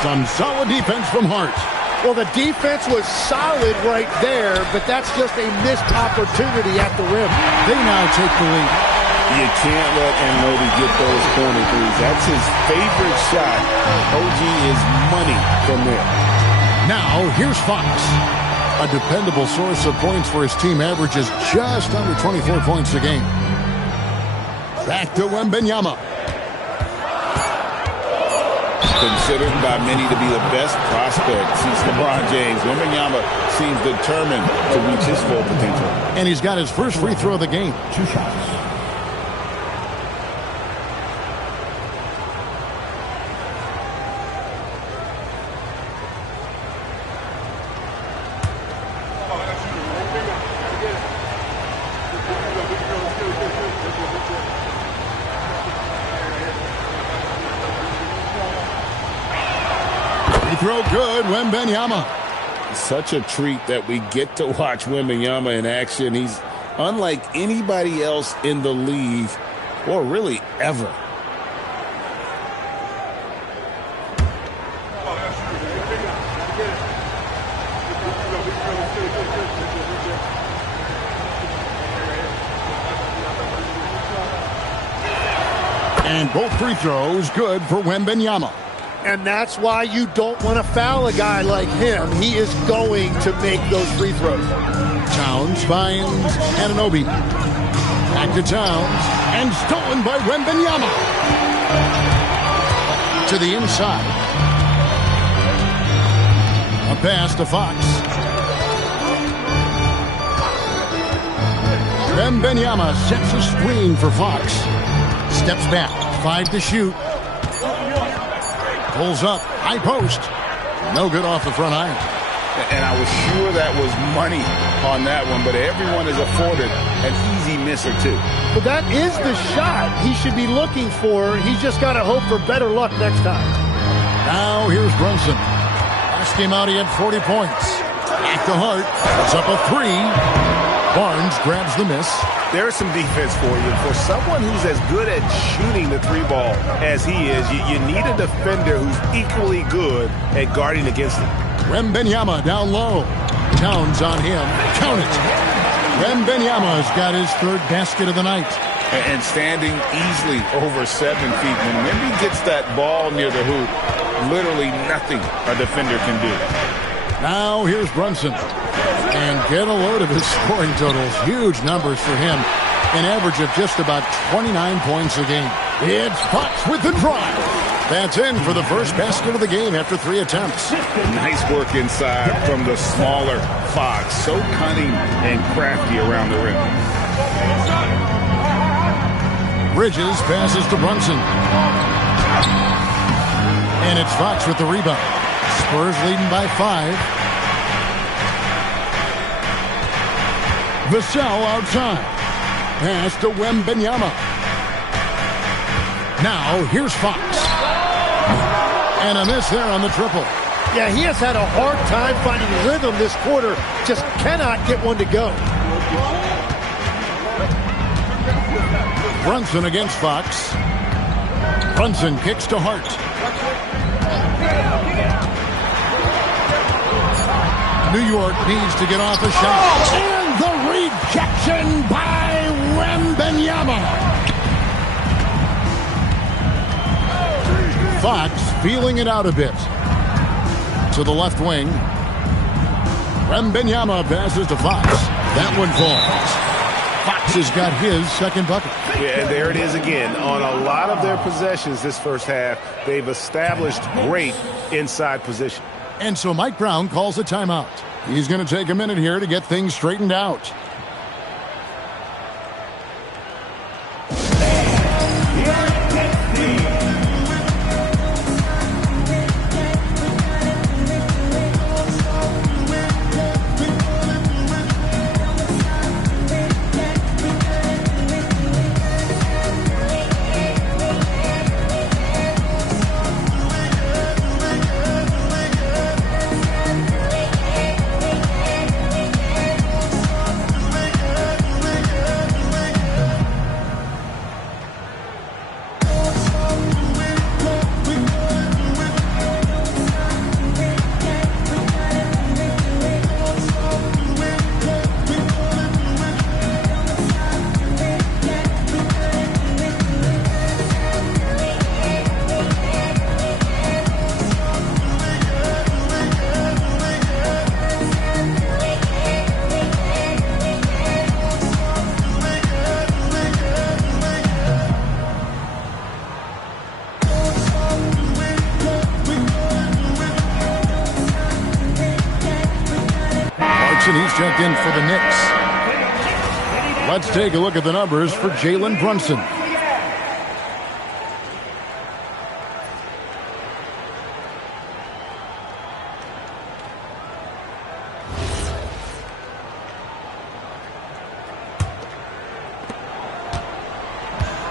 Some solid defense from Hart. Well, the defense was solid right there, but that's just a missed opportunity at the rim. They now take the lead. You can't let Anunoby get those corner threes. That's his favorite shot. OG is money from there. Now, here's Fox. A dependable source of points for his team, averages just under 24 points a game. Back to Wembanyama. Considered by many to be the best prospect since LeBron James. Wembanyama seems determined to reach his full potential. And he's got his first free throw of the game. 2 shots. Throw good, Wembanyama. Such a treat that we get to watch Wembanyama in action. He's unlike anybody else in the league, or really ever. And both free throws good for Wembanyama. And that's why you don't want to foul a guy like him. He is going to make those free throws. Towns finds Anunoby. Back to Towns. And stolen by Wembanyama. To the inside. A pass to Fox. Wembanyama sets a screen for Fox. Steps back. 5 to shoot. Pulls up, high post. No good off the front iron. And I was sure that was money on that one, but everyone is afforded an easy miss or two. But that is the shot he should be looking for. He's just got to hope for better luck next time. Now here's Brunson. Last game out, he had 40 points. Back to Hart. It's up a 3. Barnes grabs the miss. There's some defense for you. For someone who's as good at shooting the 3-ball as he is, you need a defender who's equally good at guarding against him. Wembanyama down low. Towns on him. Count it. Wembanyama's got his 3rd basket of the night. And standing easily over 7 feet. When Wemby gets that ball near the hoop, literally nothing a defender can do. Now here's Brunson. And get a load of his scoring totals. Huge numbers for him. An average of just about 29 points a game. It's Fox with the drive. That's in for the first basket of the game after 3 attempts. Nice work inside from the smaller Fox. So cunning and crafty around the rim. Bridges passes to Brunson. And it's Fox with the rebound. Spurs leading by 5. Vassell outside. Pass to Wembanyama. Now, here's Fox. And a miss there on the triple. Yeah, he has had a hard time finding rhythm this quarter. Just cannot get one to go. Brunson against Fox. Brunson kicks to Hart. New York needs to get off a shot. And the rejection by Wembanyama. Fox feeling it out a bit. To the left wing. Wembanyama passes to Fox. That one falls. Fox Fox has got his second bucket. Yeah, and there it is again. On a lot of their possessions this first half, they've established great inside position. And so Mike Brown calls a timeout. He's going to take a minute here to get things straightened out. He's checked in for the Knicks. Let's take a look at the numbers for Jalen Brunson.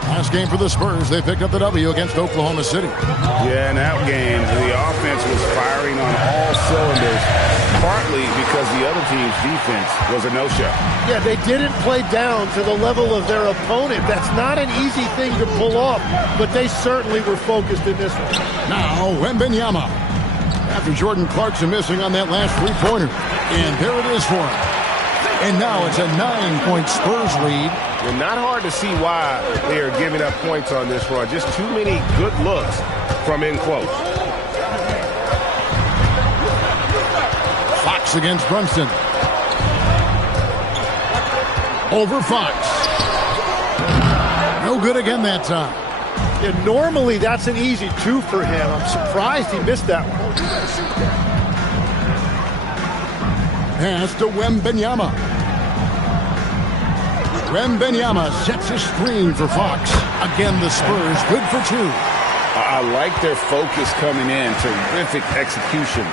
Last game for the Spurs, they picked up the W against Oklahoma City. Yeah, in that game, the offense was firing on all cylinders, partly because the other team's defense was a no-show. Yeah, they didn't play down to the level of their opponent. That's not an easy thing to pull off, but they certainly were focused in this one. Now, Wembanyama. After Jordan Clarkson missing on that last three-pointer. And there it is for him. And now it's a 9-point Spurs lead. And not hard to see why they are giving up points on this run. Just too many good looks from in close. Fox against Brunson. Over Fox. No good again that time. Yeah, normally that's an easy two for him. I'm surprised he missed that one. Pass to Wembanyama. Wembanyama sets a screen for Fox. Again, the Spurs good for two. I like their focus coming in. Terrific execution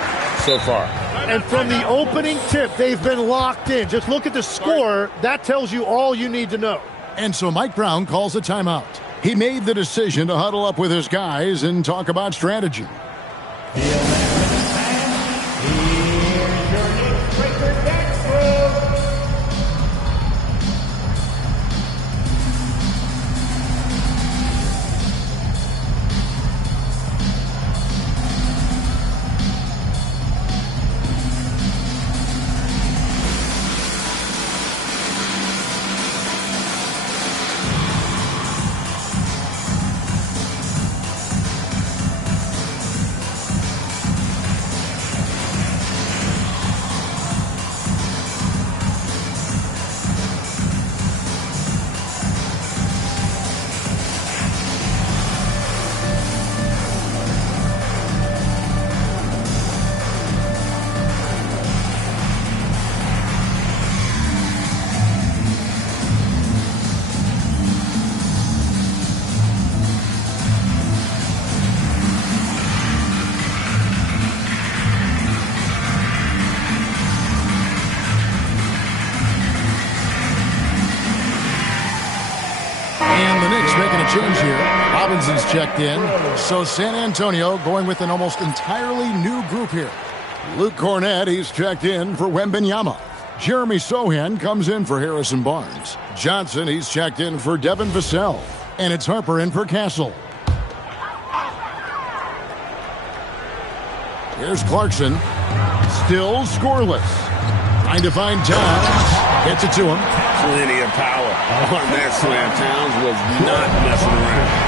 so far. And from the opening tip, they've been locked in. Just look at the score. That tells you all you need to know. And so Mike Brown calls a timeout. He made the decision to huddle up with his guys and talk about strategy. Change here. Robinson's checked in. So San Antonio going with an almost entirely new group here. Luke Cornett, he's checked in for Wembanyama. Jeremy Sohan comes in for Harrison Barnes. Johnson, he's checked in for Devin Vassell. And it's Harper in for Castle. Here's Clarkson. Still scoreless. Trying to find Towns. Gets it to him. Plenty of power on that slam. Towns was not messing around.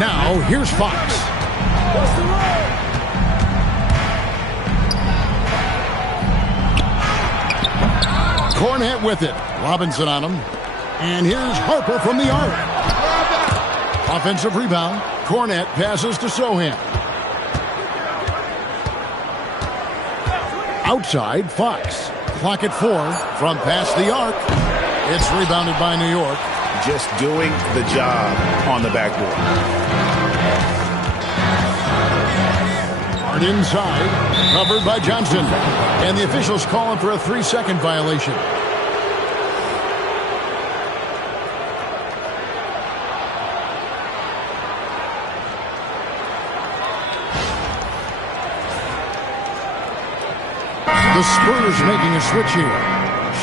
Now, here's Fox. Cornette with it. Robinson on him. And here's Harper from the arc. Offensive rebound. Cornette passes to Sohan. Outside, Fox. Clock at 4 from past the arc. It's rebounded by New York. Just doing the job on the backboard. Hard inside, covered by Johnson. And the officials calling for a 3-second violation. The Spurs making a switch here.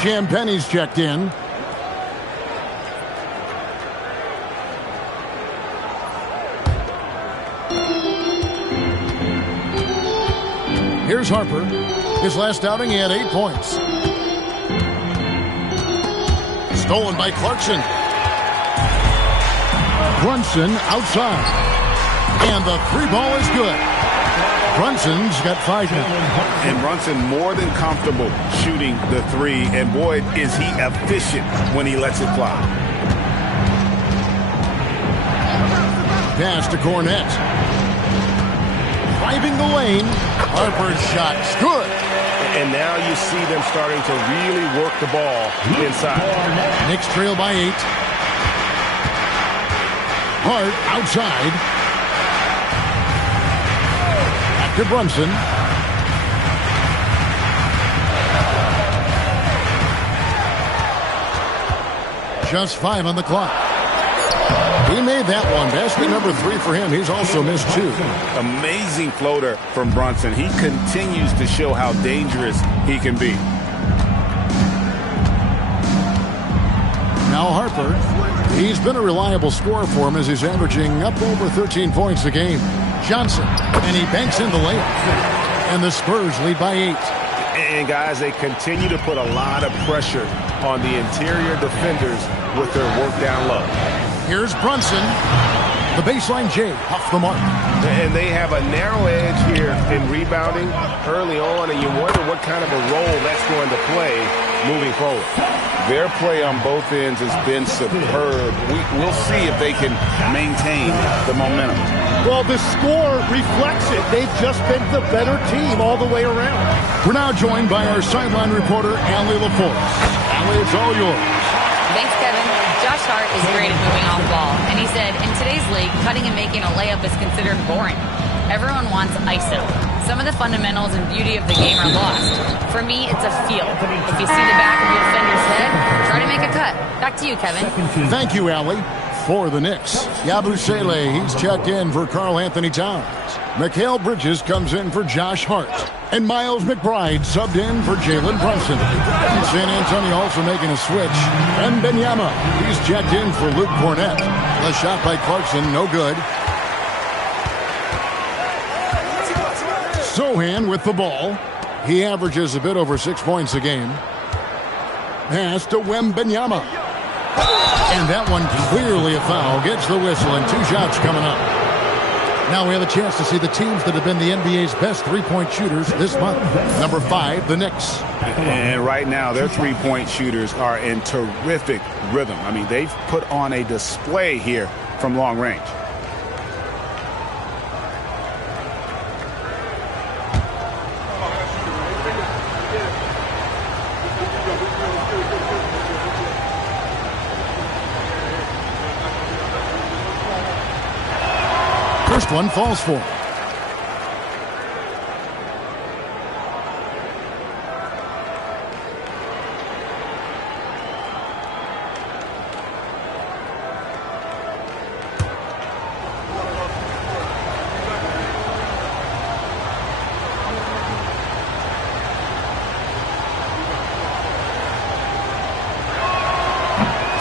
Champagne's checked in. Here's Harper. His last outing, he had 8 points. Stolen by Clarkson. Brunson outside. And the 3 ball is good. Brunson's got 5 now. And Brunson more than comfortable shooting the 3. And boy, is he efficient when he lets it fly. Pass to Cornette. Driving the lane. Harper's shot's good. And now you see them starting to really work the ball inside. Knicks trail by 8. Hart outside. Back to Brunson. Just 5 on the clock. He made that one. Basket number 3 for him. He's also missed 2. Amazing floater from Brunson. He continues to show how dangerous he can be. Now Harper. He's been a reliable scorer for him as he's averaging up over 13 points a game. Johnson. And he banks in the layup. And the Spurs lead by 8. And guys, they continue to put a lot of pressure on the interior defenders with their work down low. Here's Brunson. The baseline J off the mark. And they have a narrow edge here in rebounding early on, and you wonder what kind of a role that's going to play moving forward. Their play on both ends has been superb. We'll see if they can maintain the momentum. Well, the score reflects it. They've just been the better team all the way around. We're now joined by our sideline reporter, Allie LaForce. Allie, it's all yours. Thanks, Kevin. Josh Hart is great at moving off ball, and he said, in today's league, cutting and making a layup is considered boring. Everyone wants ISO. Some of the fundamentals and beauty of the game are lost. For me, it's a feel. If you see the back of your defender's head, try to make a cut. Back to you, Kevin. Thank you, Allie. For the Knicks, Yabusele, he's checked in for Karl Anthony Towns. Mikal Bridges comes in for Josh Hart. And Miles McBride subbed in for Jalen Brunson. And San Antonio also making a switch. And Benyama, he's checked in for Luke Cornette. A shot by Clarkson, no good. Sohan with the ball. He averages a bit over 6 points a game. Pass to Wembanyama. And that one clearly a foul. Gets the whistle and 2 shots coming up. Now we have a chance to see the teams that have been the NBA's best three-point shooters this month. Number 5, the Knicks. And right now, their three-point shooters are in terrific rhythm. I mean, they've put on a display here from long range. First one falls for.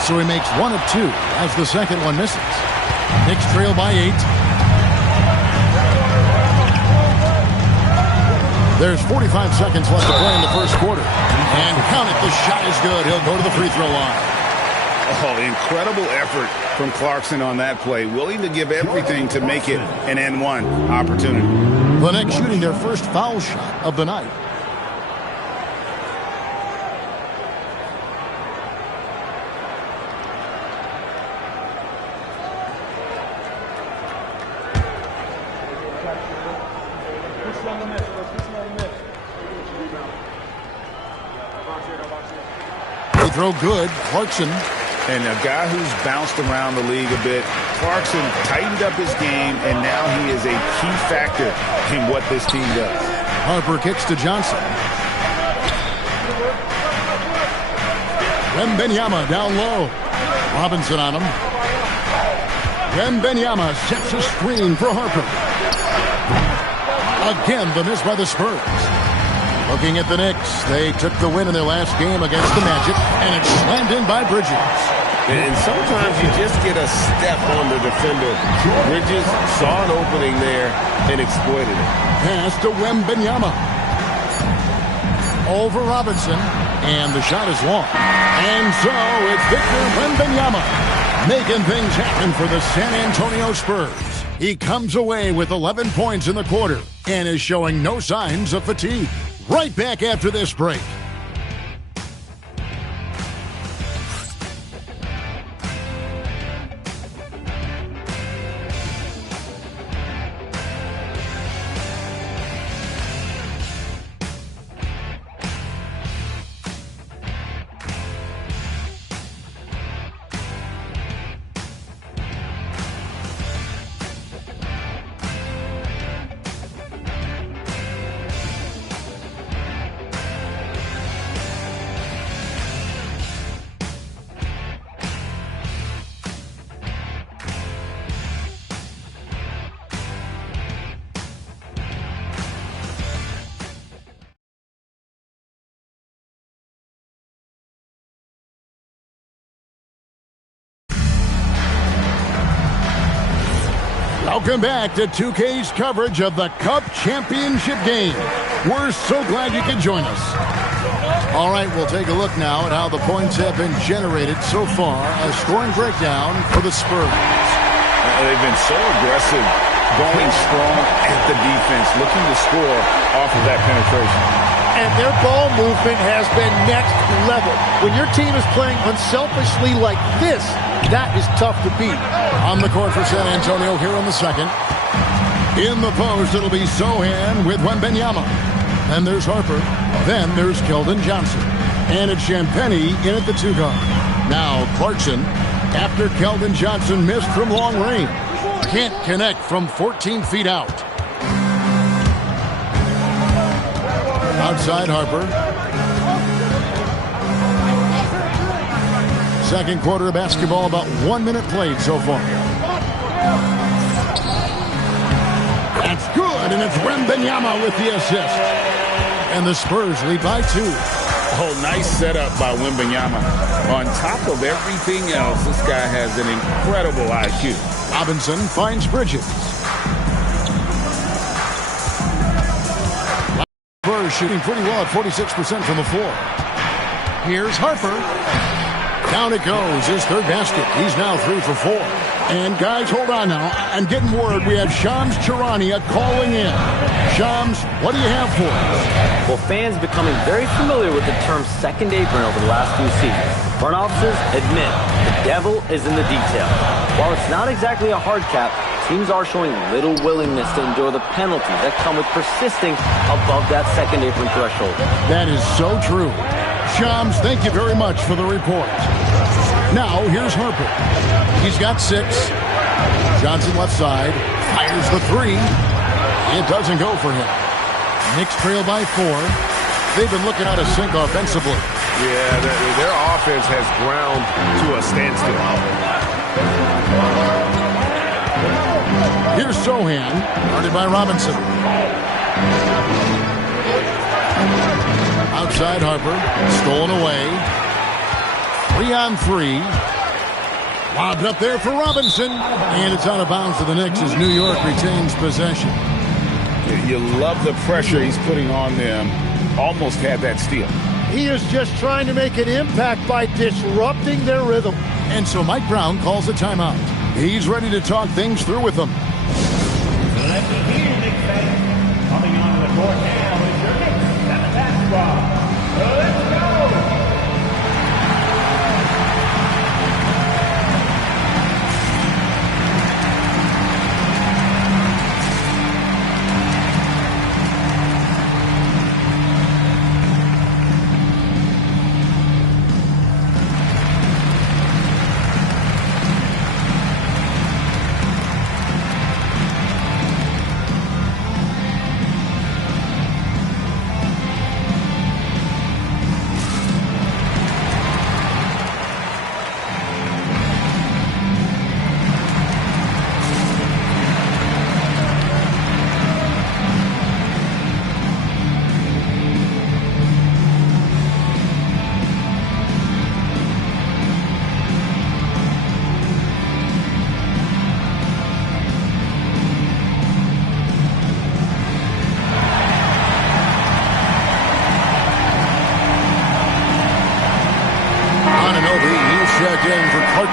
So he makes 1 of 2 as the second one misses. Knicks trail by 8. There's 45 seconds left to play in the first quarter. And count it, the shot is good. He'll go to the free throw line. Oh, incredible effort from Clarkson on that play. Willing to give everything to make it an N1 opportunity. The Knicks shooting their first foul shot of the night. They throw good. Clarkson. And a guy who's bounced around the league a bit, Clarkson tightened up his game, and now he is a key factor in what this team does. Harper kicks to Johnson. Wembanyama down low. Robinson on him. Wembanyama sets a screen for Harper. Again, the miss by the Spurs. Looking at the Knicks, they took the win in their last game against the Magic, and it's slammed in by Bridges. And sometimes you just get a step on the defender. Bridges saw an opening there and exploited it. Pass to Wembanyama. Over Robinson, and the shot is long. And so it's Victor Wembanyama making things happen for the San Antonio Spurs. He comes away with 11 points in the quarter and is showing no signs of fatigue. Right back after this break. Welcome back to 2K's coverage of the Cup Championship game. We're so glad you could join us. All right, we'll take a look now at how the points have been generated so far. A scoring breakdown for the Spurs. They've been so aggressive, going strong at the defense, looking to score off of that penetration. And their ball movement has been next level. When your team is playing unselfishly like this, that is tough to beat. On the court for San Antonio here in the second. In the post, it'll be Sohan with Wembanyama. Then there's Harper. Then there's Keldon Johnson. And it's Champagnie in at the 2 guard. Now Clarkson, after Keldon Johnson missed from long range. Can't connect from 14 feet out. Outside Harper. Second quarter of basketball, about 1 minute played so far. That's good, and it's Wembanyama with the assist. And the Spurs lead by 2. Oh, nice setup by Wembanyama. On top of everything else, this guy has an incredible IQ. Robinson finds Bridges. Spurs shooting pretty well at 46% from the floor. Here's Harper. Down it goes, his third basket. He's now 3 for 4. And guys, hold on now. I'm getting word we have Shams Charania calling in. Shams, what do you have for us? Well, fans becoming very familiar with the term second apron over the last few seasons. Front offices admit the devil is in the detail. While it's not exactly a hard cap, teams are showing little willingness to endure the penalties that come with persisting above that second apron threshold. That is so true. Shams, thank you very much for the report. Now, here's Harper. He's got 6. Johnson left side. Fires the 3. It doesn't go for him. Knicks trail by 4. They've been looking out of sync offensively. Yeah, their offense has ground to a standstill. Here's Sohan, guarded by Robinson. Outside Harper, stolen away. 3-on-3. Lobbed up there for Robinson. And it's out of bounds to the Knicks as New York retains possession. You love the pressure he's putting on them. Almost had that steal. He is just trying to make an impact by disrupting their rhythm. And so Mike Brown calls a timeout. He's ready to talk things through with them. Let's begin, Knicks fans. Coming on the court now is your Knicks 7th squad. Let's go!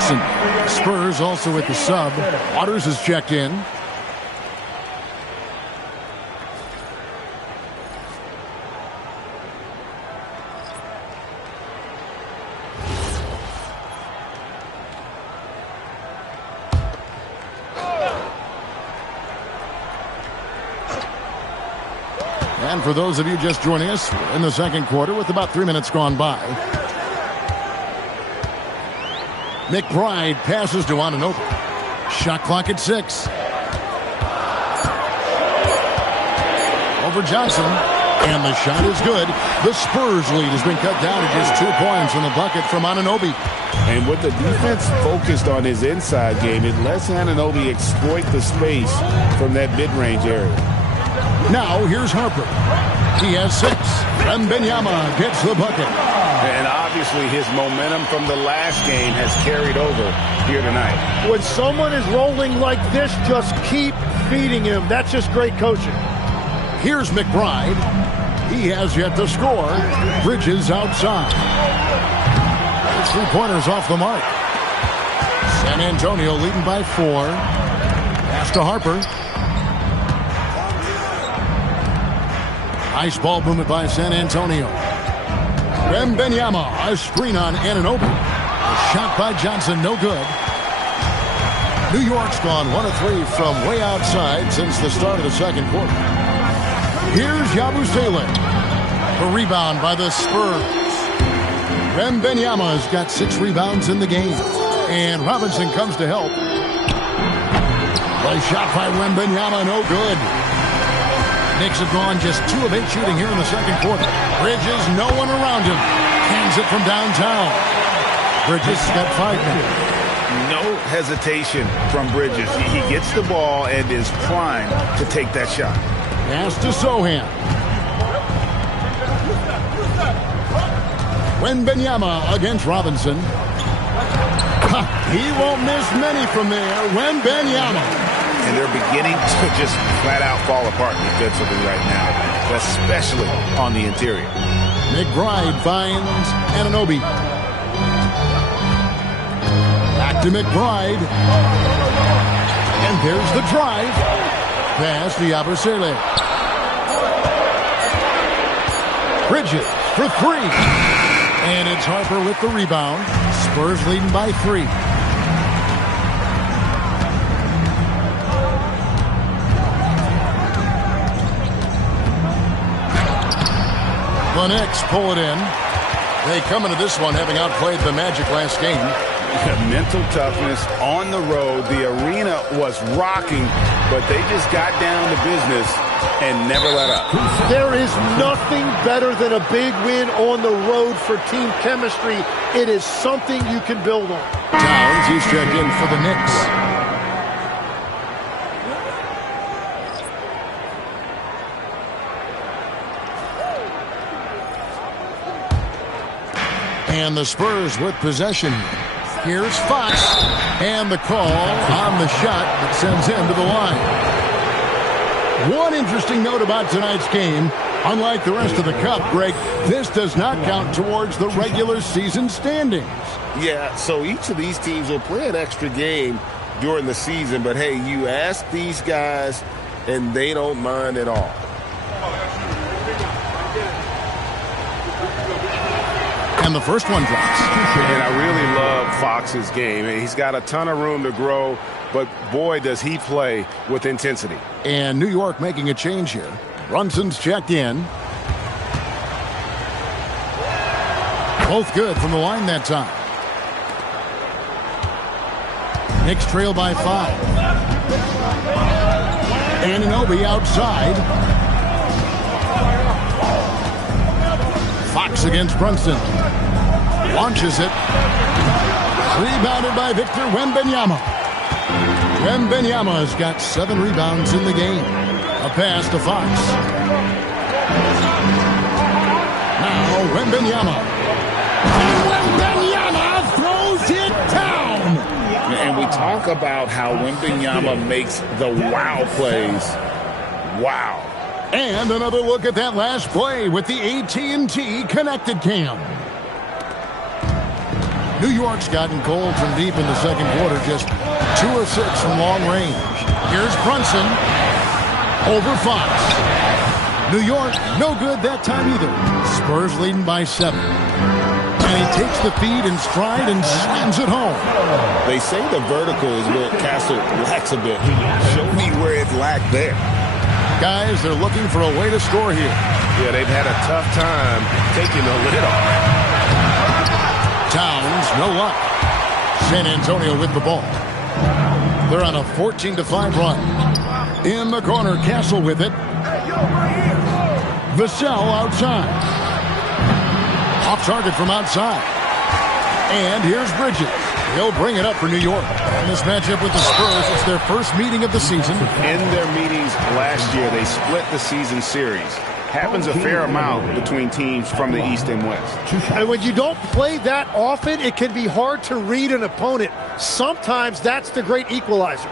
Johnson. Spurs also with the sub. Waters is checked in. And for those of you just joining us, we're in the second quarter with about 3 minutes gone by. McBride passes to Anunoby. Shot clock at 6. Over Johnson. And the shot is good. The Spurs lead has been cut down to just 2 points in the bucket from Anunoby. And with the defense focused on his inside game, it lets Anunoby exploit the space from that mid-range area. Now, here's Harper. He has 6. Wembanyama gets the bucket. And obviously his momentum from the last game has carried over here tonight. When someone is rolling like this, just keep feeding him. That's just great coaching. Here's McBride. He has yet to score. Bridges outside. 3-pointers off the mark. San Antonio leading by 4. Pass to Harper. Nice ball movement by San Antonio. Wembanyama, a screen on Anunoby. A shot by Johnson, no good. New York's gone 1 of 3 from way outside since the start of the second quarter. Here's Yabusele. The rebound by the Spurs. Wembanyama's got 6 rebounds in the game. And Robinson comes to help. A shot by Wembanyama, no good. Knicks have gone just 2 of 8 shooting here in the second quarter. Bridges, no one around him. Hands it from downtown. Bridges got 5 minutes. No hesitation from Bridges. He gets the ball and is primed to take that shot. Pass to Sohan. Wembanyama against Robinson. He won't miss many from there. Wembanyama. And they're beginning to just flat out fall apart defensively right now, especially on the interior. McBride finds Anunoby. Back to McBride. And there's the drive. Pass to Yabusele. Bridges for 3. And it's Harper with the rebound. Spurs leading by 3. The Knicks pull it in. They come into this one having outplayed the Magic last game. Mental toughness on the road. The arena was rocking, but they just got down to business and never let up. There is nothing better than a big win on the road for team chemistry. It is something you can build on. Towns, he's checked in for the Knicks. And the Spurs with possession. Here's Fox. And the call on the shot that sends him to the line. One interesting note about tonight's game. Unlike the rest of the Cup, Greg, this does not count towards the regular season standings. Yeah, so each of these teams will play an extra game during the season. But, hey, you ask these guys, and they don't mind at all. And the first one drops. And I really love Fox's game. He's got a ton of room to grow, but boy, does he play with intensity. And New York making a change here. Brunson's checked in. Both good from the line that time. Knicks trail by 5. Anunoby outside. Fox against Brunson. Launches it. Rebounded by Victor Wembanyama. Wembanyama's got 7 rebounds in the game. A pass to Fox. Now Wembanyama. Wembanyama throws it down. And we talk about how Wembanyama makes the wow plays. Wow. And another look at that last play with the AT&T Connected Cam. New York's gotten cold from deep in the second quarter, just 2 of 6 from long range. Here's Brunson over Fox. New York, no good that time either. Spurs leading by 7. And he takes the feed in stride and slams it home. They say the vertical is where Castle lacks a bit. Show me where it lacked there. Guys, they're looking for a way to score here. Yeah, they've had a tough time taking the lid off. Towns, no luck. San Antonio with the ball. They're on a 14-5 run. In the corner, Castle with it. Vassell outside. Off target from outside. And here's Bridges. He'll bring it up for New York. In this matchup with the Spurs, it's their first meeting of the season. In their meetings last year, they split the season series. Happens a fair amount between teams from the East and West. And when you don't play that often, it can be hard to read an opponent. Sometimes that's the great equalizer.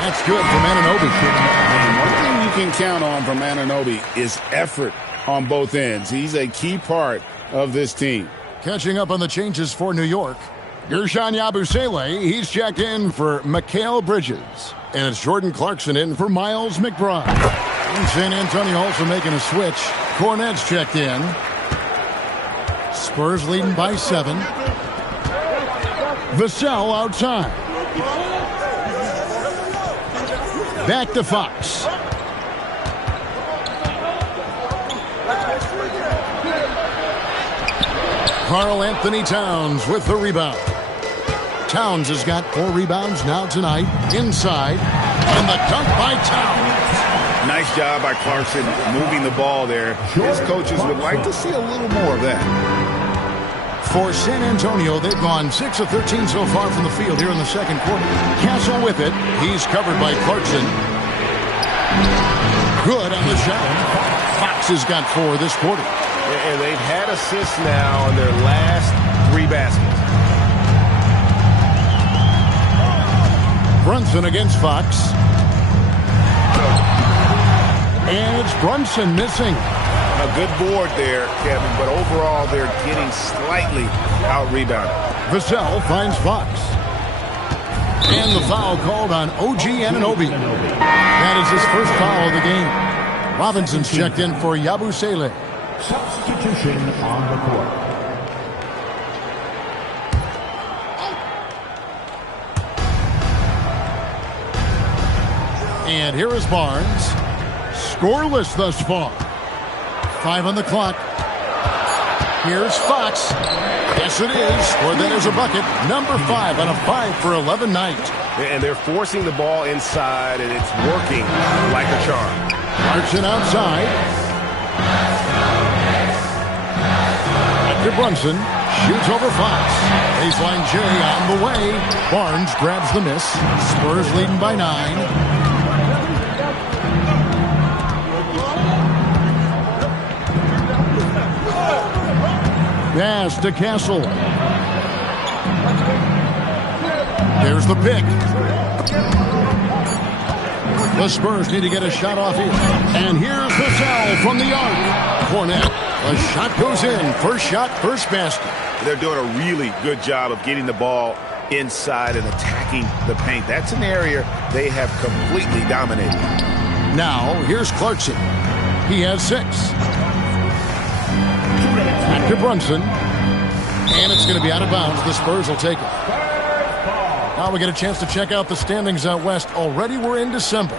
That's good from Anunoby. One thing you can count on from Anunoby is effort on both ends. He's a key part of this team. Catching up on the changes for New York. Guerschon Yabusele, he's checked in for Mikal Bridges. And it's Jordan Clarkson in for Miles McBride. And San Antonio also making a switch. Cornette's checked in. Spurs leading by 7. Vassell outside. Back to Fox. Karl Anthony Towns with the rebound. Towns has got 4 rebounds now tonight. Inside. And the dunk by Towns. Nice job by Clarkson moving the ball there. His coaches would like to see a little more of that. For San Antonio, they've gone 6 of 13 so far from the field here in the second quarter. Castle with it. He's covered by Clarkson. Good on the shot. Fox has got 4 this quarter. And they've had assists now on their last 3 baskets. Brunson against Fox. And it's Brunson missing. A good board there, Kevin, but overall they're getting slightly out-rebounded. Vassell finds Fox. And the foul called on OG Anunoby. That is his first foul of the game. Robinson's checked in for Yabusele. Substitution on the court. And here is Barnes. Scoreless thus far. 5 on the clock. Here's Fox. Yes, it is. Or then there's a bucket. Number 5 on a 5 for 11 night. And they're forcing the ball inside, and it's working like a charm. Clarkson outside. Back to Brunson. Shoots over Fox. Baseline J on the way. Barnes grabs the miss. Spurs leading by 9. Pass to Castle. There's the pick. The Spurs need to get a shot off here. And here's Vassell from the arc. Cornette. A shot goes in. First shot, first basket. They're doing a really good job of getting the ball inside and attacking the paint. That's an area they have completely dominated. Now, here's Clarkson. He has 6. Back to Brunson. And it's going to be out of bounds. The Spurs will take it. Now we get a chance to check out the standings out west. Already we're in December.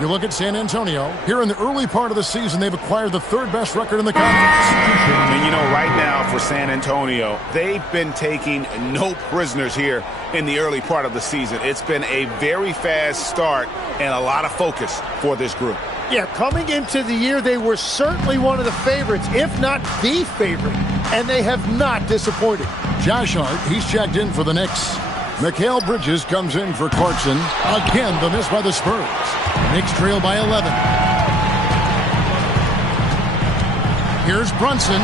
You look at San Antonio. Here in the early part of the season, they've acquired the 3rd best record in the conference. And you know, right now for San Antonio, they've been taking no prisoners here in the early part of the season. It's been a very fast start and a lot of focus for this group. Yeah, coming into the year, they were certainly one of the favorites, if not the favorite, and they have not disappointed. Josh Hart, he's checked in for the Knicks. Mikal Bridges comes in for Clarkson. Again, the miss by the Spurs. Knicks trail by 11. Here's Brunson.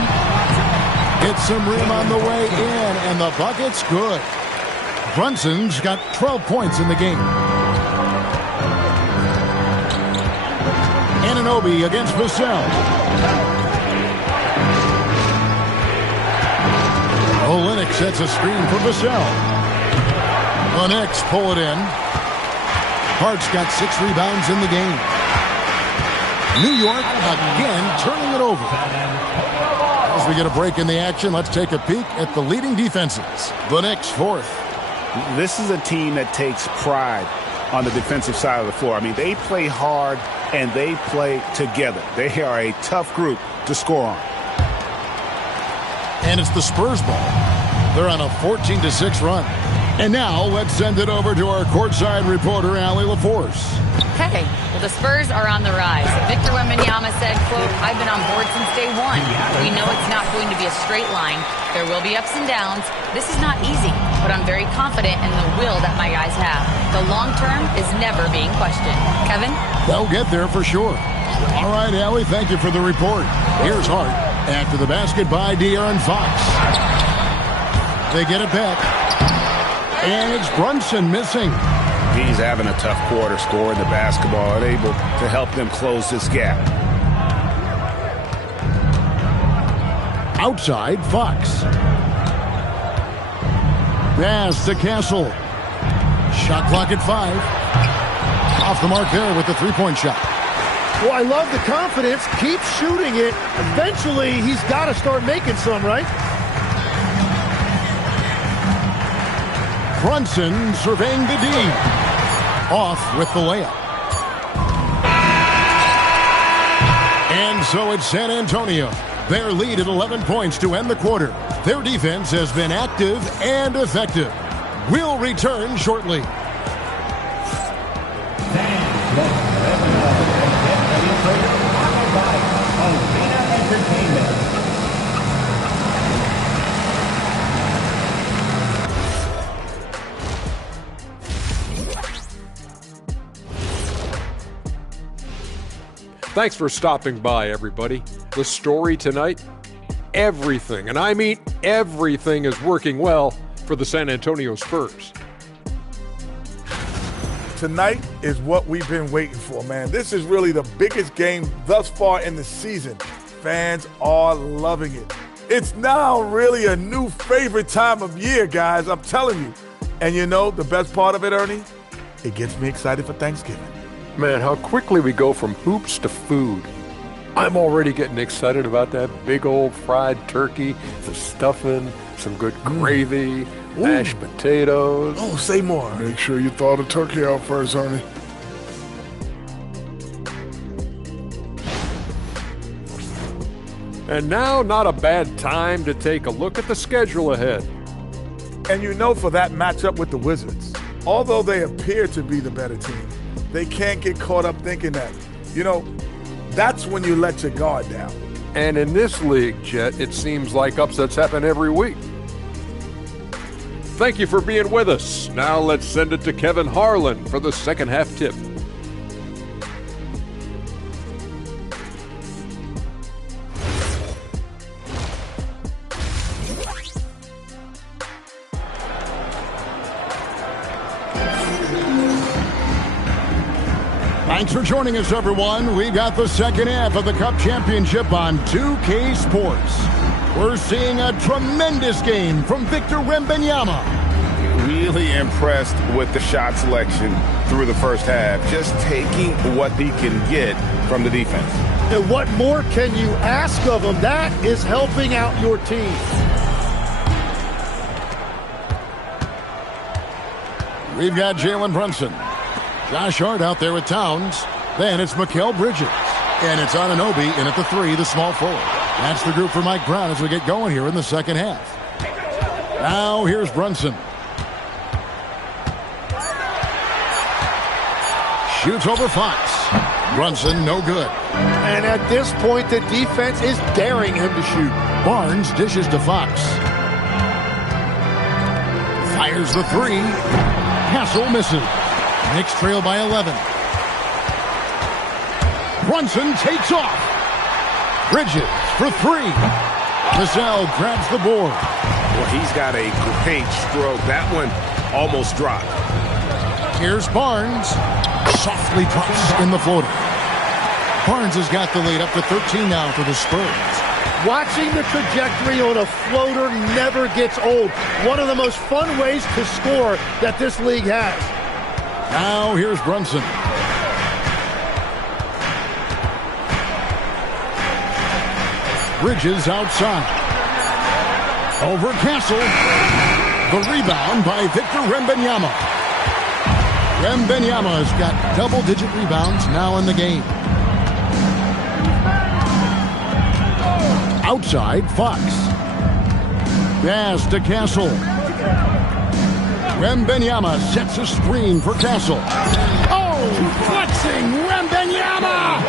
Hits some rim on the way in, and the bucket's good. Brunson's got 12 points in the game. Anunoby against Vassell. Olynyk sets a screen for Vassell. The Knicks pull it in. Hart's got 6 rebounds in the game. New York again turning it over. As we get a break in the action, let's take a peek at the leading defenses. The Knicks 4th. This is a team that takes pride on the defensive side of the floor. I mean, they play hard and they play together. They are a tough group to score on. And it's the Spurs ball. They're on a 14-6 run. And now let's send it over to our courtside reporter, Allie LaForce. Okay, well, the Spurs are on the rise. Victor Wembanyama said, quote, "I've been on board since day one. We know it's not going to be a straight line. There will be ups and downs. This is not easy, but I'm very confident in the will that my guys have. The long term is never being questioned." Kevin? They'll get there for sure. All right, Allie, thank you for the report. Here's Hart after the basket by De'Aaron Fox. They get it back. And it's Brunson missing. He's having a tough quarter, scoring the basketball, and able to help them close this gap. Outside, Fox. Pass to Castle. Shot clock at 5. Off the mark there with the three-point shot. Well, I love the confidence. Keep shooting it. Eventually, he's got to start making some, right? Brunson surveying the D. Off with the layup. And so it's San Antonio. Their lead at 11 points to end the quarter. Their defense has been active and effective. We'll return shortly. Thanks for stopping by, everybody. The story tonight, everything, and I mean everything, is working well for the San Antonio Spurs. Tonight is what we've been waiting for, man. This is really the biggest game thus far in the season. Fans are loving it. It's now really a new favorite time of year, guys, I'm telling you. And you know the best part of it, Ernie? It gets me excited for Thanksgiving. Man, how quickly we go from hoops to food. I'm already getting excited about that big old fried turkey, the stuffing, some good gravy, mashed potatoes. Oh, say more. Make sure you thaw the turkey out first, Ernie. And now, not a bad time to take a look at the schedule ahead. And you know, for that matchup with the Wizards, although they appear to be the better team, they can't get caught up thinking that. You know, that's when you let your guard down. And in this league, Jet, it seems like upsets happen every week. Thank you for being with us. Now let's send it to Kevin Harlan for the second half tip. Thanks for joining us, everyone. We got the second half of the Cup Championship on 2K Sports. We're seeing a tremendous game from Victor Wembanyama. Really impressed with the shot selection through the first half, just taking what he can get from the defense. And what more can you ask of him? That is helping out your team. We've got Jalen Brunson. Josh Hart out there with Towns. Then it's Mikal Bridges. And it's Anunoby in at the 3, the small forward. That's the group for Mike Brown as we get going here in the second half. Now here's Brunson. Shoots over Fox. Brunson, no good. And at this point, the defense is daring him to shoot. Barnes dishes to Fox. Fires the 3. Castle misses. Knicks trail by 11. Brunson takes off. Bridges for 3. Vassell grabs the board. Well, he's got a great stroke. That one almost dropped. Here's Barnes. Softly drops in the floater. Barnes has got the lead up to 13 now for the Spurs. Watching the trajectory on a floater never gets old. One of the most fun ways to score that this league has. Now here's Brunson. Bridges outside. Over Castle. The rebound by Victor Wembanyama. Wembanyama has got double-digit rebounds now in the game. Outside, Fox. Pass to Castle. Wembanyama sets a screen for Castle. Oh, flexing Wembanyama!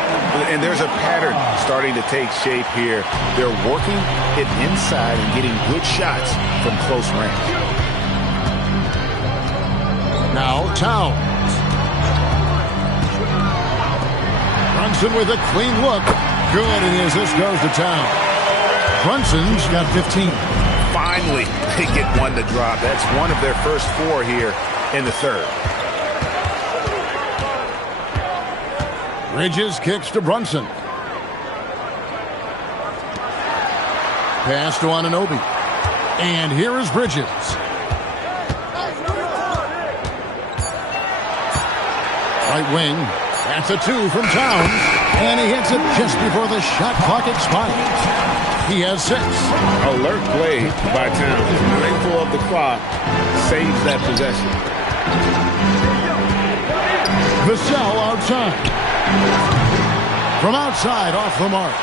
And there's a pattern starting to take shape here. They're working it inside and getting good shots from close range. Now Towns. Brunson with a clean look. Good, and the assist goes to Towns. Brunson's got 15. Finally, they get one to drop. That's one of their first 4 here in the third. Bridges kicks to Brunson. Pass to Anunoby. And here is Bridges. Right wing. That's a 2 from Towns. And he hits it just before the shot clock expires. He has 6. Alert play by Towns. Mindful of the clock. Saves that possession. Vassell outside. From outside, off the mark.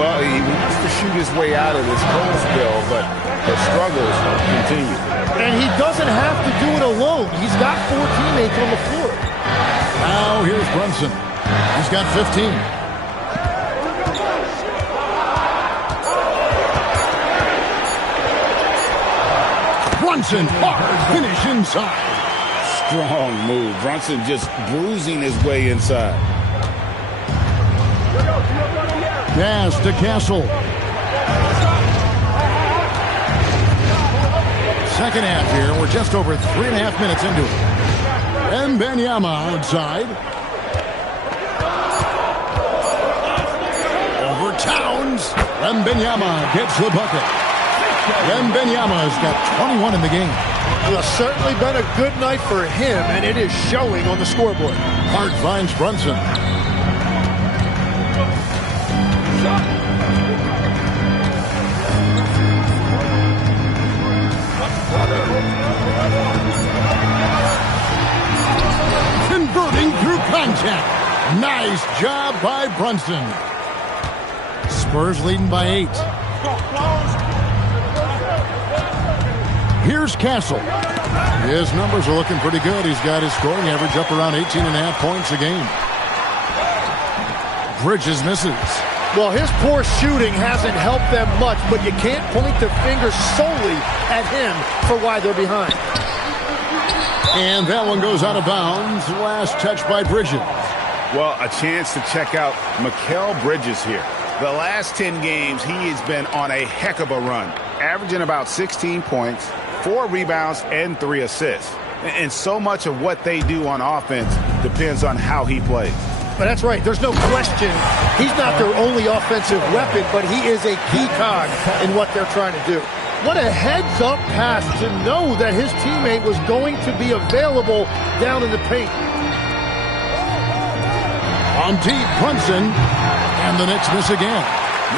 Well, he wants to shoot his way out of this cold spell, but the struggles continue. And he doesn't have to do it alone. He's got 4 teammates on the floor. Now here's Brunson. He's got 15. Brunson, hard finish inside. Strong move. Brunson just bruising his way inside. Pass to Castle. Second half here. We're just over 3.5 minutes into it. Wembanyama outside. Over Towns. Wembanyama gets the bucket. Wembanyama has got 21 in the game. Well, it's certainly been a good night for him, and it is showing on the scoreboard. Hart finds Brunson. Converting through contact. Nice job by Brunson. Spurs leading by 8. Here's Castle. His numbers are looking pretty good. He's got his scoring average up around 18.5 points a game. Bridges misses. Well, his poor shooting hasn't helped them much, but you can't point the finger solely at him for why they're behind. And that one goes out of bounds. Last touch by Bridges. Well, a chance to check out Mikal Bridges here. The last 10 games, he has been on a heck of a run, averaging about 16 points, 4 rebounds, and 3 assists. And so much of what they do on offense depends on how he plays. But that's right. There's no question he's not their only offensive weapon, but he is a key cog in what they're trying to do. What a heads-up pass to know that his teammate was going to be available down in the paint. On deep, Brunson, and the Knicks miss again.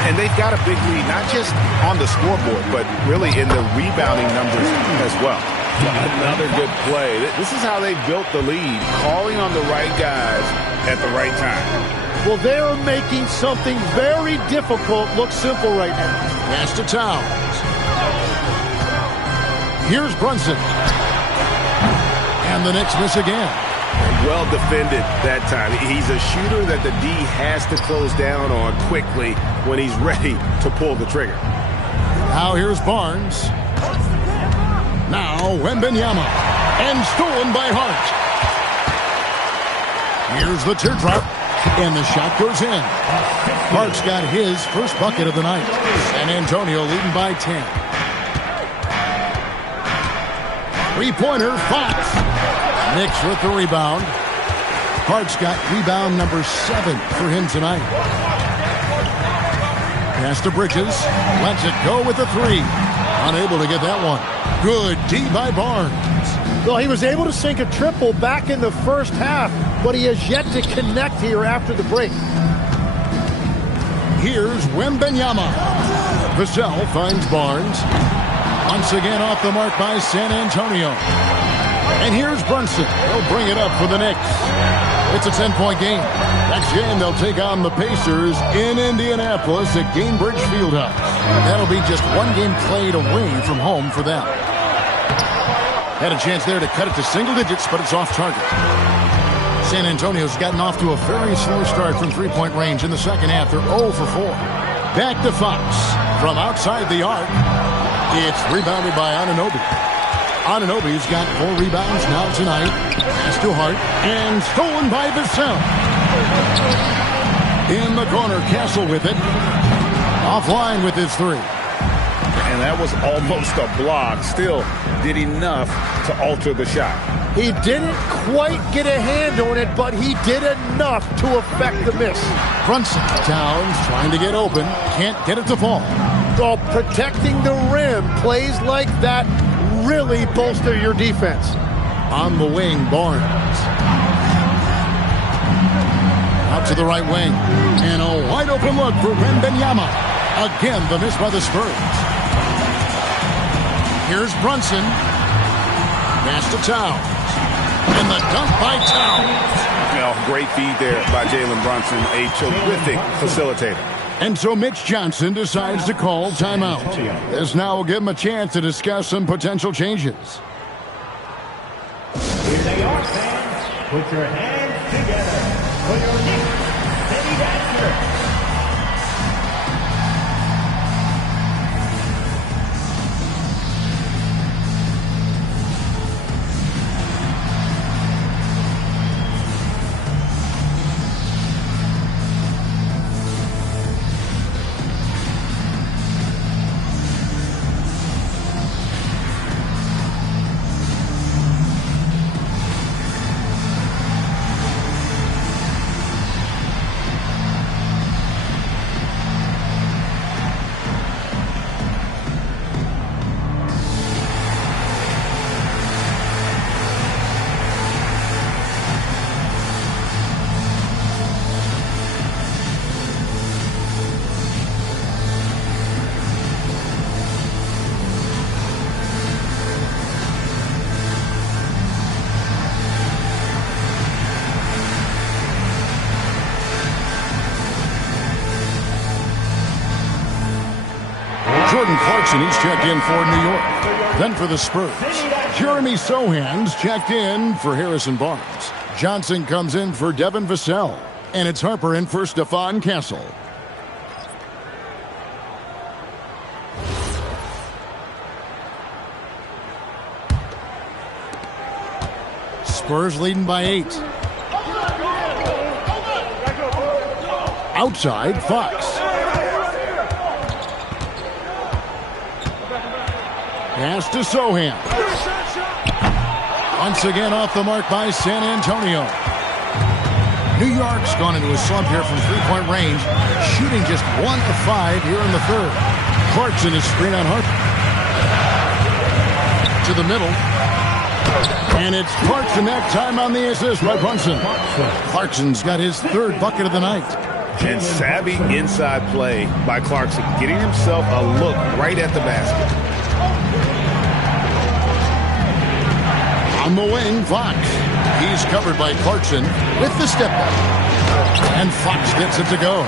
And they've got a big lead, not just on the scoreboard, but really in the rebounding numbers as well. Another good play. This is how they built the lead, calling on the right guys at the right time. Well, they're making something very difficult look simple right now. Pass to Towns. Here's Brunson. And the Knicks miss again. Well defended that time. He's a shooter that the D has to close down on quickly when he's ready to pull the trigger. Now here's Barnes. Now Wembanyama. And stolen by Hart. Here's the teardrop. And the shot goes in. Hart's got his first bucket of the night. San Antonio leading by 10. Three-pointer, Fox. Knicks with the rebound. Hart's got rebound number 7 for him tonight. Pass to Bridges. Lets it go with the 3. Unable to get that one. Good D by Barnes. Well, he was able to sink a triple back in the first half, but he has yet to connect here after the break. Here's Wembanyama. Vassell finds Barnes. Once again off the mark by San Antonio. And here's Brunson. He'll bring it up for the Knicks. It's a 10-point game. Next game, they'll take on the Pacers in Indianapolis at Gainbridge Fieldhouse. That'll be just one game played away from home for them. Had a chance there to cut it to single digits, but it's off target. San Antonio's gotten off to a very slow start from three-point range in the second half. They're 0 for 4. Back to Fox. From outside the arc, it's rebounded by Anunoby. Anunoby's got 4 rebounds now tonight. Pass to Hart, and stolen by Vassell. In the corner, Castle with it. Offline with his 3. And that was almost a block. Still did enough to alter the shot. He didn't quite get a hand on it, but he did enough to affect the miss. Brunson, Towns trying to get open. Can't get it to fall. Well, protecting the rim, plays like that really bolster your defense. On the wing, Barnes. Out to the right wing. And a wide open look for Wembanyama. Again, the miss by the Spurs. Here's Brunson. Pass to Towns. And the dunk by Towns. Great feed there by Jalen Brunson, a terrific facilitator. And so Mitch Johnson decides to call timeout. This now will give him a chance to discuss some potential changes. Here they are, fans. Put your hands together for your Knicks City Dancer. Jordan Clarkson, he's checked in for New York. Then for the Spurs, Jeremy Sohan's checked in for Harrison Barnes. Johnson comes in for Devin Vassell. And it's Harper in for Stephon Castle. Spurs leading by 8. Outside, Fox. Pass to Sohan. Once again off the mark by San Antonio. New York's gone into a slump here from three-point range, shooting just 1 of 5 here in the third. Clarkson is screen on Harper. To the middle. And it's Clarkson that time on the assist by Brunson. Clarkson's got his 3rd bucket of the night. And savvy inside play by Clarkson, getting himself a look right at the basket. On the wing, Fox. He's covered by Clarkson with the step back. And Fox gets it to go.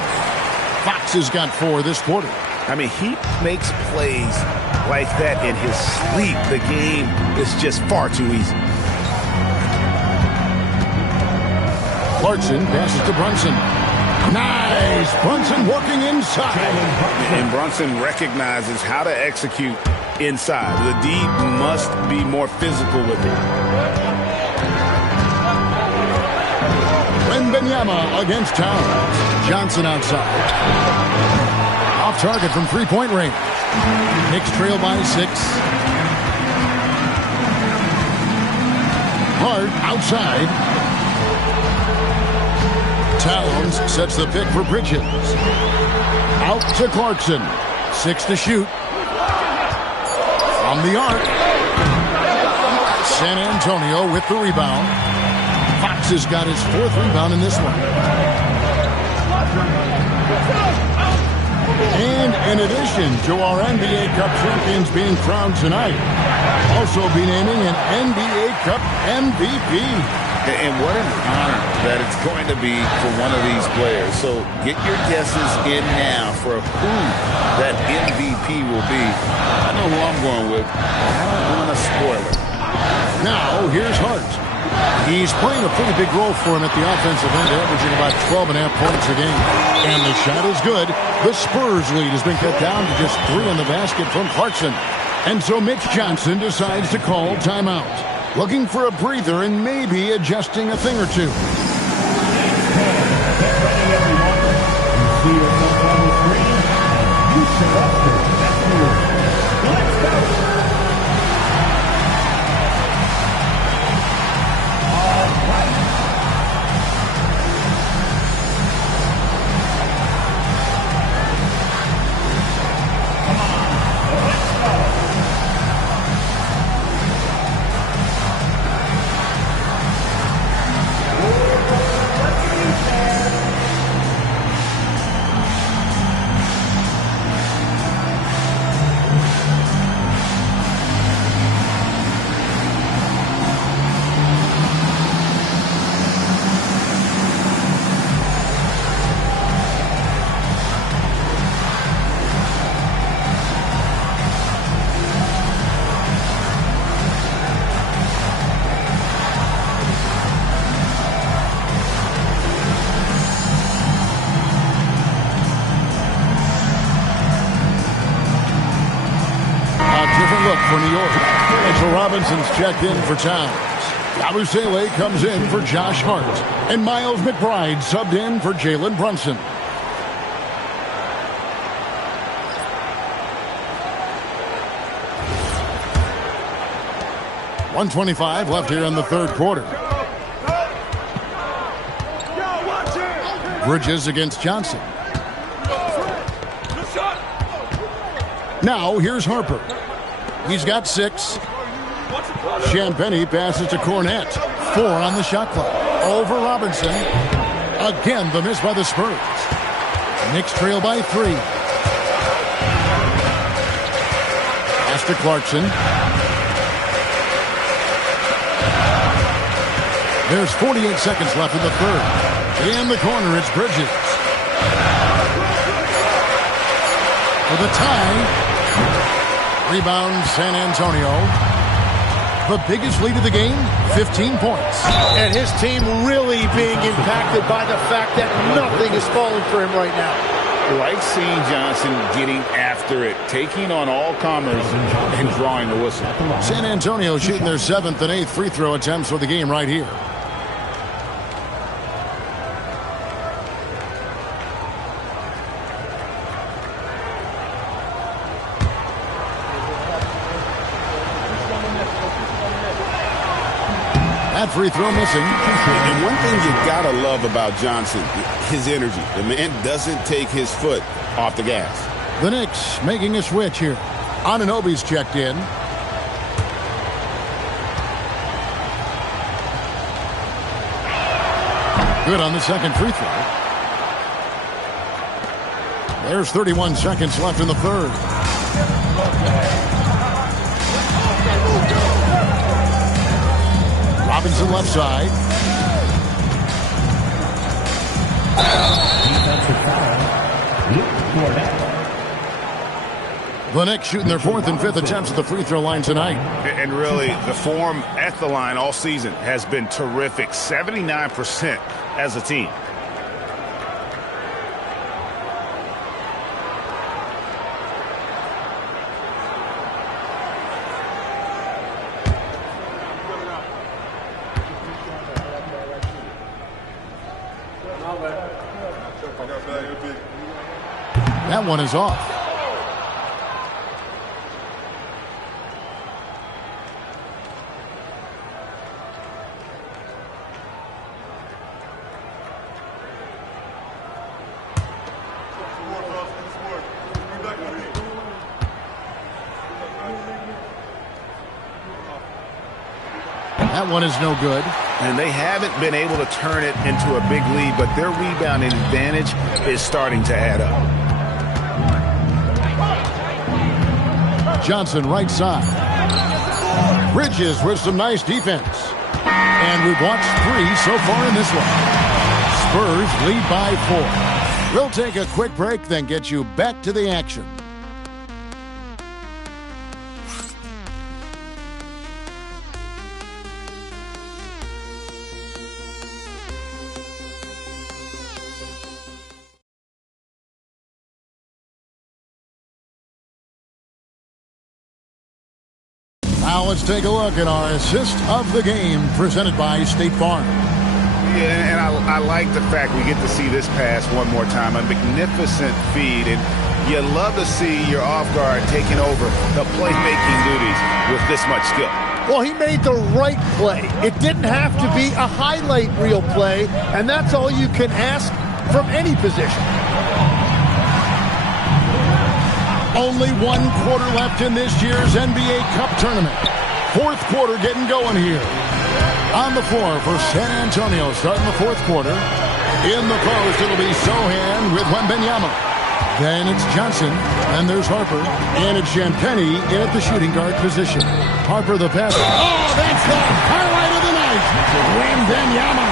Fox has got 4 this quarter. I mean, he makes plays like that in his sleep. The game is just far too easy. Clarkson passes to Brunson. Nice! Brunson working inside. And Brunson recognizes how to execute inside. The D must be more physical with it. Wembanyama against Towns. Johnson outside. Off target from three-point range. Knicks trail by 6. Hart outside. Towns sets the pick for Bridges. Out to Clarkson. 6 to shoot. From the arc. San Antonio with the rebound. Fox has got his 4th rebound in this one. And in addition to our NBA Cup champions being crowned tonight, also be naming an NBA Cup MVP. And what an honor that it's going to be for one of these players. So get your guesses in now for who that MVP will be. I know who I'm going with. I don't want to spoil it. Now, here's Hart. He's playing a pretty big role for him at the offensive end, averaging about 12.5 points a game. And the shot is good. The Spurs lead has been cut down to just 3 on the basket from Clarkson. And so Mitch Johnson decides to call timeout. Looking for a breather and maybe adjusting a thing or two. For New York, Mitchell Robinson's checked in for Towns. Abusele comes in for Josh Hart. And Miles McBride subbed in for Jalen Brunson. .125 left here in the third quarter. Bridges against Johnson. Now here's Harper. He's got 6. Champagnie passes to Cornette. 4 on the shot clock. Over Robinson. Again, the miss by the Spurs. Knicks trail by 3. Pass to Clarkson. There's 48 seconds left in the third. In the corner, it's Bridges. For the tie. Rebound, San Antonio. The biggest lead of the game, 15 points. And his team really being impacted by the fact that nothing is falling for him right now. Like seeing Johnson getting after it, taking on all comers and drawing the whistle. San Antonio shooting their 7th and 8th free throw attempts for the game right here. That free throw missing. And one thing you gotta love about Johnson, his energy. The man doesn't take his foot off the gas. The Knicks making a switch here. Anunoby's checked in. Good on the second free throw. There's 31 seconds left in the third. Robinson left side. The Knicks shooting their 4th and 5th attempts at the free throw line tonight. And really, the form at the line all season has been terrific. 79% as a team. That one is off. That one is no good. And they haven't been able to turn it into a big lead, but their rebounding advantage is starting to add up. Johnson right side. Bridges with some nice defense. And we've watched 3 so far in this one. Spurs lead by 4. We'll take a quick break, then get you back to the action. Now let's take a look at our assist of the game presented by State Farm. Yeah, and I like the fact we get to see this pass one more time. A magnificent feed, and you love to see your off guard taking over the playmaking duties with this much skill. Well, he made the right play. It didn't have to be a highlight reel play, and that's all you can ask from any position. Only 1 quarter left in this year's NBA Cup tournament. 4th quarter getting going here. On the floor for San Antonio starting the 4th quarter. In the post, it'll be Sohan with Wembanyama. Then it's Johnson. Then there's Harper. And it's Champagnie in at the shooting guard position. Harper the pass. Oh, that's the highlight of the night. Wembanyama.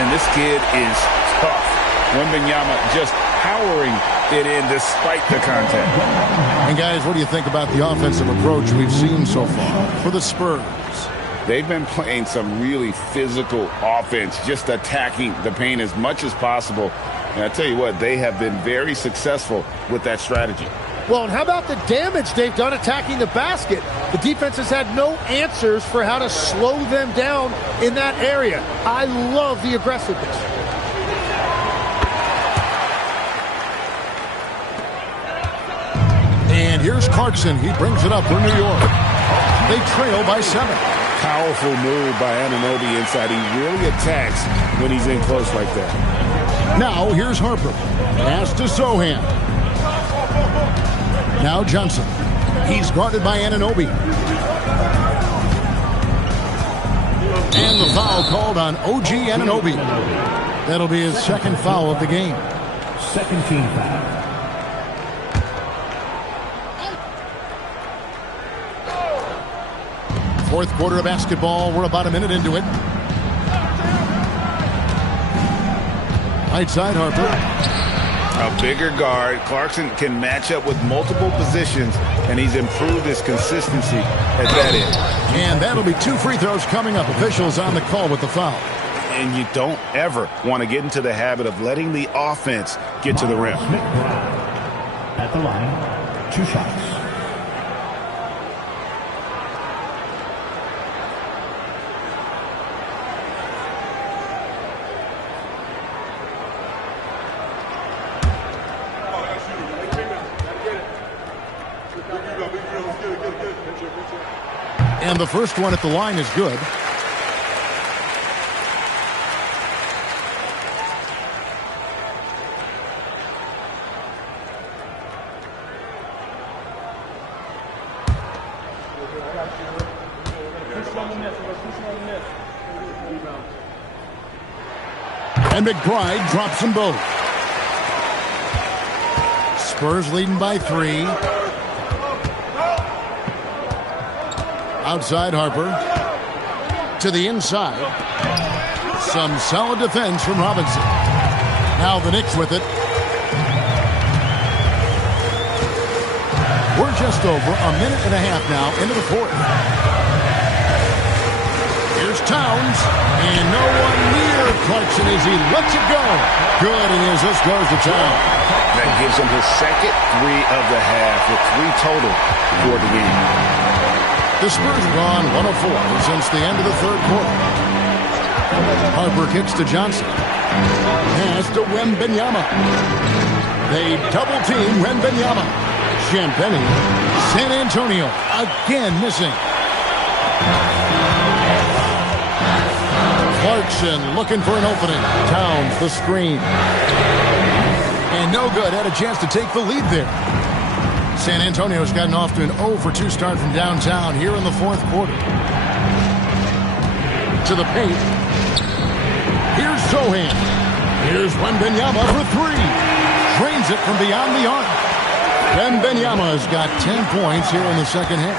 And this kid is tough. Wembanyama just powering it in despite the contact. And guys, what do you think about the offensive approach we've seen so far for the Spurs? They've been playing some really physical offense, just attacking the paint as much as possible. And I tell you what, they have been very successful with that strategy. Well, and how about the damage they've done attacking the basket? The defense has had no answers for how to slow them down in that area. I love the aggressiveness. And here's Clarkson. He brings it up for New York. They trail by 7. Powerful move by Anunoby inside. He really attacks when he's in close like that. Now here's Harper. Pass to Sohan. Now Johnson. He's guarded by Anunoby. And the foul called on OG Anunoby. That'll be his 2nd foul of the game. 2nd team foul. Fourth quarter of basketball. We're about a minute into it. Right side, Harper. A bigger guard. Clarkson can match up with multiple positions, and he's improved his consistency at that end. And that'll be 2 free throws coming up. Officials on the call with the foul. And you don't ever want to get into the habit of letting the offense get to the rim. At the line, 2 shots. And the first one at the line is good. And McBride drops them both. Spurs leading by 3. Outside Harper. To the inside. Some solid defense from Robinson. Now the Knicks with it. We're just over a minute and a half now into the 4th. Here's Towns. And no one near Clarkson as he lets it go. Good, and as this goes to Towns. That gives him his 2nd 3 of the half with 3 total for the game. The Spurs have gone 1 of 4 since the end of the 3rd quarter. Harper kicks to Johnson. Pass to Wembanyama. They double-team Wembanyama. Champagnie. San Antonio again missing. Clarkson looking for an opening. Towns the screen. And no good. Had a chance to take the lead there. San Antonio's gotten off to an 0 for 2 start from downtown here in the 4th quarter. To the paint. Here's Sohan. Here's Wembanyama for three. Drains it from beyond the arc. Wembanyama has got 10 points here in the second half.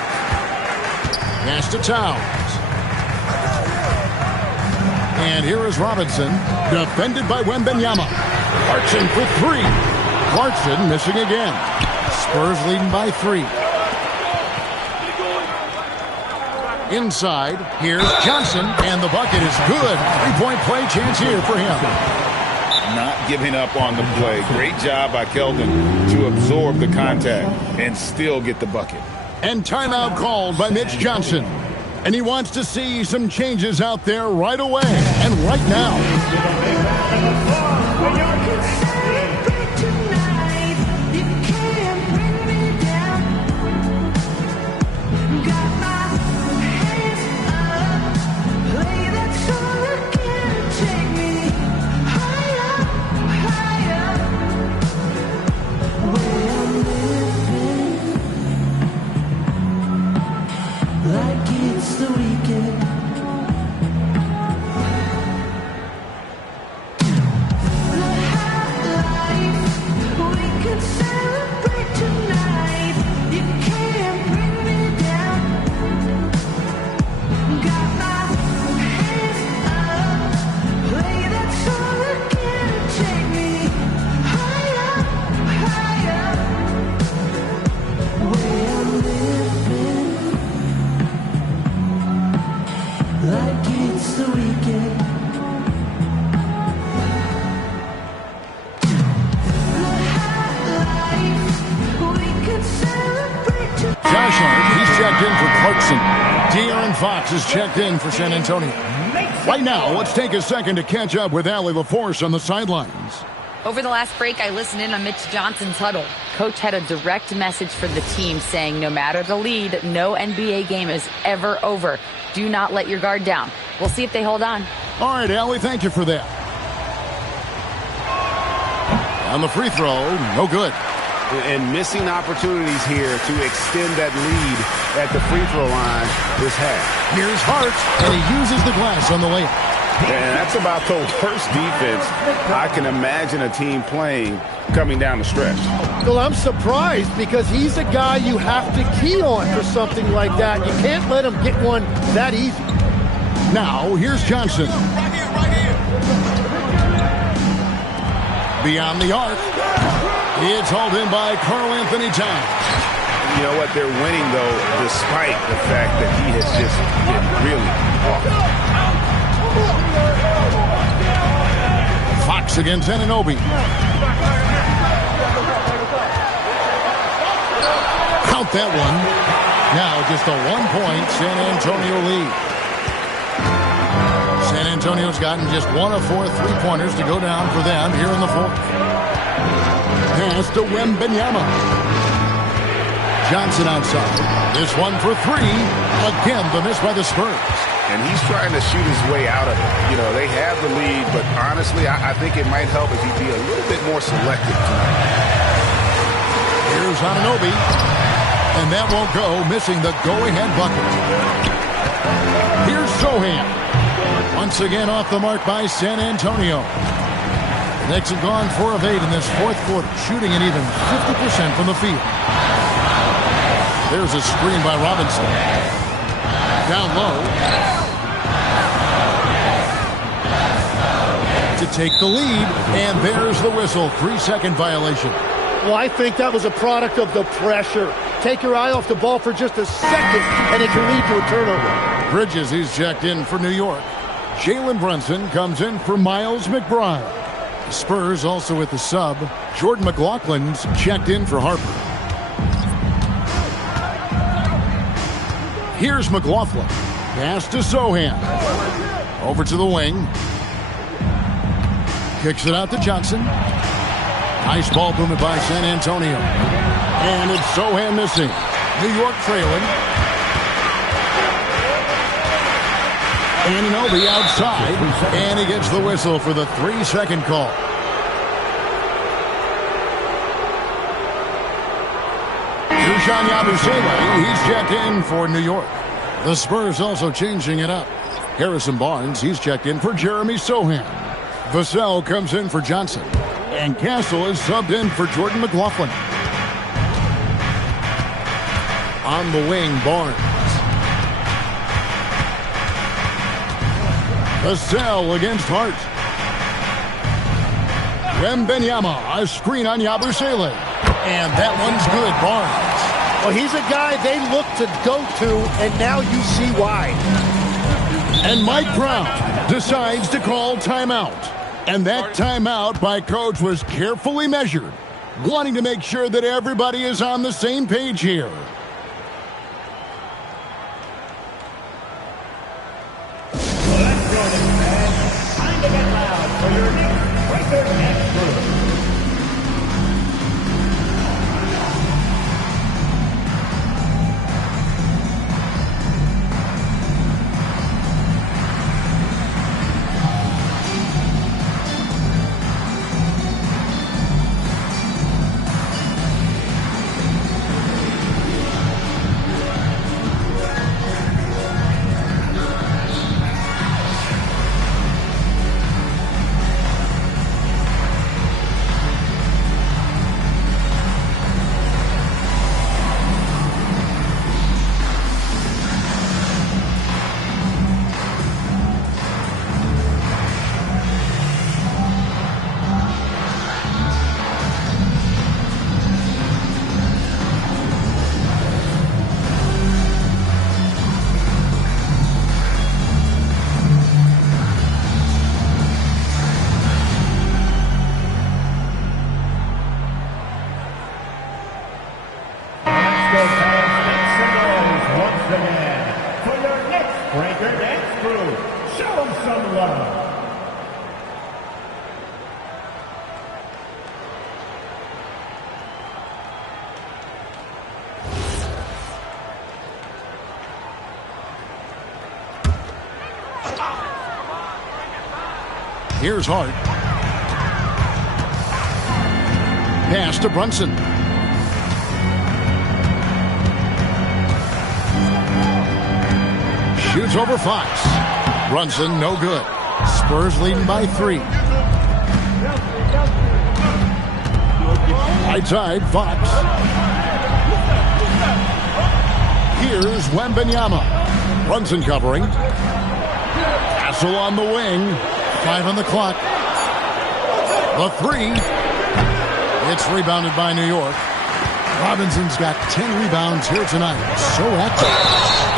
Pass to Towns. And here is Robinson, defended by Wembanyama. Clarkson for three. Clarkson missing again. Spurs leading by 3. Inside, here's Johnson, and the bucket is good. 3-point play chance here for him. Not giving up on the play. Great job by Keldon to absorb the contact and still get the bucket. And timeout called by Mitch Johnson. And he wants to see some changes out there right away and right now. Fox is checked in for San Antonio. Right now, let's take a second to catch up with Allie LaForce on the sidelines. Over the last break, I listened in on Mitch Johnson's huddle. Coach had a direct message for the team saying no matter the lead, no NBA game is ever over. Do not let your guard down. We'll see if they hold on. All right, Allie, thank you for that. On the free throw, no good. And missing opportunities here to extend that lead at the free throw line this half. Here's Hart, and he uses the glass on the layup. And that's about the worst defense I can imagine a team playing coming down the stretch. Well, I'm surprised because he's a guy you have to key on for something like that. You can't let him get one that easy. Now, here's Johnson. Beyond the arc. It's hauled in by Karl Anthony Towns. You know what? They're winning, though, despite the fact that he has just been really awful. Fox against Anunoby. Count that one. Now just a 1-point San Antonio lead. San Antonio's gotten just 1 of 4 3-pointers to go down for them here in the fourth. Pass to Wembanyama. Johnson outside. This one for 3. Again, the miss by the Spurs. And he's trying to shoot his way out of it. You know, they have the lead, but honestly, I think it might help if he'd be a little bit more selective tonight. Here's Anunoby. And that won't go, missing the go-ahead bucket. Here's Sohan. Once again off the mark by San Antonio. Knicks have gone 4 of 8 in this fourth quarter, shooting an even 50% from the field. There's a screen by Robinson. Down low. To take the lead, and there's the whistle. 3-second violation. Well, I think that was a product of the pressure. Take your eye off the ball for just a second, and it can lead to a turnover. Bridges, he's checked in for New York. Jalen Brunson comes in for Miles McBride. The Spurs also with the sub. Jordan McLaughlin's checked in for Harper. Here's McLaughlin. Pass to Sohan. Over to the wing. Kicks it out to Johnson. Nice ball movement by San Antonio. And it's Sohan missing. New York trailing. Anunoby outside. And he gets the whistle for the 3-second call. Yabusele, he's checked in for New York. The Spurs also changing it up. Harrison Barnes, he's checked in for Jeremy Sohan. Vassell comes in for Johnson. And Castle is subbed in for Jordan McLaughlin. On the wing, Barnes. Vassell against Hart. Wembenyama, a screen on Yabusele. And that one's good, Barnes. Well, he's a guy they look to go to, and now you see why. And Mike Brown decides to call timeout. And that timeout by Coach was carefully measured, wanting to make sure that everybody is on the same page here. Let's go, fans. Time to get loud for your Knicks Breaker Next Group. Here's Hart. Pass to Brunson. Shoots over Fox. Brunson, no good. Spurs leading by 3. Right side, Fox. Here's Wembenyama. Brunson covering. Castle on the wing. 5 on the clock. The 3. It's rebounded by New York. Robinson's got 10 rebounds here tonight. So active.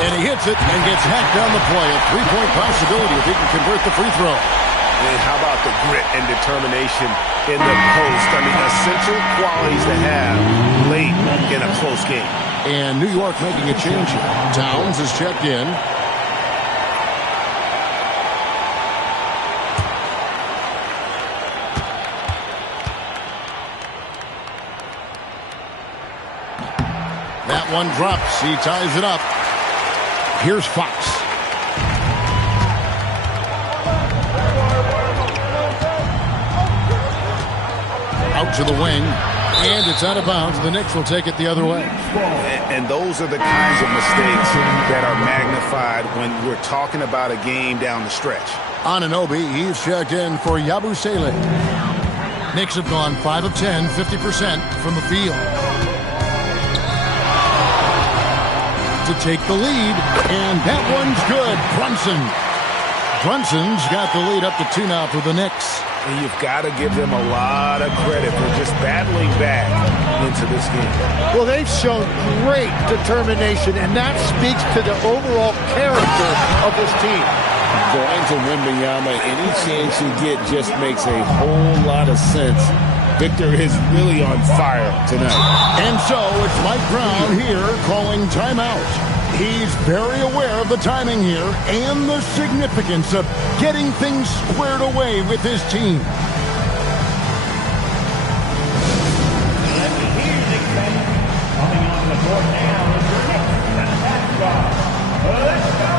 And he hits it and gets hacked down the play. A 3-point possibility if he can convert the free throw. And how about the grit and determination in the post? I mean, essential qualities to have late in a close game. And New York making a change here. Towns is checked in. That one drops. He ties it up. Here's Fox. Out to the wing. And it's out of bounds. The Knicks will take it the other way. And those are the kinds of mistakes that are magnified when we're talking about a game down the stretch. Anunoby, he's checked in for Yabusele. Knicks have gone 5 of 10, 50% from the field. To take the lead, and that one's good. Brunson's got the lead up to 2 now for the Knicks. And you've got to give them a lot of credit for just battling back into this game. Well, they've shown great determination, and that speaks to the overall character of this team. Going to Wembenyama, any chance you get just makes a whole lot of sense. Victor is really on fire tonight. And so it's Mike Brown here calling timeout. He's very aware of the timing here and the significance of getting things squared away with his team. Let me hear you, Knicks fans. Coming on the court now is your Knicks attack squad. Let's go!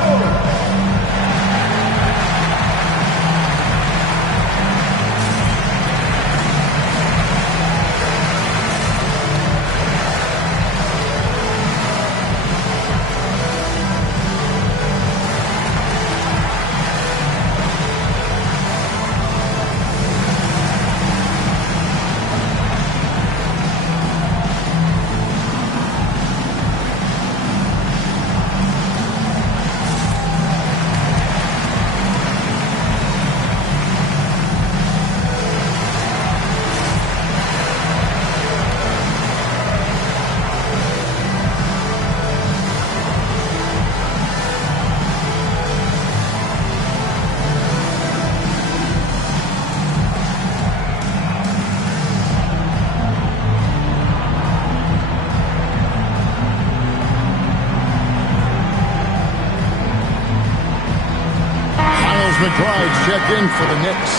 McBride's checked in for the Knicks.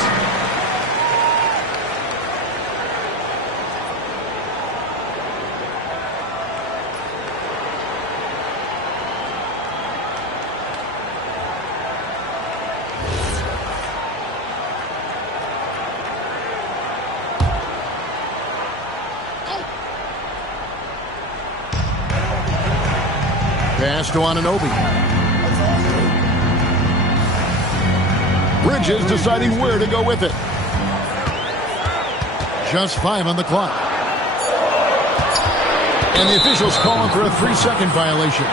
Pass to Anunoby. Bridges deciding where to go with it. Just 5 on the clock. And the officials calling for a 3-second violation.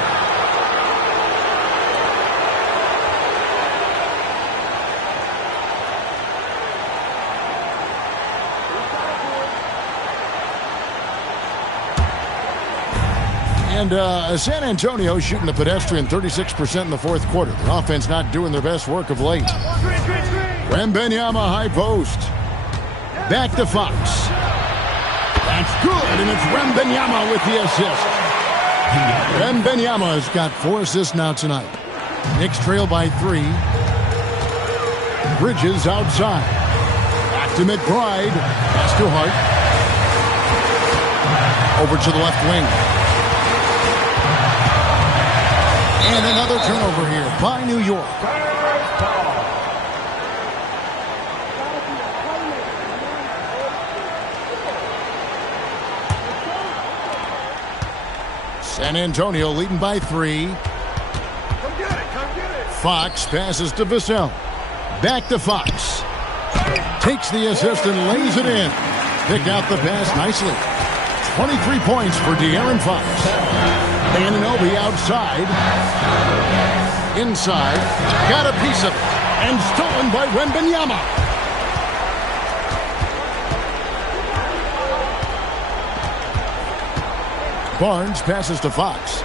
And San Antonio shooting the pedestrian 36% in the fourth quarter. Their offense not doing their best work of late. Wembanyama high post. Back to Fox. That's good, and it's Wembanyama with the assist. Wembanyama has got 4 assists now tonight. Knicks trail by 3. Bridges outside. Back to McBride. Pass to Hart. Over to the left wing. And another turnover here by New York. San Antonio leading by 3. Fox passes to Vassell. Back to Fox. Takes the assist and lays it in. Pick out the pass nicely. 23 points for De'Aaron Fox. Anunoby outside. Inside. Got a piece of it. And stolen by Wembanyama. Barnes passes to Fox.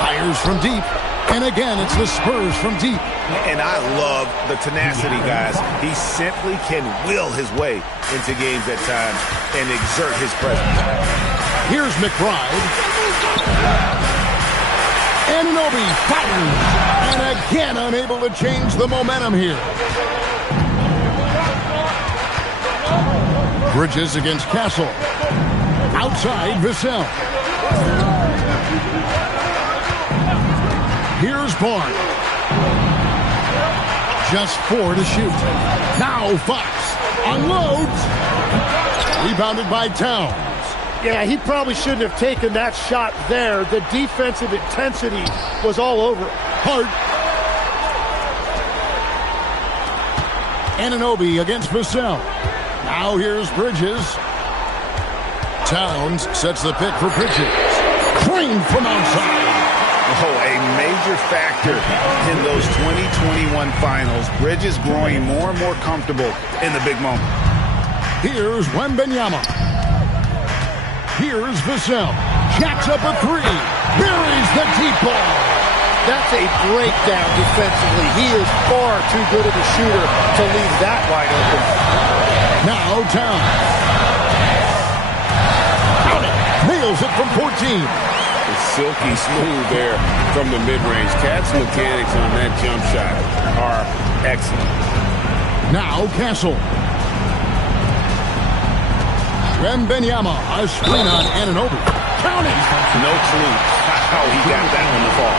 Fires from deep. And again, it's the Spurs from deep. And I love the tenacity, guys. He simply can will his way into games at times and exert his presence. Here's McBride. Anunoby fires. And again, unable to change the momentum here. Bridges against Castle. Outside, Vassell. Here's Barnes. Just 4 to shoot. Now Fox unloads. Rebounded by Towns. Yeah, he probably shouldn't have taken that shot there. The defensive intensity was all over. Hart. Anunoby against Vassell. Now here's Bridges. Towns sets the pick for Bridges. Drained from outside. Oh, a major factor in those 2021 finals. Bridges growing more and more comfortable in the big moment. Here's Wembanyama. Here's Vassell. Jacks up a 3. Buries the deep ball. That's a breakdown defensively. He is far too good of a shooter to leave that wide open. Now Towns. Nails it from 14. Silky smooth there from the mid-range. Cat's mechanics on that jump shot are excellent. Now Castle. Wembanyama, a screen on Anunoby. Count it! No clue how he got that one to fall.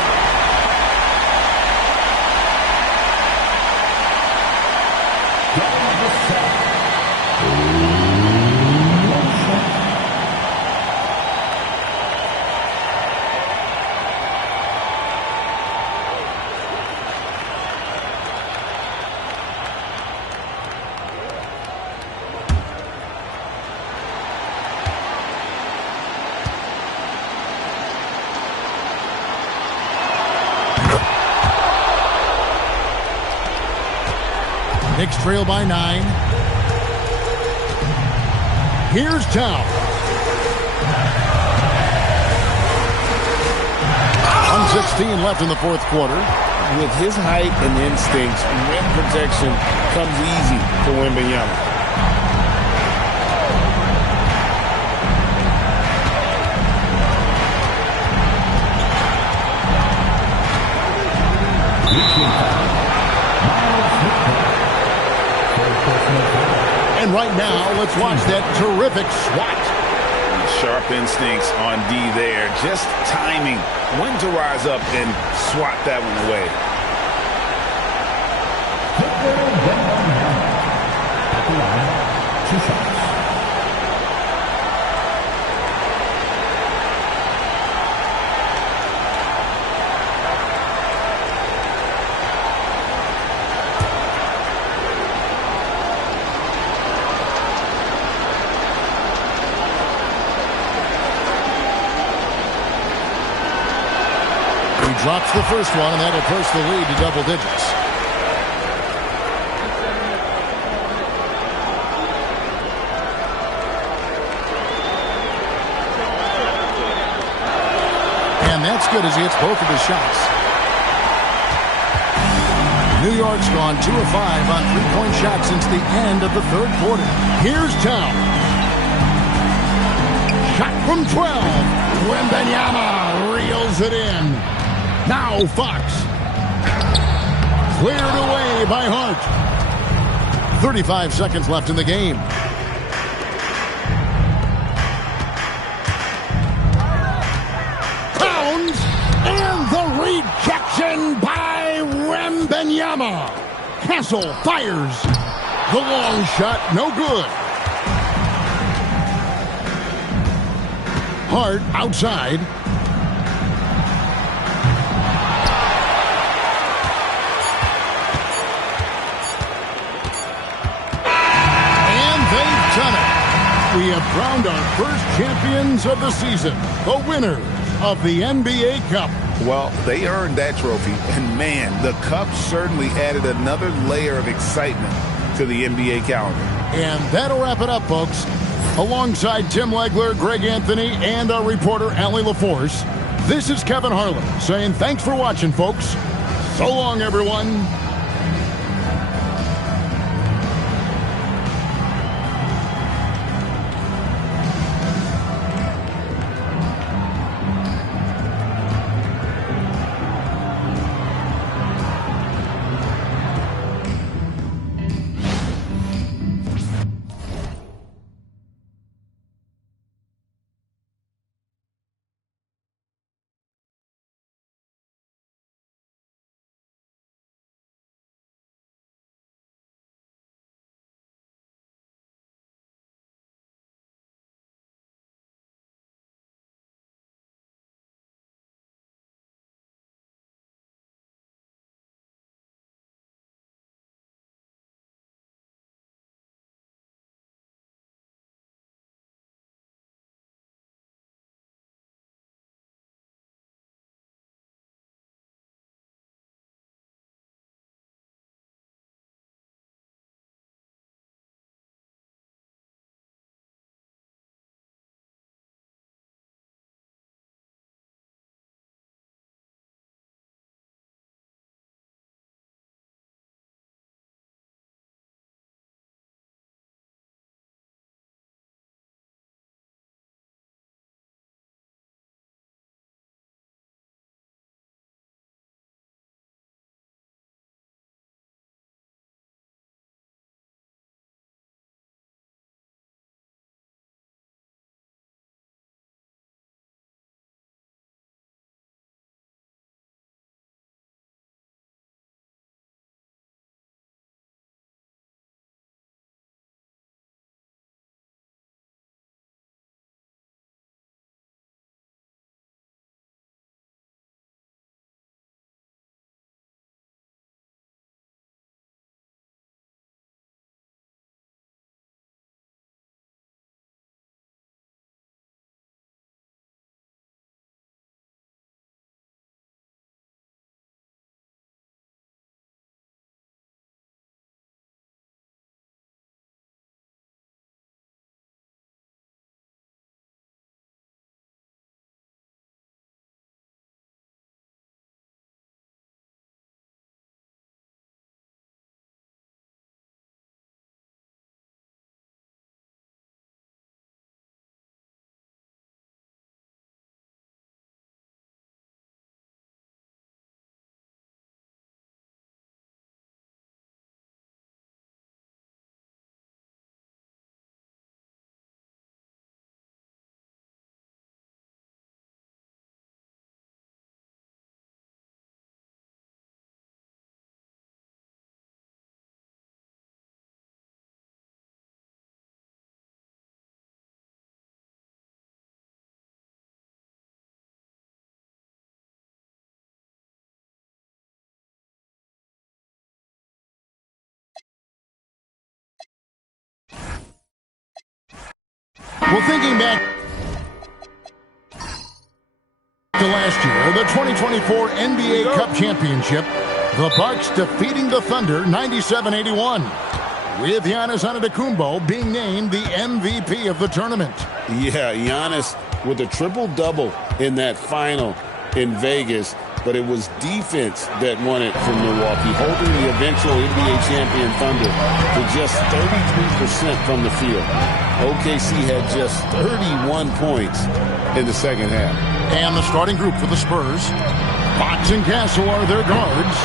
Knicks trail by 9. Here's Towns. 1:16 left in the fourth quarter. With his height and instincts, rim protection comes easy for Wembanyama. let's watch that terrific swat. Sharp instincts on D there. Just timing when to rise up and swat that one away. Drops the first one, and that'll push the lead to double digits. And that's good as he hits both of his shots. New York's gone 2 of 5 on three-point shots since the end of the third quarter. Here's Town. Shot from 12. Wembanyama reels it in. Now Fox. Cleared away by Hart. 35 seconds left in the game. Pounds and the rejection by Wembanyama. Castle fires. The long shot, no good. Hart outside. We have crowned our first champions of the season, the winners of the NBA Cup. Well, they earned that trophy, and man, the Cup certainly added another layer of excitement to the NBA calendar. And that'll wrap it up, folks. Alongside Tim Legler, Greg Anthony, and our reporter, Allie LaForce, this is Kevin Harlan saying thanks for watching, folks. So long, everyone. Well, thinking back to last year, the 2024 NBA Cup Championship, the Bucks defeating the Thunder 97-81, with Giannis Antetokounmpo being named the MVP of the tournament. Yeah, Giannis with a triple-double in that final in Vegas, but it was defense that won it from Milwaukee, holding the eventual NBA champion Thunder to just 33% from the field. OKC had just 31 points in the second half. And the starting group for the Spurs, Fox and Castle are their guards.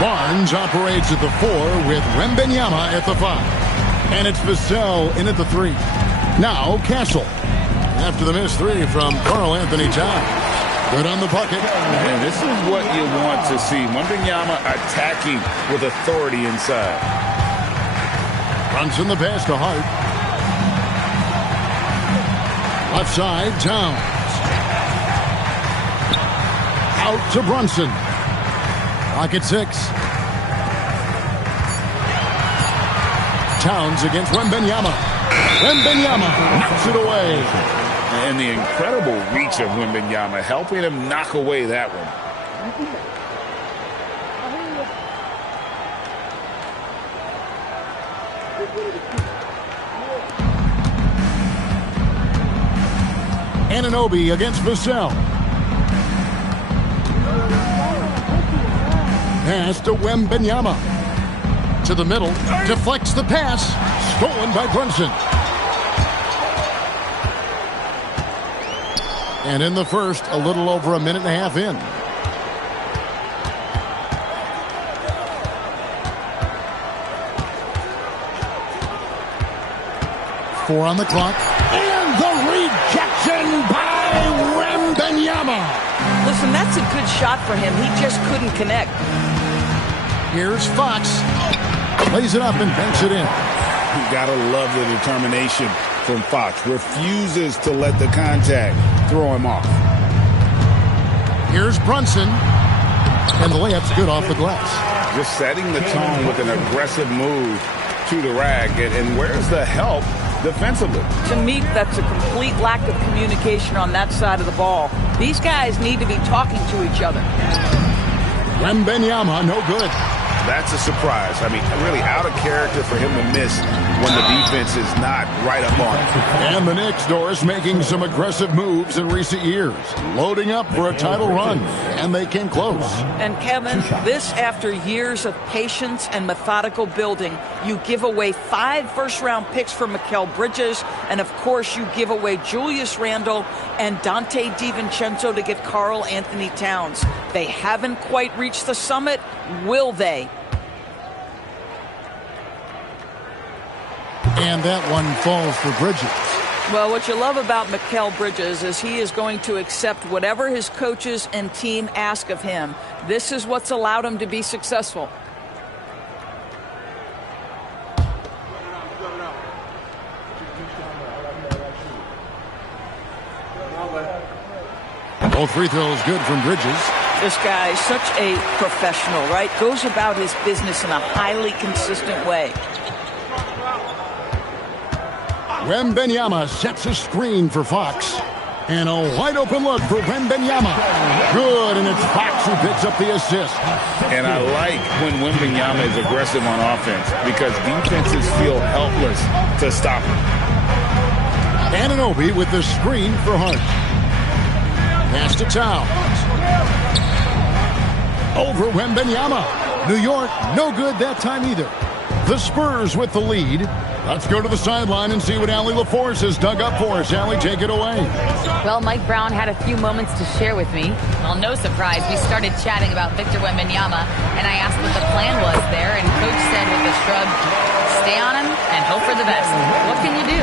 Barnes operates at the 4 with Wembanyama at the 5. And it's Vassell in at the 3. Now Castle, after the missed 3 from Karl Anthony Towns. Good on the bucket. And this is what you want to see. Wembanyama attacking with authority inside. Brunson the pass to Hart. Left side, Towns. Out to Brunson. Clock at 6. Towns against Wembanyama. Wembanyama knocks it away. And the incredible reach of Wembanyama, helping him knock away that one. Anunoby against Vassell. Pass to Wembanyama. To the middle. Deflects the pass. Stolen by Brunson. And in the first, a little over a minute and a half in. Four on the clock. And the rejection by Wembanyama. Listen, that's a good shot for him. He just couldn't connect. Here's Fox. Plays it up and banks it in. You gotta love the determination from Fox. Refuses to let the contact throw him off. Here's Brunson. And the layup's good off the glass. Just setting the tone with an aggressive move to the rack. And where's the help defensively? To me, that's a complete lack of communication on that side of the ball. These guys need to be talking to each other. Wembanyama, no good. That's a surprise. I mean, really out of character for him to miss when the defense is not right up on it. And the Knicks, Doris, making some aggressive moves in recent years, loading up for a title run, and they came close. And Kevin, this after years of patience and methodical building. You give away 5 first-round picks for Mikal Bridges, and of course you give away Julius Randle and Dante DiVincenzo to get Karl Anthony Towns. They haven't quite reached the summit. Will they? And that one falls for Bridges. Well, what you love about Mikal Bridges is he is going to accept whatever his coaches and team ask of him. This is what's allowed him to be successful. Both free throws good from Bridges. This guy is such a professional, right? Goes about his business in a highly consistent way. Wembanyama sets a screen for Fox. And a wide open look for Wembanyama. Good, and it's Fox who picks up the assist. And I like when Wembanyama is aggressive on offense because defenses feel helpless to stop him. Anunoby with the screen for Hart. Pass to Towns. Over Wembanyama. New York, no good that time either. The Spurs with the lead. Let's go to the sideline and see what Allie LaForce has dug up for us. Allie, take it away. Well, Mike Brown had a few moments to share with me. Well, no surprise, we started chatting about Victor Wembanyama, and I asked what the plan was there, and Coach said with a shrug, stay on him and hope for the best. What can you do?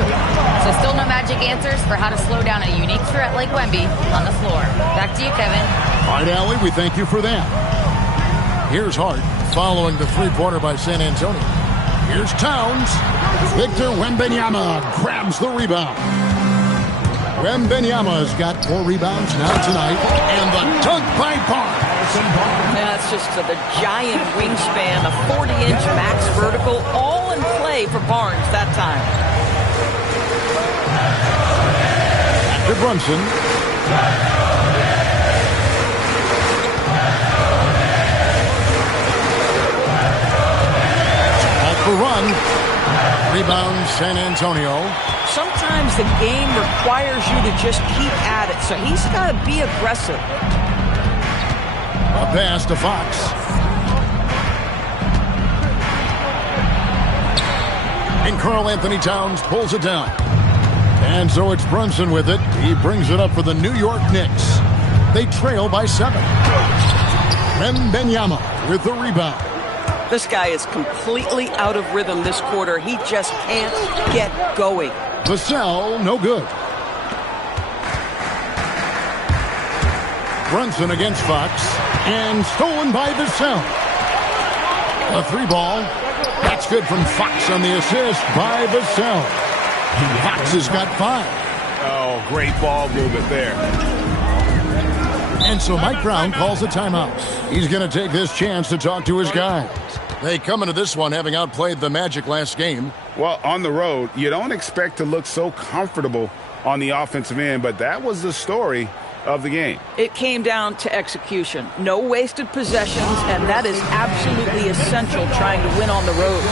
So still no magic answers for how to slow down a unique threat like Wemby on the floor. Back to you, Kevin. All right, Allie, we thank you for that. Here's Hart following the three-pointer by San Antonio. Here's Towns. Victor Wembanyama grabs the rebound. Wembanyama's got 4 rebounds now tonight. And the dunk by Barnes. That's just the giant wingspan, a 40-inch max vertical, all in play for Barnes that time. Brunson. Off the run. Rebound San Antonio. Sometimes the game requires you to just keep at it, so he's got to be aggressive. A pass to Fox. And Karl Anthony Towns pulls it down. And so it's Brunson with it. He brings it up for the New York Knicks. They trail by 7. Wembanyama with the rebound. This guy is completely out of rhythm this quarter. He just can't get going. Vassell, no good. Brunson against Fox. And stolen by Vassell. A 3-ball. That's good from Fox on the assist by Vassell. Fox has got 5. Oh, great ball movement there. And so Mike Brown calls a timeout. He's going to take this chance to talk to his guys. They come into this one having outplayed the Magic last game. Well, on the road, you don't expect to look so comfortable on the offensive end, but that was the story of the game. It came down to execution. No wasted possessions, and that is absolutely essential trying to win on the road.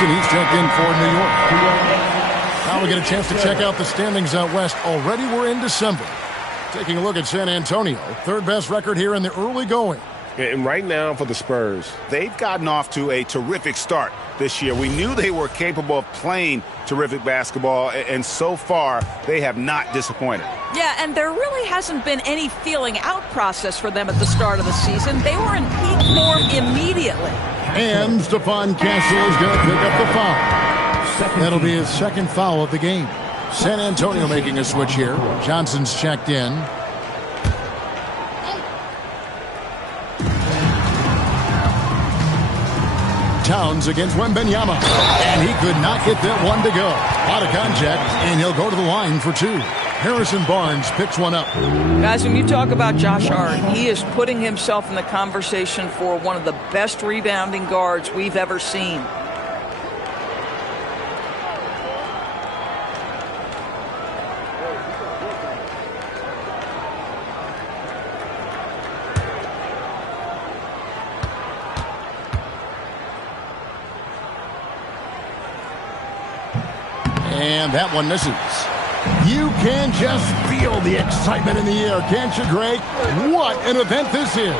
He's checked in for New York. Now we get a chance to check out the standings out west. Already we're in December. Taking a look at San Antonio. Third best record here in the early going. And right now for the Spurs, they've gotten off to a terrific start this year. We knew they were capable of playing terrific basketball, and so far they have not disappointed. Yeah, and there really hasn't been any feeling out process for them at the start of the season. They were in peak form immediately. And Stephon Castle is going to pick up the foul. That'll be his second foul of the game. San Antonio making a switch here. Johnson's checked in. Towns against Wembanyama. And he could not get that one to go. A lot of contact, and he'll go to the line for 2. Harrison Barnes picks one up. Guys, when you talk about Josh Hart, he is putting himself in the conversation for one of the best rebounding guards we've ever seen. And that one misses. You can just feel the excitement in the air, can't you, Greg? What an event this is.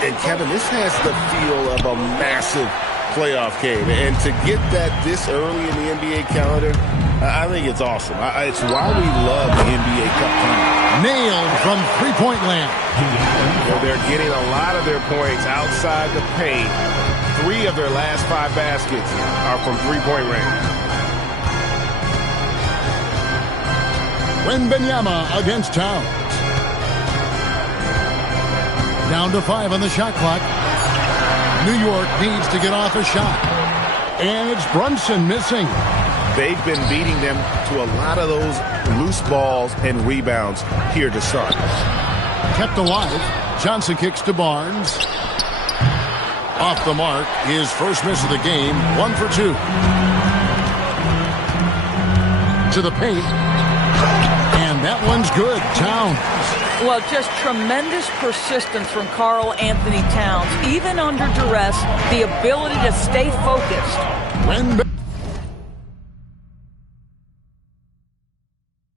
And Kevin, this has the feel of a massive playoff game. And to get that this early in the NBA calendar, I think it's awesome. It's why we love the NBA Cup tournament. Nailed from three-point land. They're getting a lot of their points outside the paint. 3 of their last 5 baskets are from three-point range. Wembanyama against Towns. Down to 5 on the shot clock. New York needs to get off a shot. And it's Brunson missing. They've been beating them to a lot of those loose balls and rebounds here to start. Kept alive. Johnson kicks to Barnes. Off the mark. His first miss of the game. 1 for 2. To the paint. That one's good. Towns. Well, just tremendous persistence from Karl Anthony Towns. Even under duress, the ability to stay focused.